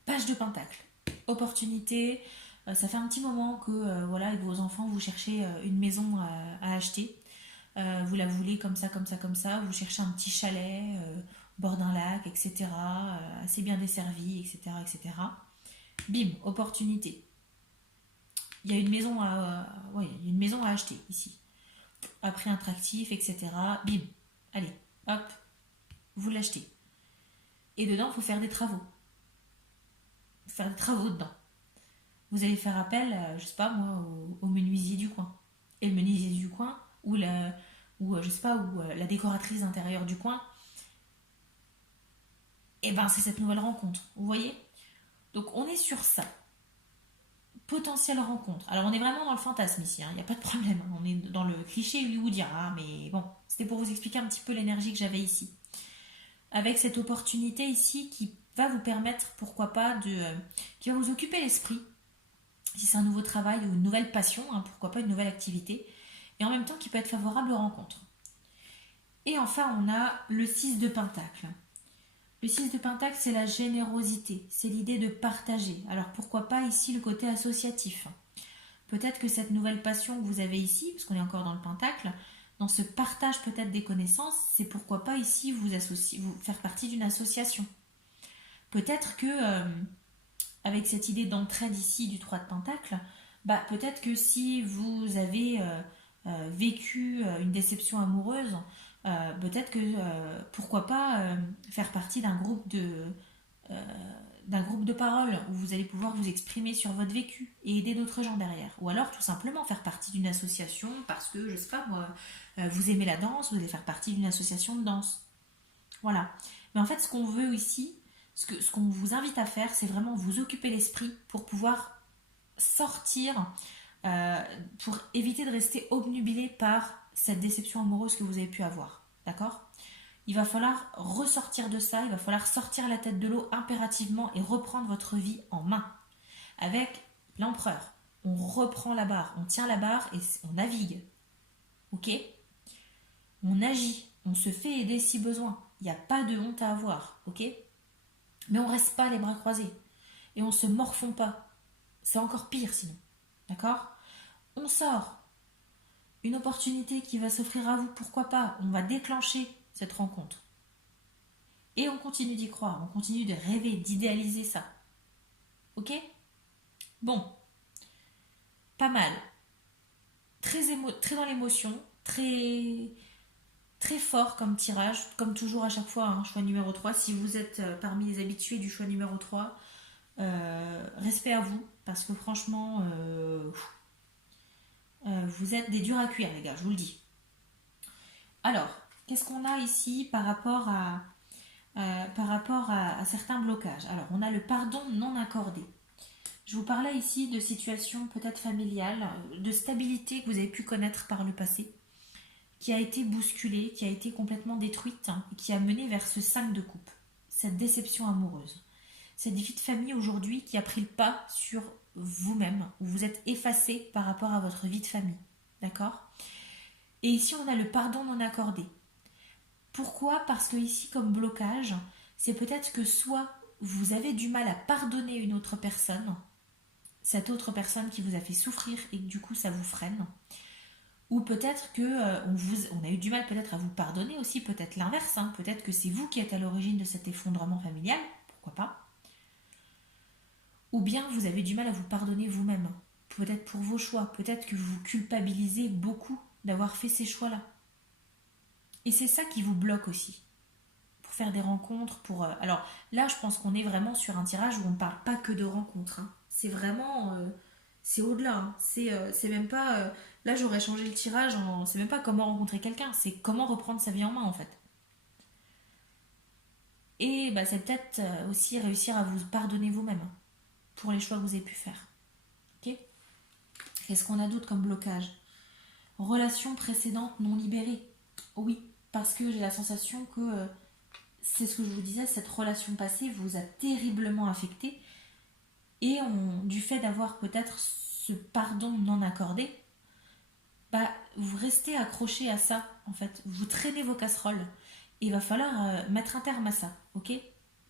Page de Pentacle. Opportunité. Ça fait un petit moment que voilà, avec vos enfants, vous cherchez une maison à acheter. Vous la voulez comme ça, comme ça, comme ça. Vous cherchez un petit chalet au bord d'un lac, etc. Assez bien desservi, etc., etc. Bim, opportunité. Il y a une maison ouais, il y a une maison à acheter ici. À prix attractif, etc. Bim, allez, hop, vous l'achetez. Et dedans, il faut faire des travaux. Faire des travaux dedans. Vous allez faire appel, je sais pas moi, au menuisier du coin. Et le menuisier du coin, ou je sais pas, ou la décoratrice d'intérieur du coin, et ben c'est cette nouvelle rencontre. Vous voyez? Donc on est sur ça. Potentielle rencontre. Alors on est vraiment dans le fantasme ici, il n'y a pas de problème. On est dans le cliché hollywoodien, hein, mais bon, c'était pour vous expliquer un petit peu l'énergie que j'avais ici. Avec cette opportunité ici qui va vous permettre, pourquoi pas, qui va vous occuper l'esprit, si c'est un nouveau travail ou une nouvelle passion, hein, pourquoi pas une nouvelle activité, et en même temps qui peut être favorable aux rencontres. Et enfin, on a le 6 de Pentacle. Le 6 de Pentacle, c'est la générosité, c'est l'idée de partager. Alors pourquoi pas ici le côté associatif. Peut-être que cette nouvelle passion que vous avez ici, parce qu'on est encore dans le Pentacle, dans ce partage peut-être des connaissances, c'est pourquoi pas ici vous faire partie d'une association. Peut-être que avec cette idée d'entraide ici du 3 de Pentacle, bah, peut-être que si vous avez vécu une déception amoureuse, peut-être que pourquoi pas faire partie euh, d'un groupe de parole où vous allez pouvoir vous exprimer sur votre vécu et aider d'autres gens derrière. Ou alors tout simplement faire partie d'une association parce que, je sais pas moi, vous aimez la danse, vous allez faire partie d'une association de danse. Voilà. Mais en fait, ce qu'on veut ici, ce qu'on vous invite à faire, c'est vraiment vous occuper l'esprit pour pouvoir sortir, euh, pour éviter de rester obnubilé par cette déception amoureuse que vous avez pu avoir. D'accord? Il va falloir ressortir de ça, il va falloir sortir la tête de l'eau impérativement et reprendre votre vie en main. Avec l'empereur, on reprend la barre, on tient la barre et on navigue. Ok? On agit, on se fait aider si besoin. Il n'y a pas de honte à avoir. Ok? Mais on reste pas les bras croisés. Et on se morfond pas. C'est encore pire sinon. D'accord? On sort. Une opportunité qui va s'offrir à vous, pourquoi pas? On va déclencher cette rencontre. Et on continue d'y croire, on continue de rêver, d'idéaliser ça. Ok? Bon, pas mal. Très dans l'émotion, très fort comme tirage, comme toujours à chaque fois, hein, choix numéro 3. Si vous êtes parmi les habitués du choix numéro 3, respect à vous, parce que franchement, vous êtes des durs à cuire, les gars, je vous le dis. Alors, qu'est-ce qu'on a ici par rapport à certains blocages? Alors, on a le pardon non accordé. Je vous parlais ici de situations peut-être familiales, de stabilité que vous avez pu connaître par le passé, qui a été bousculée, qui a été complètement détruite, hein, et qui a mené vers ce 5 de coupe, cette déception amoureuse. Cette vie de famille aujourd'hui qui a pris le pas sur vous-même, où vous êtes effacé par rapport à votre vie de famille. D'accord? Et ici, on a le pardon non accordé. Pourquoi? Parce que ici, comme blocage, c'est peut-être que soit vous avez du mal à pardonner une autre personne, cette autre personne qui vous a fait souffrir et que du coup ça vous freine, ou peut-être que on a eu du mal peut-être à vous pardonner aussi, peut-être l'inverse, hein, peut-être que c'est vous qui êtes à l'origine de cet effondrement familial, pourquoi pas, ou bien vous avez du mal à vous pardonner vous-même, peut-être pour vos choix, peut-être que vous culpabilisez beaucoup d'avoir fait ces choix-là. Et c'est ça qui vous bloque aussi. Pour faire des rencontres, alors là, je pense qu'on est vraiment sur un tirage où on ne parle pas que de rencontres, hein. C'est vraiment... c'est au-delà, hein. C'est même pas... là, j'aurais changé le tirage en... C'est même pas comment rencontrer quelqu'un, c'est comment reprendre sa vie en main, en fait. Et bah, c'est peut-être aussi réussir à vous pardonner vous-même, hein, pour les choix que vous avez pu faire. Ok? Qu'est-ce qu'on a d'autre comme blocage? Relation précédente non libérée. Oui, parce que j'ai la sensation que, c'est ce que je vous disais, cette relation passée vous a terriblement affecté. Et du fait d'avoir peut-être ce pardon non accordé, bah, vous restez accroché à ça, en fait. Vous traînez vos casseroles. Et il va falloir mettre un terme à ça, ok?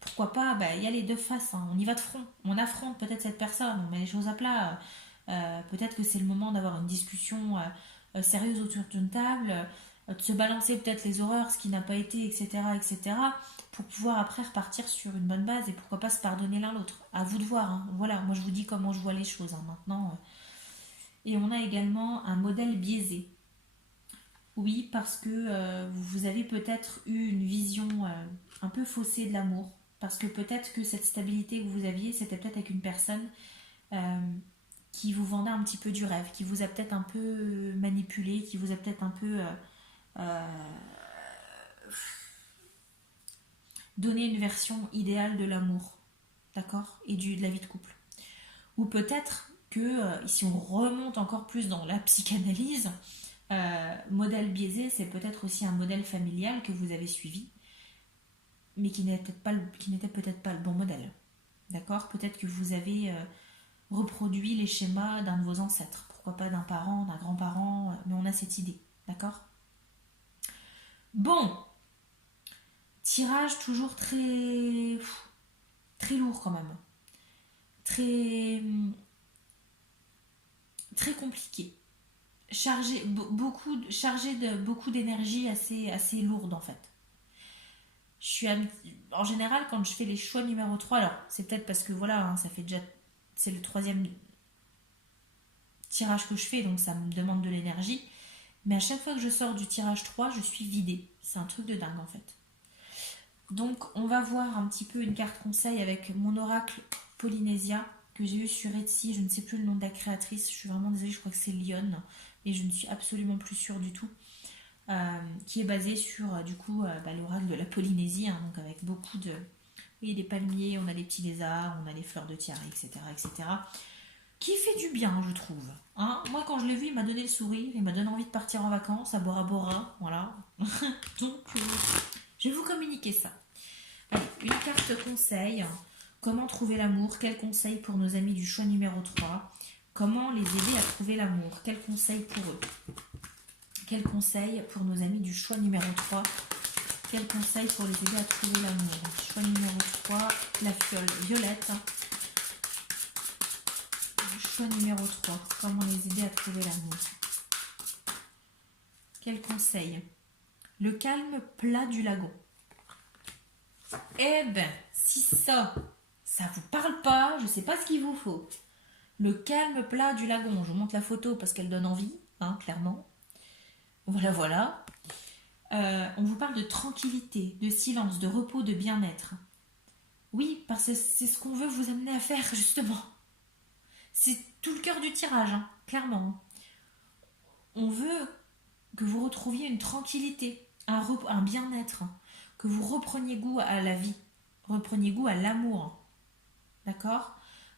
Pourquoi pas, bah, y a les deux faces, hein. On y va de front. On affronte peut-être cette personne, on met les choses à plat. Peut-être que c'est le moment d'avoir une discussion sérieuse autour d'une table, de se balancer peut-être les horreurs, ce qui n'a pas été, etc., etc., pour pouvoir après repartir sur une bonne base et pourquoi pas se pardonner l'un l'autre. À vous de voir, hein. Voilà, moi je vous dis comment je vois les choses, hein, maintenant. Et on a également un modèle biaisé. Oui, parce que vous avez peut-être eu une vision un peu faussée de l'amour. Parce que peut-être que cette stabilité que vous aviez, c'était peut-être avec une personne euh, qui vous vendait un petit peu du rêve, qui vous a peut-être un peu manipulé, qui vous a peut-être un peu euh, donné une version idéale de l'amour, d'accord? Et de la vie de couple. Ou peut-être que, si on remonte encore plus dans la psychanalyse, modèle biaisé, c'est peut-être aussi un modèle familial que vous avez suivi, mais qui n'était peut-être pas le bon modèle. D'accord? Peut-être que vous avez reproduit les schémas d'un de vos ancêtres. Pourquoi pas d'un parent, d'un grand-parent, mais on a cette idée. D'accord? Bon, tirage toujours très lourd quand même. Très, très compliqué. Chargé de beaucoup d'énergie assez lourde en fait. Je suis en général quand je fais les choix numéro 3, alors c'est peut-être parce que voilà, hein, ça fait déjà c'est le troisième tirage que je fais donc ça me demande de l'énergie, mais à chaque fois que je sors du tirage 3, je suis vidée. C'est un truc de dingue en fait. Donc on va voir un petit peu une carte conseil avec mon oracle Polynésia que j'ai eu sur Etsy, je ne sais plus le nom de la créatrice, je suis vraiment désolée, je crois que c'est Lyon et je ne suis absolument plus sûre du tout. Qui est basé sur du coup l'oracle de la Polynésie, hein, donc avec beaucoup de, oui, des palmiers, on a des petits lézards, on a les fleurs de tiare, etc., etc. Qui fait du bien, je trouve. Hein, moi, quand je l'ai vu, il m'a donné le sourire, il m'a donné envie de partir en vacances à Bora Bora, voilà. Donc, je vais vous communiquer ça. Allez, une carte conseil. Comment trouver l'amour? Quel conseil pour nos amis du choix numéro 3? Comment les aider à trouver l'amour? Quel conseil pour eux? Quel conseil pour nos amis du choix numéro 3? Quel conseil pour les aider à trouver l'amour? Choix numéro 3, la fiole violette. Choix numéro 3, comment les aider à trouver l'amour? Quel conseil? Le calme plat du lagon. Eh ben, si ça vous parle pas, je sais pas ce qu'il vous faut. Le calme plat du lagon, je vous montre la photo parce qu'elle donne envie, hein, clairement. Voilà, voilà. On vous parle de tranquillité, de silence, de repos, de bien-être. Oui, parce que c'est ce qu'on veut vous amener à faire, justement. C'est tout le cœur du tirage, hein, clairement. On veut que vous retrouviez une tranquillité, un bien-être, que vous repreniez goût à la vie, repreniez goût à l'amour. D'accord?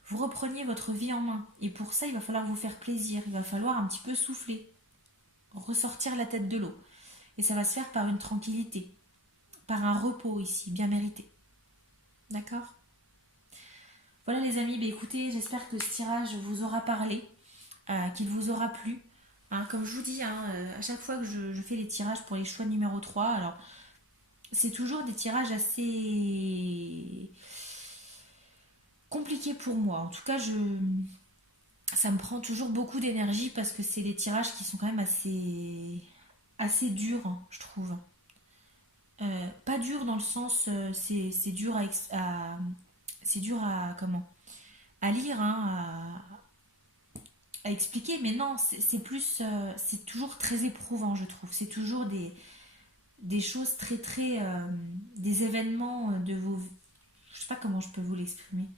Vous repreniez votre vie en main. Et pour ça, il va falloir vous faire plaisir. Il va falloir un petit peu souffler, ressortir la tête de l'eau. Et ça va se faire par une tranquillité, par un repos ici, bien mérité. D'accord? Voilà les amis, bah écoutez, j'espère que ce tirage vous aura parlé, qu'il vous aura plu. Hein, comme je vous dis, hein, à chaque fois que je fais les tirages pour les choix numéro 3, alors c'est toujours des tirages assez compliqués pour moi. En tout cas, ça me prend toujours beaucoup d'énergie parce que c'est des tirages qui sont quand même assez durs, hein, je trouve. Pas dur dans le sens, c'est dur c'est dur à lire, hein, à expliquer, mais non, c'est plus, c'est toujours très éprouvant, je trouve. C'est toujours des choses très, des événements de vos, je sais pas comment je peux vous l'exprimer.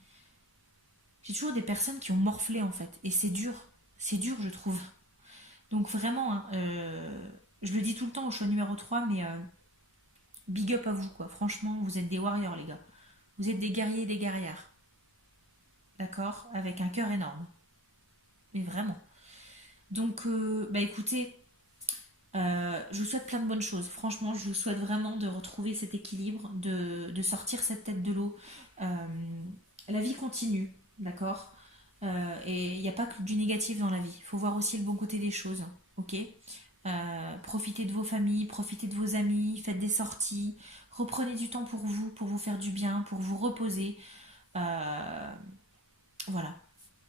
J'ai toujours des personnes qui ont morflé en fait, et c'est dur, je trouve. Donc vraiment, hein, je le dis tout le temps au choix numéro 3, mais big up à vous, quoi. Franchement, vous êtes des warriors, les gars. Vous êtes des guerriers et des guerrières. D'accord? Avec un cœur énorme. Mais vraiment. Donc, bah écoutez, je vous souhaite plein de bonnes choses. Franchement, je vous souhaite vraiment de retrouver cet équilibre, de sortir cette tête de l'eau. Euh, la vie continue, d'accord. Et il n'y a pas que du négatif dans la vie. Il faut voir aussi le bon côté des choses, ok. Profitez de vos familles, profitez de vos amis, faites des sorties, reprenez du temps pour vous faire du bien, pour vous reposer. Euh, voilà,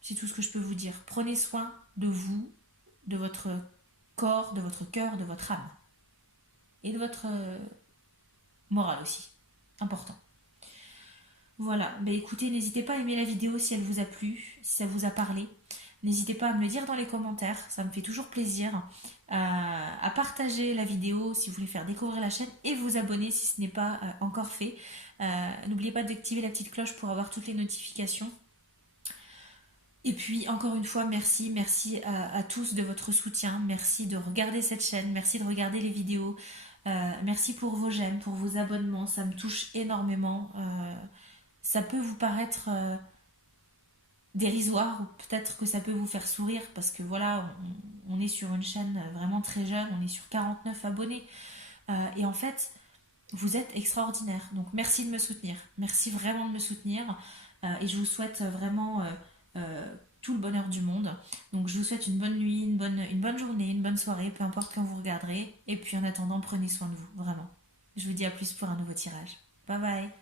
c'est tout ce que je peux vous dire. Prenez soin de vous, de votre corps, de votre cœur, de votre âme et de votre morale aussi. Important. Voilà, bah écoutez, n'hésitez pas à aimer la vidéo si elle vous a plu, si ça vous a parlé. N'hésitez pas à me le dire dans les commentaires, ça me fait toujours plaisir. À partager la vidéo si vous voulez faire découvrir la chaîne et vous abonner si ce n'est pas encore fait. N'oubliez pas d'activer la petite cloche pour avoir toutes les notifications. Et puis encore une fois, merci à tous de votre soutien, merci de regarder cette chaîne, merci de regarder les vidéos, merci pour vos j'aime, pour vos abonnements, ça me touche énormément. Ça peut vous paraître dérisoire, ou peut-être que ça peut vous faire sourire, parce que voilà, on est sur une chaîne vraiment très jeune, on est sur 49 abonnés, et en fait, vous êtes extraordinaire. Donc merci de me soutenir, merci vraiment de me soutenir, et je vous souhaite vraiment tout le bonheur du monde. Donc je vous souhaite une bonne nuit, une bonne journée, une bonne soirée, peu importe quand vous regarderez, et puis en attendant, prenez soin de vous, vraiment. Je vous dis à plus pour un nouveau tirage. Bye bye.